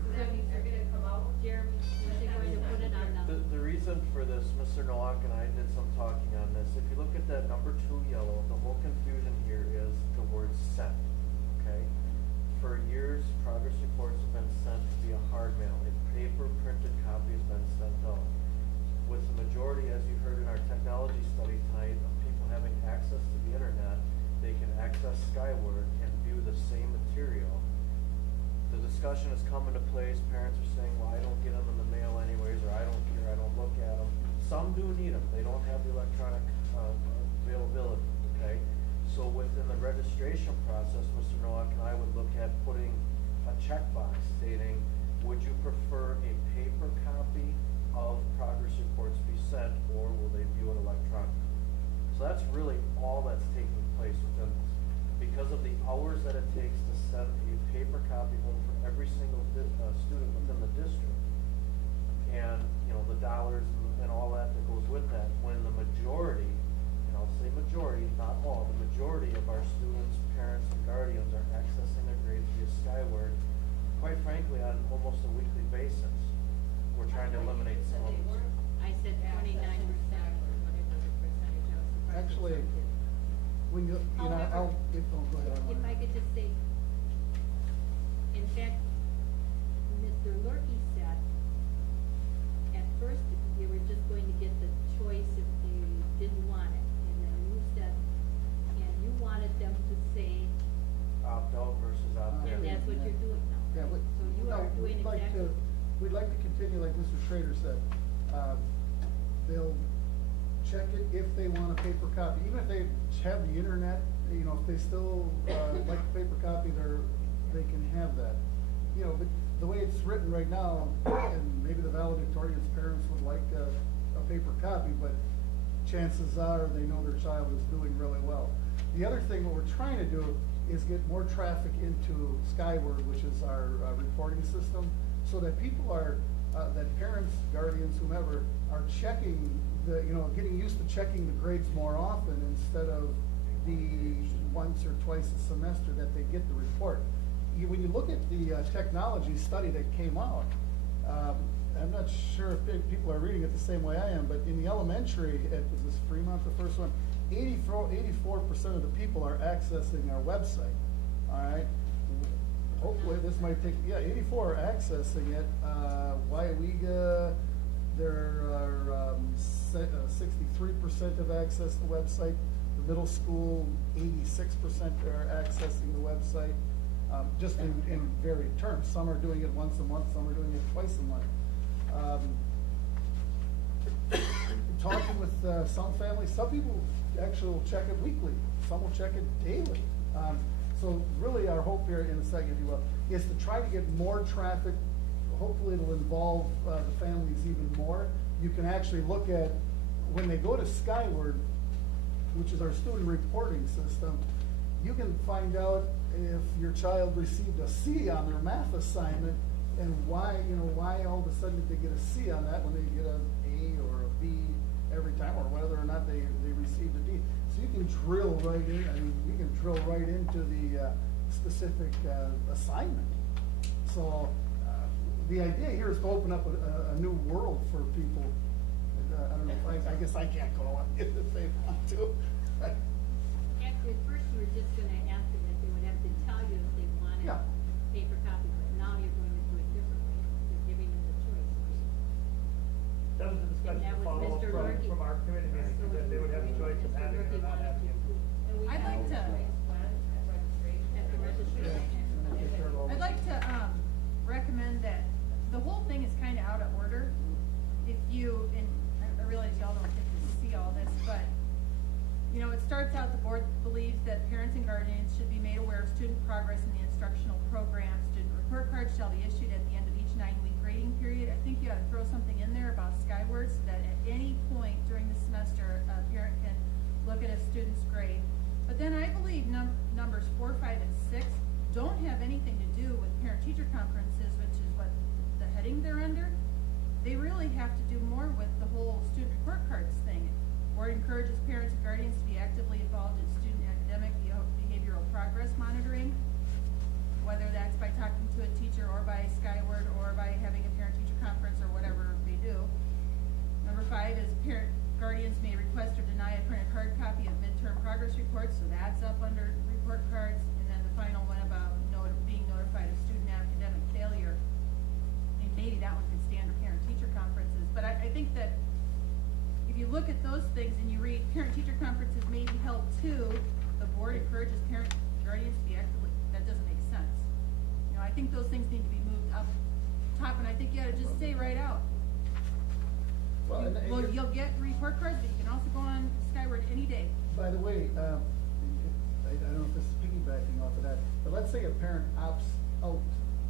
So that means they're gonna come out? Jeremy, is he going to put it on The reason for this, Mr. Nowak and I did some talking on this. If you look at that number 2 yellow, the whole confusion here is the word sent, okay? For years, progress reports have been sent via hard mail. A paper printed copy has been sent out. With the majority, as you heard in our technology study tonight, of people having access to the internet, they can access Skyward and view the same material. The discussion has come into place, parents are saying, well, I don't get them in the mail anyways, or I don't care, I don't look at them. Some do need them, they don't have the electronic availability, okay? So within the registration process, Mr. Nowak and I would look at putting a checkbox stating, would you prefer a paper copy of progress reports be sent, or will they view it electronically? So that's really all that's taking place within this. Because of the hours that it takes to send a paper copy home for every single student within the district, and, you know, the dollars and all that goes with that, when the majority, and I'll say majority, not all, the majority of our students, parents, and guardians are accessing their grades via Skyward, quite frankly, on almost a weekly basis. We're trying to eliminate some of this. I said 29% or whatever the percentage I was surprised. Actually, when you know, However, go ahead. if I could just say, in fact, Mr. Lurkey said, at first, they were just opinion, like Mr. Schrader said, they'll check it if they want a paper copy, even if they have the internet, you know, if they still, like the paper copy, they can have that. You know, but the way it's written right now, and maybe the valedictorian's parents would like a paper copy, but chances are they know their child is doing really well. The other thing, what we're trying to do is get more traffic into Skyward, which is our reporting system, so that people are, that parents, guardians, whomever, are checking the, you know, getting used to checking the grades more often instead of the once or twice a semester that they get the report. When you look at the technology study that came out, I'm not sure if people are reading it the same way I am, but in the elementary, was this Fremont the first one? 84% of the people are accessing our website, all right? Hopefully this might take, 84 are accessing it. Weyauwega, there are 63% have accessed the website. The middle school, 86% are accessing the website, just in varied terms. Some are doing it once a month, some are doing it twice a month. Talking with some families, some people actually will check it weekly, some will check it daily. So really our hope here, in a second, if you will, is to try to get more traffic. Hopefully it'll involve the families even more. You can actually look at, when they go to Skyward, which is our student reporting system, you can find out if your child received a C on their math assignment and why, you know, why all of a sudden did they get a C on that when they get an A or a B every time, or whether or not they received a D. So you can drill right in, I mean, you can drill right into the specific assignment. So the idea here is to open up a new world for people. I don't know, I guess I can't go on if they want to. Actually, at first you were just gonna ask them if they would have to tell you if they wanted Yeah. paper copy, but now you're going to do it differently. You're giving them the choice. That was a discussion that to was follow up Mr. Lurky. from our committee meeting, So that they would have the choice of Mr. having it Lurky or not wanted having you it. to- I'd like to, At the registration. I'd like to, recommend that, the whole thing is kinda out of order. If you, and I realize y'all don't get to see all this, but, you know, it starts out, the board believes that parents and guardians should be made aware of student progress in the instructional program. Student report cards shall be issued at the end of each 9-week grading period. I think you ought to throw something in there about Skyward, so that at any point during the semester, a parent can look at a student's grade. But then I believe numbers 4, 5, and 6 don't have anything to do with parent-teacher conferences, which is what the heading they're under. They really have to do more with the whole student report cards thing. Board encourages parents and guardians to be actively involved in student academic behavioral progress monitoring, whether that's by talking to a teacher or by Skyward or by having a parent-teacher conference or whatever they do. Number 5 is guardians may request or deny a printed hard copy of midterm progress reports, so that's up under report cards. And then the final one about being notified of student academic failure. And maybe that one could stand for parent-teacher conferences, but I think that if you look at those things and you read parent-teacher conferences may be held too, the board encourages parent guardians to be actively, that doesn't make sense. You know, I think those things need to be moved up top, and I think you ought to just say right out. Well, You'll get report cards, but you can also go on Skyward any day. by the way, I don't know if this is piggybacking off of that, but let's say a parent opts out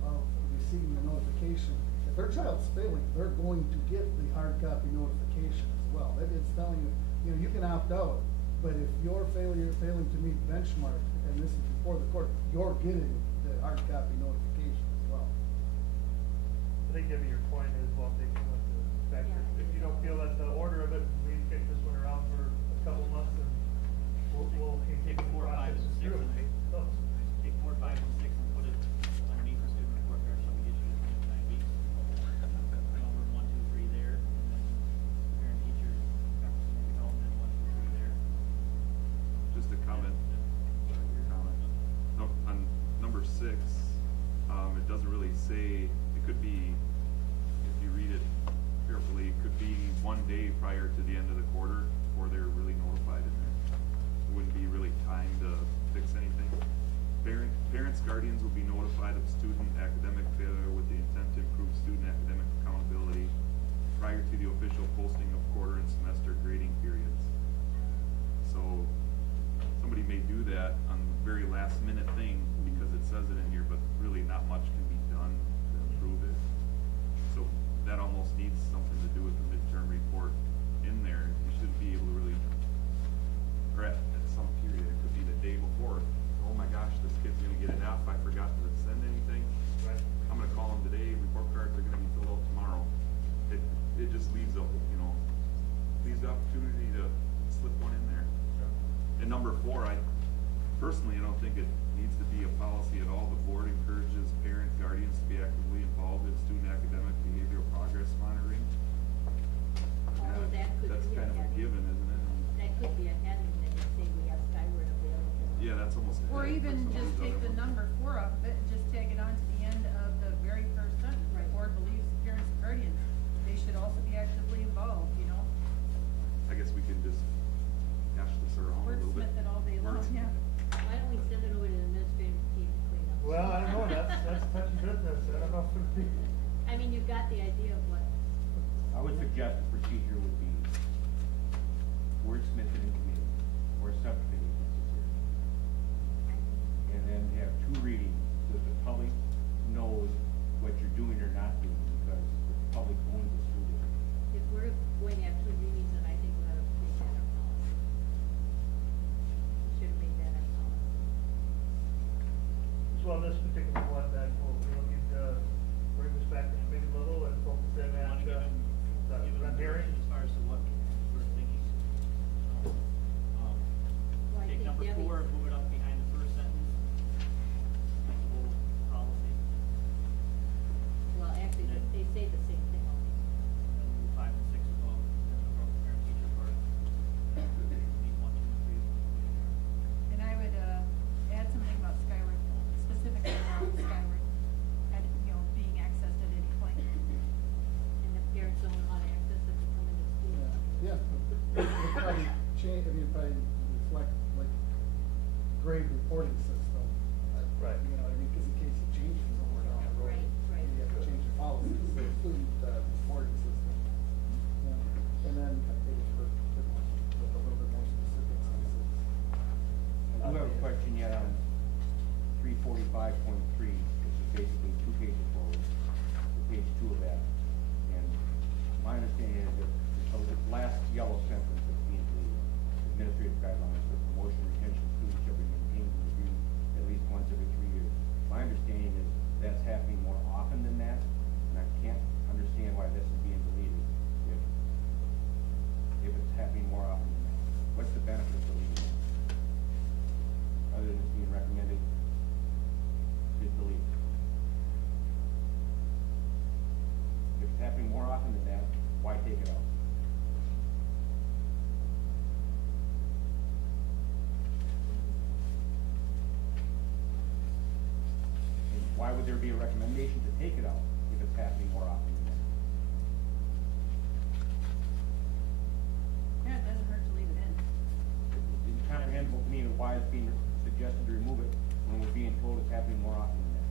of receiving the notification. If their child's failing, they're going to get the hard copy notification as well. It's telling you, you know, you can opt out, but if you're failing to meet benchmark, and this is before the court, you're getting the hard copy notification as well. I think, Debbie, your point is well taken with the fact that if you don't feel that the order of it, we kick this one around for a couple months and we'll Take continue 4, 5, and 6, through. and take 4, 5, and 6, and put it underneath the student report card, so we get you in 9 weeks. Number 1, 2, 3 there, and then parent-teacher conference may be held, and then 1, 2, 3 there. Just a comment, your comment. No, on number 6, it doesn't really say, it could be, if you read it carefully, it could be 1 day prior to the end of the quarter before they're really notified in there. It wouldn't be really time to fix anything. Parents, guardians will be notified of student academic failure with the intent to improve student academic accountability prior to the official posting of quarter and semester grading periods. So, somebody may do that on the very last minute thing because it says it in here, but really not much can be done to improve it. So, that almost needs something to do with the midterm report in there. You shouldn't be able to really, or at some period, it could be the day before. Oh my gosh, this kid's gonna get an F, I forgot to send anything. Right. I'm gonna call him today, report cards are gonna be filled out tomorrow. It just leaves the opportunity to slip one in there. And number 4, I don't think it needs to be a policy at all. The board encourages parent guardians to be actively involved in student academic behavioral progress monitoring. Although that could That's be a kind of a heading. given, isn't it? That could be a heading, that you say we have Skyward available. Yeah, that's almost a Or heading for even some of just these take other the ones. number 4 off of it and just tag it on to the end of the very first sentence. The board believes parents and guardians, they should also be actively involved, you know? I guess we can just hash this around a little bit. Wordsmith it all day long, yeah. Why don't we send it over to the administrative team to clean up? Well, I don't know, that's touchy business, I don't know if it'd be. I mean, you've got the idea of what, I would suggest the procedure would be wordsmith it in committee or subcommittee if necessary. And then have 2 readings so that the public knows what you're doing or not doing, because the public owns the school district. if we're going to have 2 readings, then I think we ought to make that our policy. We should have made that our policy. So on this particular one, then, we'll be looking to bring this back to maybe a little and focus in I at, wanna give him red herring. direction as far as to what we're thinking. So, Well, I take think number Debbie- 4 and move it up behind the first sentence. That's the whole policy. Well, actually, they say the same thing all the time. And then move 5 and 6 above, above the parent teacher part. Meet 1, 2, and 3. And I would, add something about Skyward, specifically around Skyward, at, being accessed at any point. And the parents don't know how to access it to come into school. Yeah, it'll probably change, probably reflect like grade reporting system. Right. You know, because in case it changes over down the road. Right. You have to change your policies, the student, reporting system. Yeah. And then I think it's with a little bit more specifics on this. I do have a question yet on 345.3, which is basically 2 pages forward, to page 2 of that. And my understanding is that the last yellow sentence that's being deleted, administrative guidelines for promotion and retention of students shall be maintained and reviewed at least once every 3 years. My understanding is that's happening more often than that, and I can't understand why this is being deleted if it's happening more often than that. What's the benefit of deleting it? Other than it's being recommended to delete. If it's happening more often than that, why take it out? And why would there be a recommendation to take it out if it's happening more often than that? Yeah, it doesn't hurt to leave it in. It's incomprehensible to me why it's being suggested to remove it when we're being told it's happening more often than that.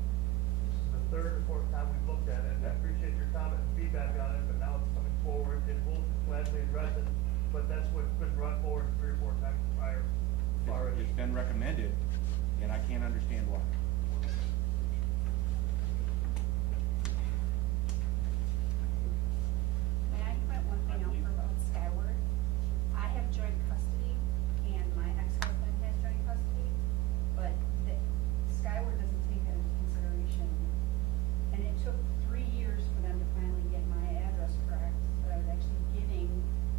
This is the 3rd or 4th time we've looked at it, and I appreciate your comment and feedback on it, but now it's coming forward, and we'll gladly address it. But that's what's been brought forward 3 or 4 times prior. It's been recommended, and I can't understand why. May I point one thing out for both Skyward? I have joint custody and my ex-husband has joint custody, but Skyward doesn't take that into consideration. And it took 3 years for them to finally get my address correct, but I was actually getting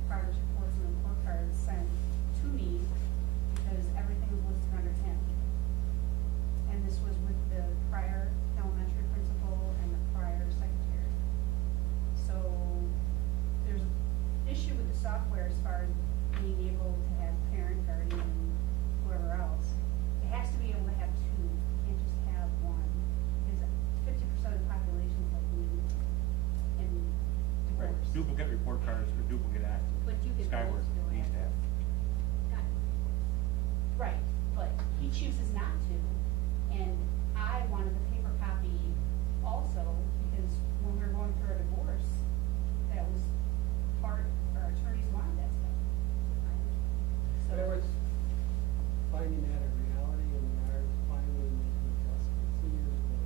progress reports and report cards sent to me because everything was listed under him. And this was with the prior elementary principal and the prior secretary. So there's an issue with the software as far as being able to have parent, guardian, and whoever else. It has to be able to have 2. You can't just have 1. Because 50% of the population is like me and Right. divorce. Duplicate report cards for duplicate access. But you can Skyward both still needs to have. Got it. Right, but he chooses not to. And I wanted the paper copy also, because when we were going through a divorce, that was part, our attorneys wanted that stuff. So There was finding that a reality and our finally making it 2 years ago.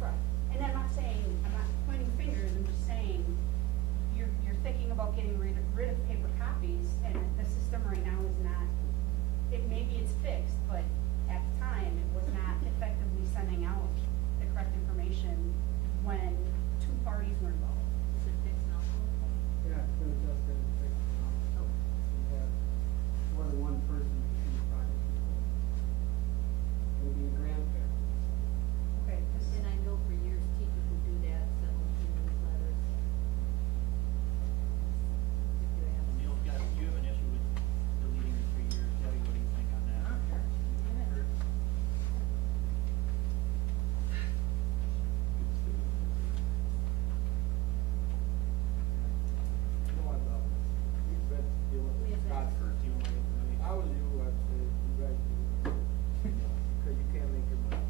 correct. And I'm not saying, I'm not pointing fingers, I'm just saying, you're thinking about getting rid of paper copies, and the system right now is not, maybe it's fixed, but at the time, it was not effectively sending out the correct information when two parties were involved. Is it fixed now? Yeah, it's been adjusted and fixed now. Oh. We have more than one person to see the project before. And being grandparents. Okay, And I know for years teachers would do that, send them through newsletters. If you ask. Neil, do you have an issue with deleting the 3 years? Debbie, what do you think on that? You know what, we've been dealing We with have Scott for Do you want to get the money? I was you, I'd say you guys do it. Because you can't make your money.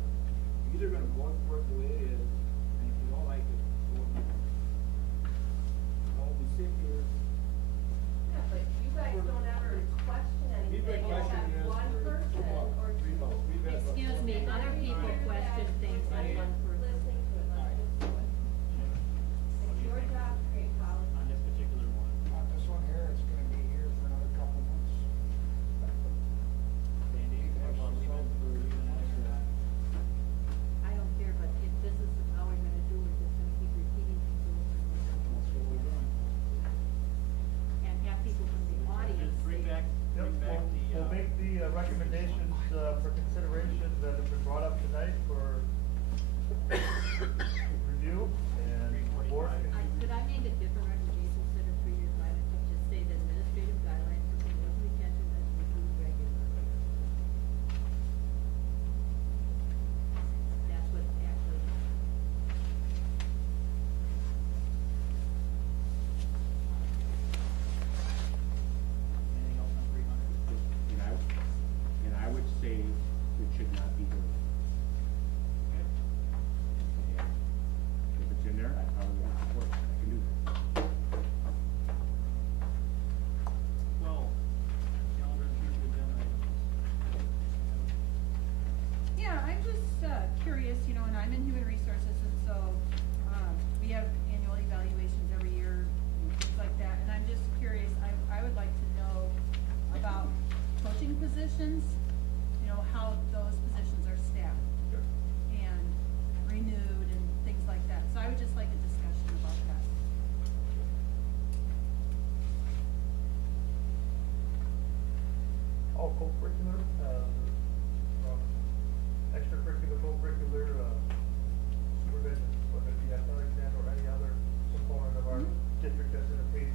You're either gonna vote for it the way it is, and if you don't like it, vote no. Well, we sit here, Yeah, but you guys don't ever question we've been anything, except questioning this one for, person what, or 3 two. months. We've had about Excuse 4 me, months. other people question things like one person. Listening to it, let's just do it. It's your job to create policy. On this particular one? This one here, it's gonna be here for another couple months. Sandy, how about leaving it or not? I don't care, but if this is how we're gonna do it, just gonna keep repeating things over and over. That's what we're doing. And have people from the audience Just bring say- back Yep, the, we'll make the recommendations for consideration that have been brought up tonight for review and the board. Could I make a different recommendation instead of 3 years? I would just say the administrative guidelines for payment retention as reviewed regularly. That's what actually. anything else on 300? And I would say it should not be done. And if it's in there, I probably won't support it, I can do that. Well, calendar and future agenda items. Yeah, I'm just curious, you know, and I'm in human resources, and so we have annual evaluations every year and things like that. And I'm just curious, I would like to know about coaching positions, you know, how those positions are staffed and renewed and things like that. So I would just like a discussion about that. All co-curricular, extracurricular, co-curricular, supervision, whether it be athletics and or any other component of our district that's in a paid.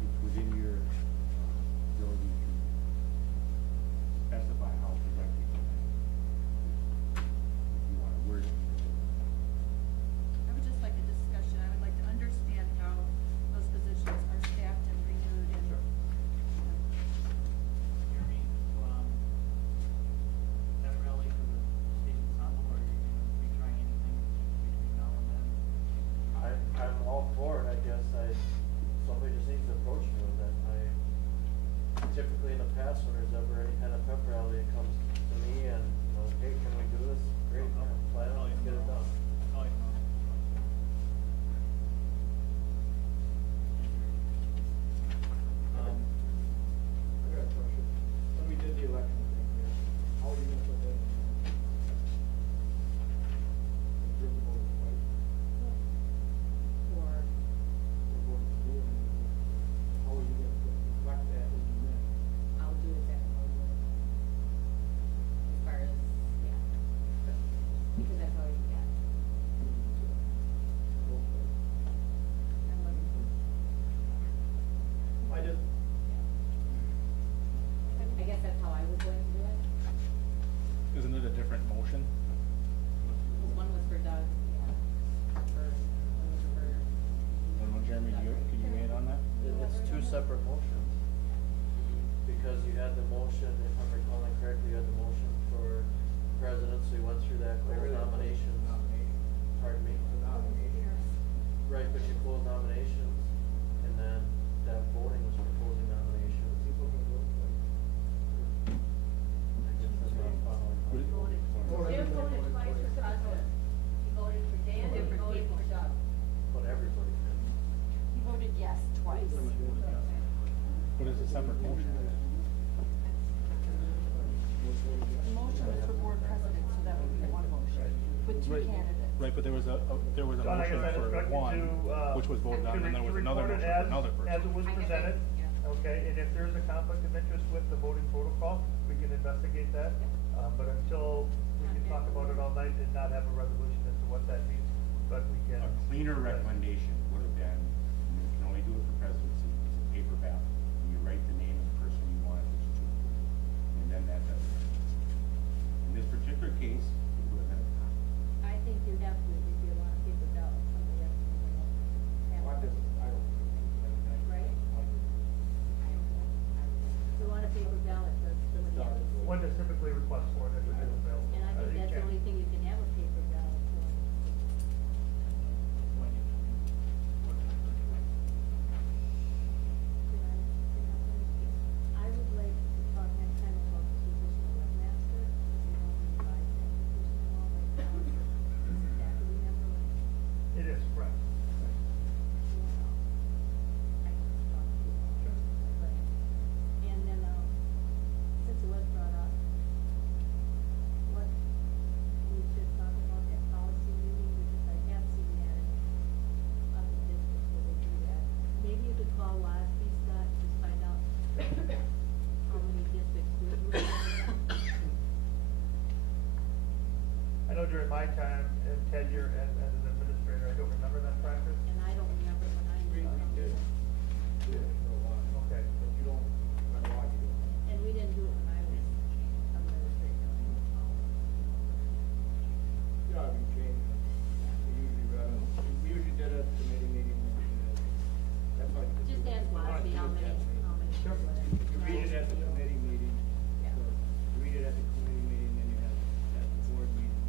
It's within your ability to specify how to direct people. If you want to word it. I would just like a discussion. I would like to understand how those positions are staffed and renewed and. Jeremy, that rally for the state ensemble, are you gonna be trying anything between now and then? I'm all for it, I guess. Somebody just needs to approach me with it. Typically in the past, when there's ever any kind of pep rally, it comes to me and, you know, hey, can we do this? Great, yeah, plan it, let's get it done. Oh, yeah. I got a question. When we did the election thing here, how are you gonna put that in? Observable twice, Or or what to do, and how are you gonna reflect that in the minutes? I'll do it that way. As far as, yeah. Because that's always got. because you closed nominations, and then that voting was for closing nominations. People can vote twice. I guess I'm not following. Would- Jim voted twice for president. He voted for Dan and he voted for Doug. But everybody did. He voted yes twice. What is a separate motion? The motion was for board president, so that would be one motion, with two Right. candidates. Right, but there was a John, I guess motion I for instructed one, to, which was voted on, and there was to another record motion it for another person. As it was presented, okay, and if there's a conflict of interest with the voting protocol, we can investigate that. But until we can talk about it all night and not have a resolution as to what that means, but we can. A cleaner recommendation would have been, you can only do it for presidency, it's a paper ballot. And you write the name of the person you want to approve. And then that does it. In this particular case, it would have been a tie. I think you have to, if you want to keep it out, somebody has to have Well, it. I don't think. Right? If you want a paper ballot, does somebody have it? One that typically requests for it, if it is available. And I think You that's the can't- only thing you can have a paper ballot for. I would like to talk next time about the position of webmaster, because we don't revise that position at all right now. Faculty member, It is, correct. I can talk to you about it. But- And then, since it was brought up, what, we should talk about that policy meeting, because I have seen that in other districts where they do that. Maybe you could call WASB, Scott, and just find out how many districts do it. I know during my time and tenure as an administrator, I don't remember that practice. And I don't remember when I was. We did. Yeah, for a while. Okay. But you don't, by law, you don't. And we didn't do it when I was administrator. Yeah, we changed it. We usually did it at the committee meeting. And we did it. That's why. Just ask WASB how many. Sure. You read it at the committee meeting. Yeah. So you read it at the committee meeting, then you have it at the board meeting.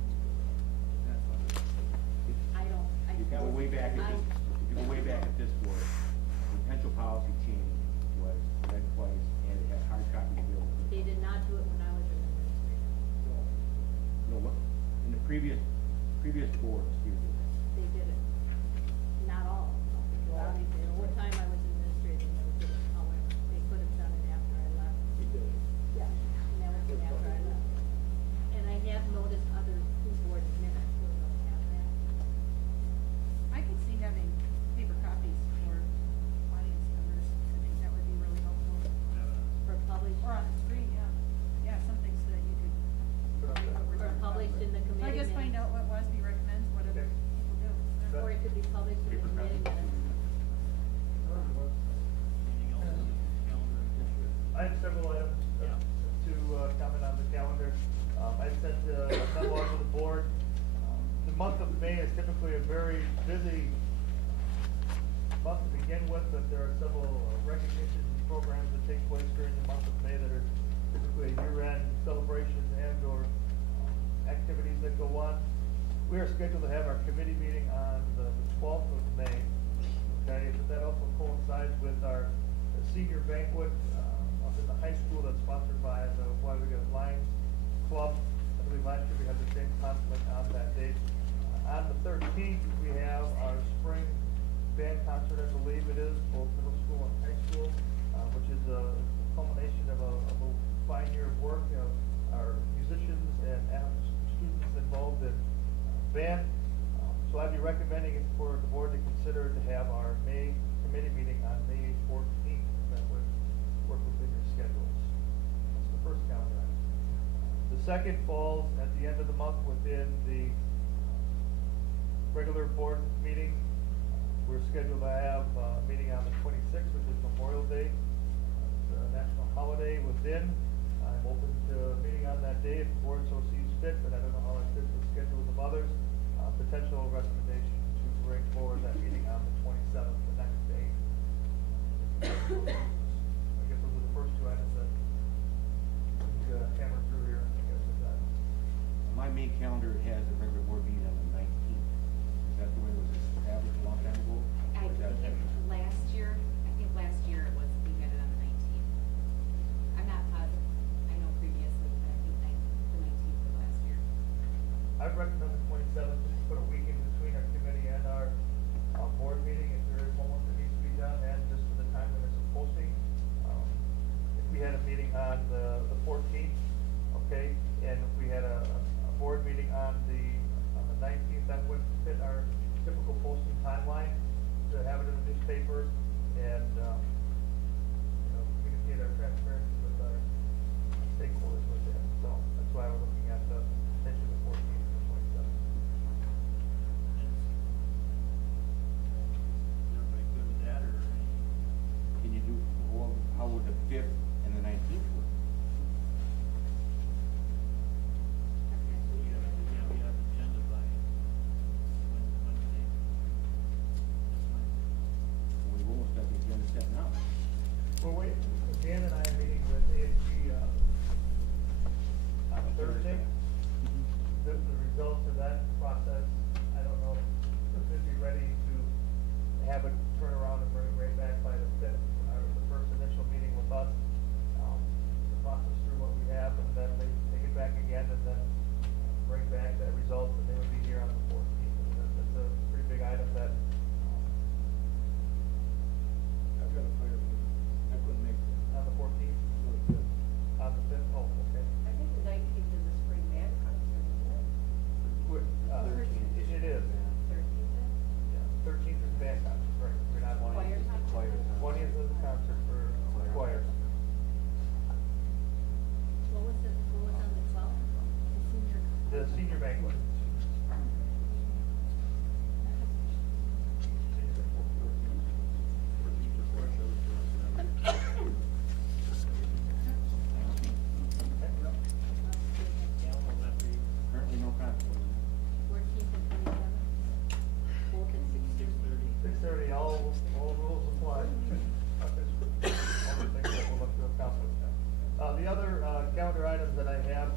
That's how. I don't. If you go way back at this, if you go way back at this board, the potential policy change was read twice and it had hard copies available. They did not do it when I was an administrator. No, what, in the previous boards, here did that. They did it. Not all, because obviously, the whole time I was administrating, they did it, however, they could have done it after I left. He did it. Yeah, and that was after I left. And I have noticed other school board minutes where they'll have that. I could see having paper copies for audience members. I think that would be really helpful. For published. Or on the screen, yeah. Yeah, something so that you could read what we're Or talking about. published in the So I committee guess find minutes. out what WASB recommends, what other people do. Or it could be published in the Paper committee copy. minutes. I have several items to comment on the calendar. I sent a memo out to the board. The month of May is typically a very busy month to begin with, but there are several recognition programs that take place during the month of May that are typically year-end celebrations and/or activities that go on. We are scheduled to have our committee meeting on the 12th of May. Okay, but that also coincides with our senior banquet up in the high school that's sponsored by the Weyauwega Lions Club. I believe last year we had the same conflict on that date. On the 13th, we have our spring band concert, I believe it is, both middle school and high school, which is a culmination of a fine year of work of our musicians and students involved in band. So I'd be recommending it for the board to consider to have our May committee meeting on May 14th, if that would work within your schedules. That's the first calendar item. The second falls at the end of the month within the regular board meeting. We're scheduled to have a meeting on the 26th, which is Memorial Day. It's a national holiday within. I'm open to meeting on that day if the board so sees fit, but I don't know how that fits with schedules of others. Potential recommendation to bring forward that meeting on the 27th, the next day. I guess those are the first two items that we hammer through here, I guess, with that. My main calendar has a regular board meeting on the 19th. Is that the way it was established a long time ago? 14th, okay? And we had a board meeting on the 19th. That would fit our typical posting timeline to have it in the newspaper and, communicate our transparency with our stakeholders with it. So that's why we're looking at potentially the 14th or 27th. Everybody good with that, or? Can you do, well, how would the 5th and the 19th work? We have the agenda by Wednesday. We've almost got the agenda set now. Well, wait, Dan and I are meeting with ASG, on Thursday. The results of that process, I don't know if we'd be ready to have it turn around and bring it right back by the 5th. The first initial meeting with us, to process through what we have, and then they take it back again, and then bring back that result, and they would be here on the 14th. And that's a pretty big item that, I've got a fire meeting. I couldn't make it. on the 14th, on the 5th, oh, okay. I think the 19th is the spring band concert, isn't it? It is. 13th? Yeah, 13th is band concert, right, we're not. Choir concert? 20th is the concert for choirs. What was on the 12th? The senior banquet. Currently no conflict. 14th and 27th? Both at 6:30. 6:30, all rules apply. All the things that we'll look to accomplish. The other calendar items that I have,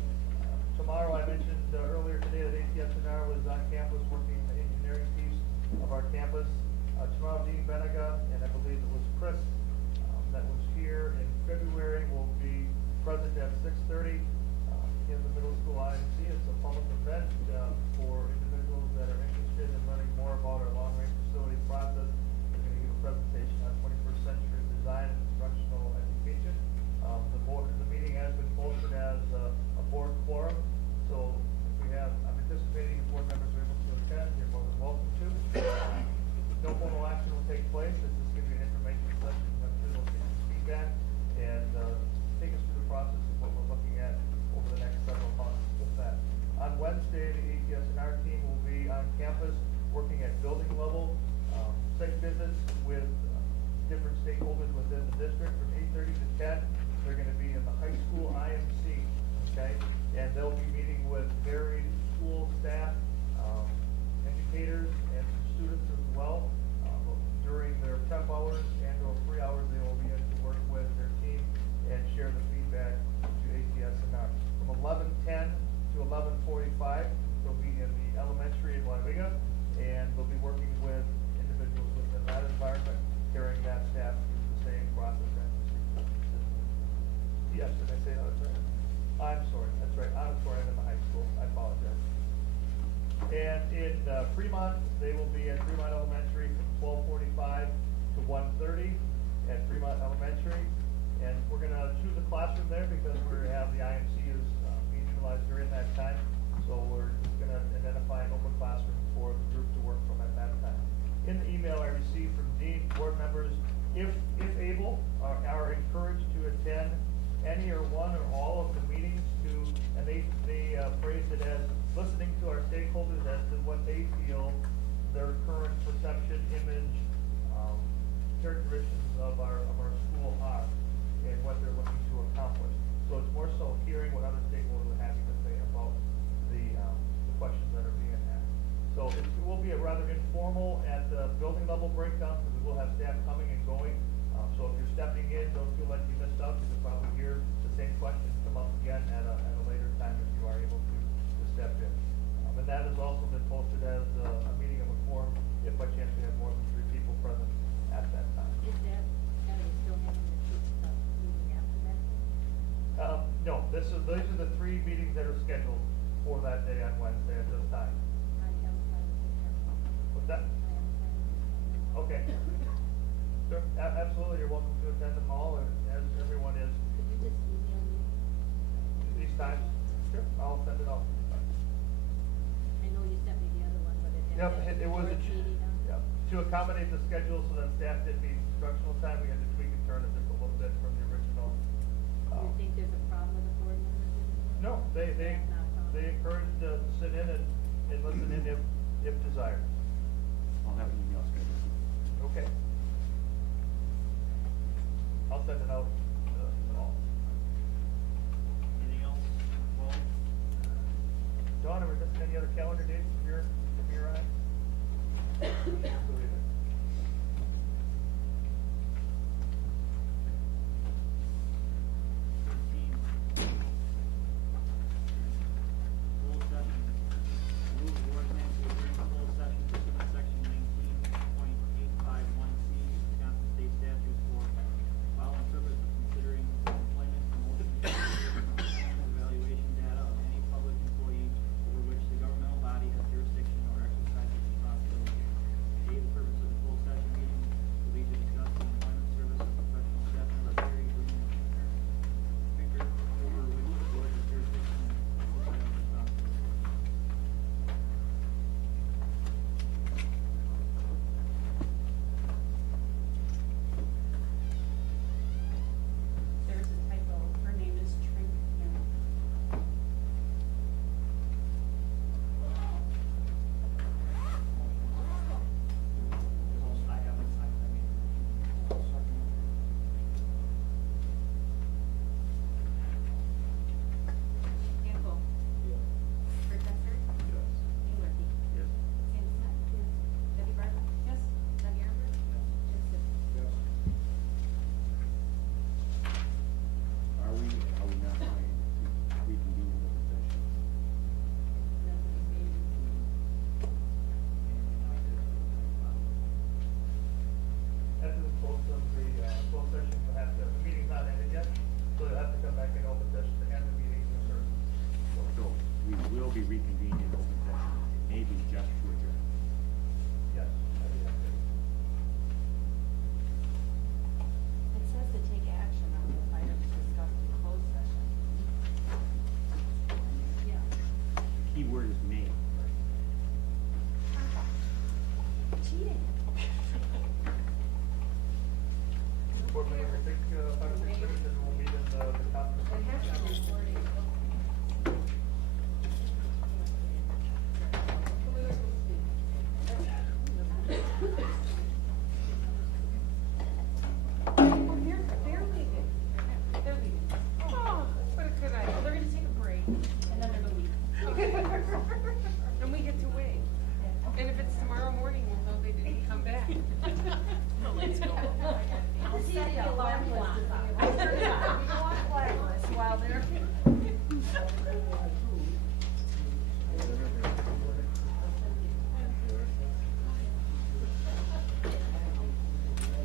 tomorrow I mentioned earlier today that ATS&R was on campus working the engineering piece of our campus. Tomorrow Dean Benega, and I believe it was Chris, that was here in February, will be present at 6:30 in the middle school IMC. It's a public event for individuals that are interested in learning more about our long-range facilities process. They're going to give a presentation on 21st century design and instructional education. The meeting has been posted as a board quorum, so if we have, I'm anticipating if board members are able to attend, you're more than welcome to. No formal action will take place. This is going to be an information session. I'm sure they'll get some feedback and take us through the process of what we're looking at over the next several months with that. On Wednesday, the ATS&R team will be on campus working at building level, site visits with different stakeholders within the district from 8:30 to 10. They're going to be in the high school IMC, okay? And they'll be meeting with varied school staff, educators, and students as well. During their prep hours and or free hours, they will be in to work with their team and share the feedback to ATS&R. From 11:10 to 11:45, they'll be in the elementary in Weyauwega, and they'll be working with individuals within that environment, carrying that staff through the same process as the system. Yes, did I say auditorium? I'm sorry, that's right, auditorium in the high school, I apologize. And in Fremont, they will be at Fremont Elementary from 12:45 to 1:30 at Fremont Elementary. And we're gonna choose a classroom there because we have the IMC is being utilized during that time. So we're just gonna identify an open classroom for the group to work from at that time. In the email I received from Dean, board members, if able, are encouraged to attend any or one or all of the meetings and they phrased it as listening to our stakeholders as to what they feel their current perception, image, characteristics of our school are and what they're looking to accomplish. So it's more so hearing what other stakeholders are having to say about the questions that are being asked. So it will be a rather informal at the building level breakdown because we will have staff coming and going. So if you're stepping in, don't feel like you missed out. You can probably hear the same questions come up again at a later time if you are able to step in. And that has also been posted as a meeting of a quorum if by chance we have more than 3 people present at that time. Is that, are they still having the meeting after that? No, these are the 3 meetings that are scheduled for that day on Wednesday at this time. I am fine with it. What's that? I am fine with it. Okay. Sure, absolutely, you're welcome to attend them all, as everyone is. Could you just email me? these times? Sure, I'll send it out. I know you sent me the other one, but it had. Yep, that it was, board meeting on it. yep, to accommodate the schedule, so that staff didn't meet instructional time, we had to tweak and turn it just a little bit from the original. You think there's a problem with the board members? No, they Not a problem. encouraged to sit in and listen in if desired. I'll have an email scheduled. Okay. I'll send it out, all. Anything else? Well, Dawn, are we missing any other calendar dates from your eye? Full session. Move the ordinance to adjourn the full session pursuant to section 19.851C Wisconsin State Statutes for following purpose of considering employment, promotion, and evaluation data of any public employee over which the governmental body has jurisdiction or exercises responsibility. A, the purpose of the full session meeting will be to discuss the employment service of professional staff member Carrie Green Pinker, over which the board has jurisdiction and exercises responsibility. There's a typo, her name is Trink Young. I haven't, I mean. Campbell. Rick Becker. Yes. Dean Murphy. Yes. Sandy Smith. Yes. Debbie Bartlett. Yes. Doug Amber. Jim Stiff. Yes. Are we not going to reconvene in open session? After the close of the, closed session, you'll have to, the meeting's not ended yet, so you'll have to come back in open session to end the meeting in person. So we will be reconvened in open session, maybe just to adjourn. Yes. that'd be okay. It says to take action on the items discussed in closed session. Yeah. Key word is may. Cheating. Board member, I think, 5 or 6 minutes, and we'll meet in the conference. It has to be worded. Oh, they're leaving. They're leaving. Oh, what a good idea. They're gonna take a break, and then they're gonna leave. And we get to wait. And if it's tomorrow morning, we'll know they didn't come back. Let's go. I'll set the alarm clock. I turn it on. We go on flag list while they're.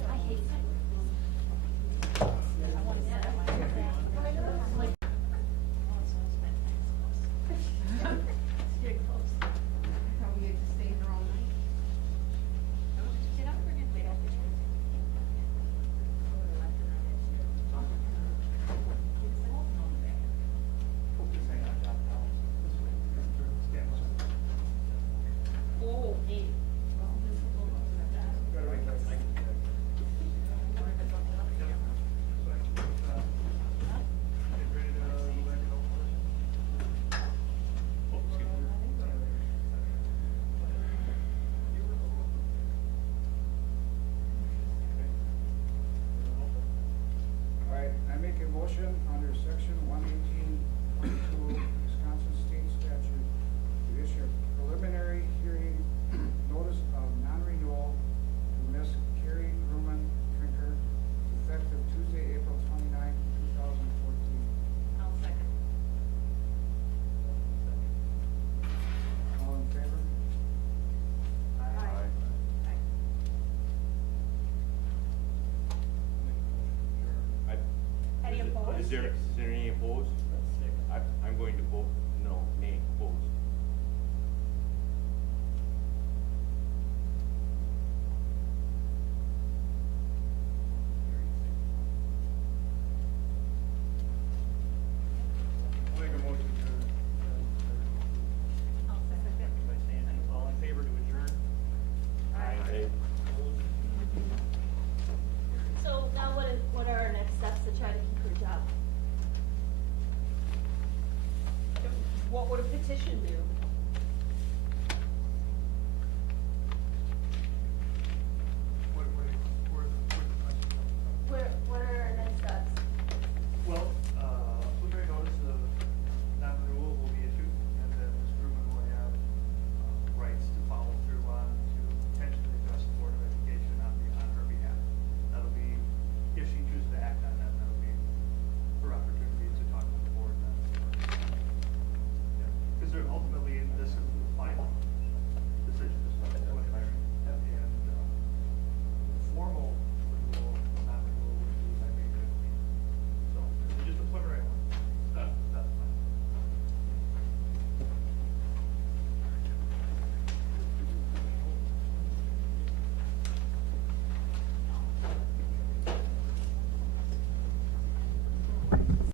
I hate that. I want to set up my. Like. Get close. Probably get to stay here all night. Get up for good day. Oh, hey. All right, I make a motion under section 118.2 Wisconsin State Statute to issue a preliminary hearing notice of non-renewal to Miss Carrie Grumman Trinker, effective Tuesday, April 29, 2014. I'll second. All in favor? Aye. Any opposed? Is there any opposed? I'm going to vote no, nay, opposed. Wait, petition due?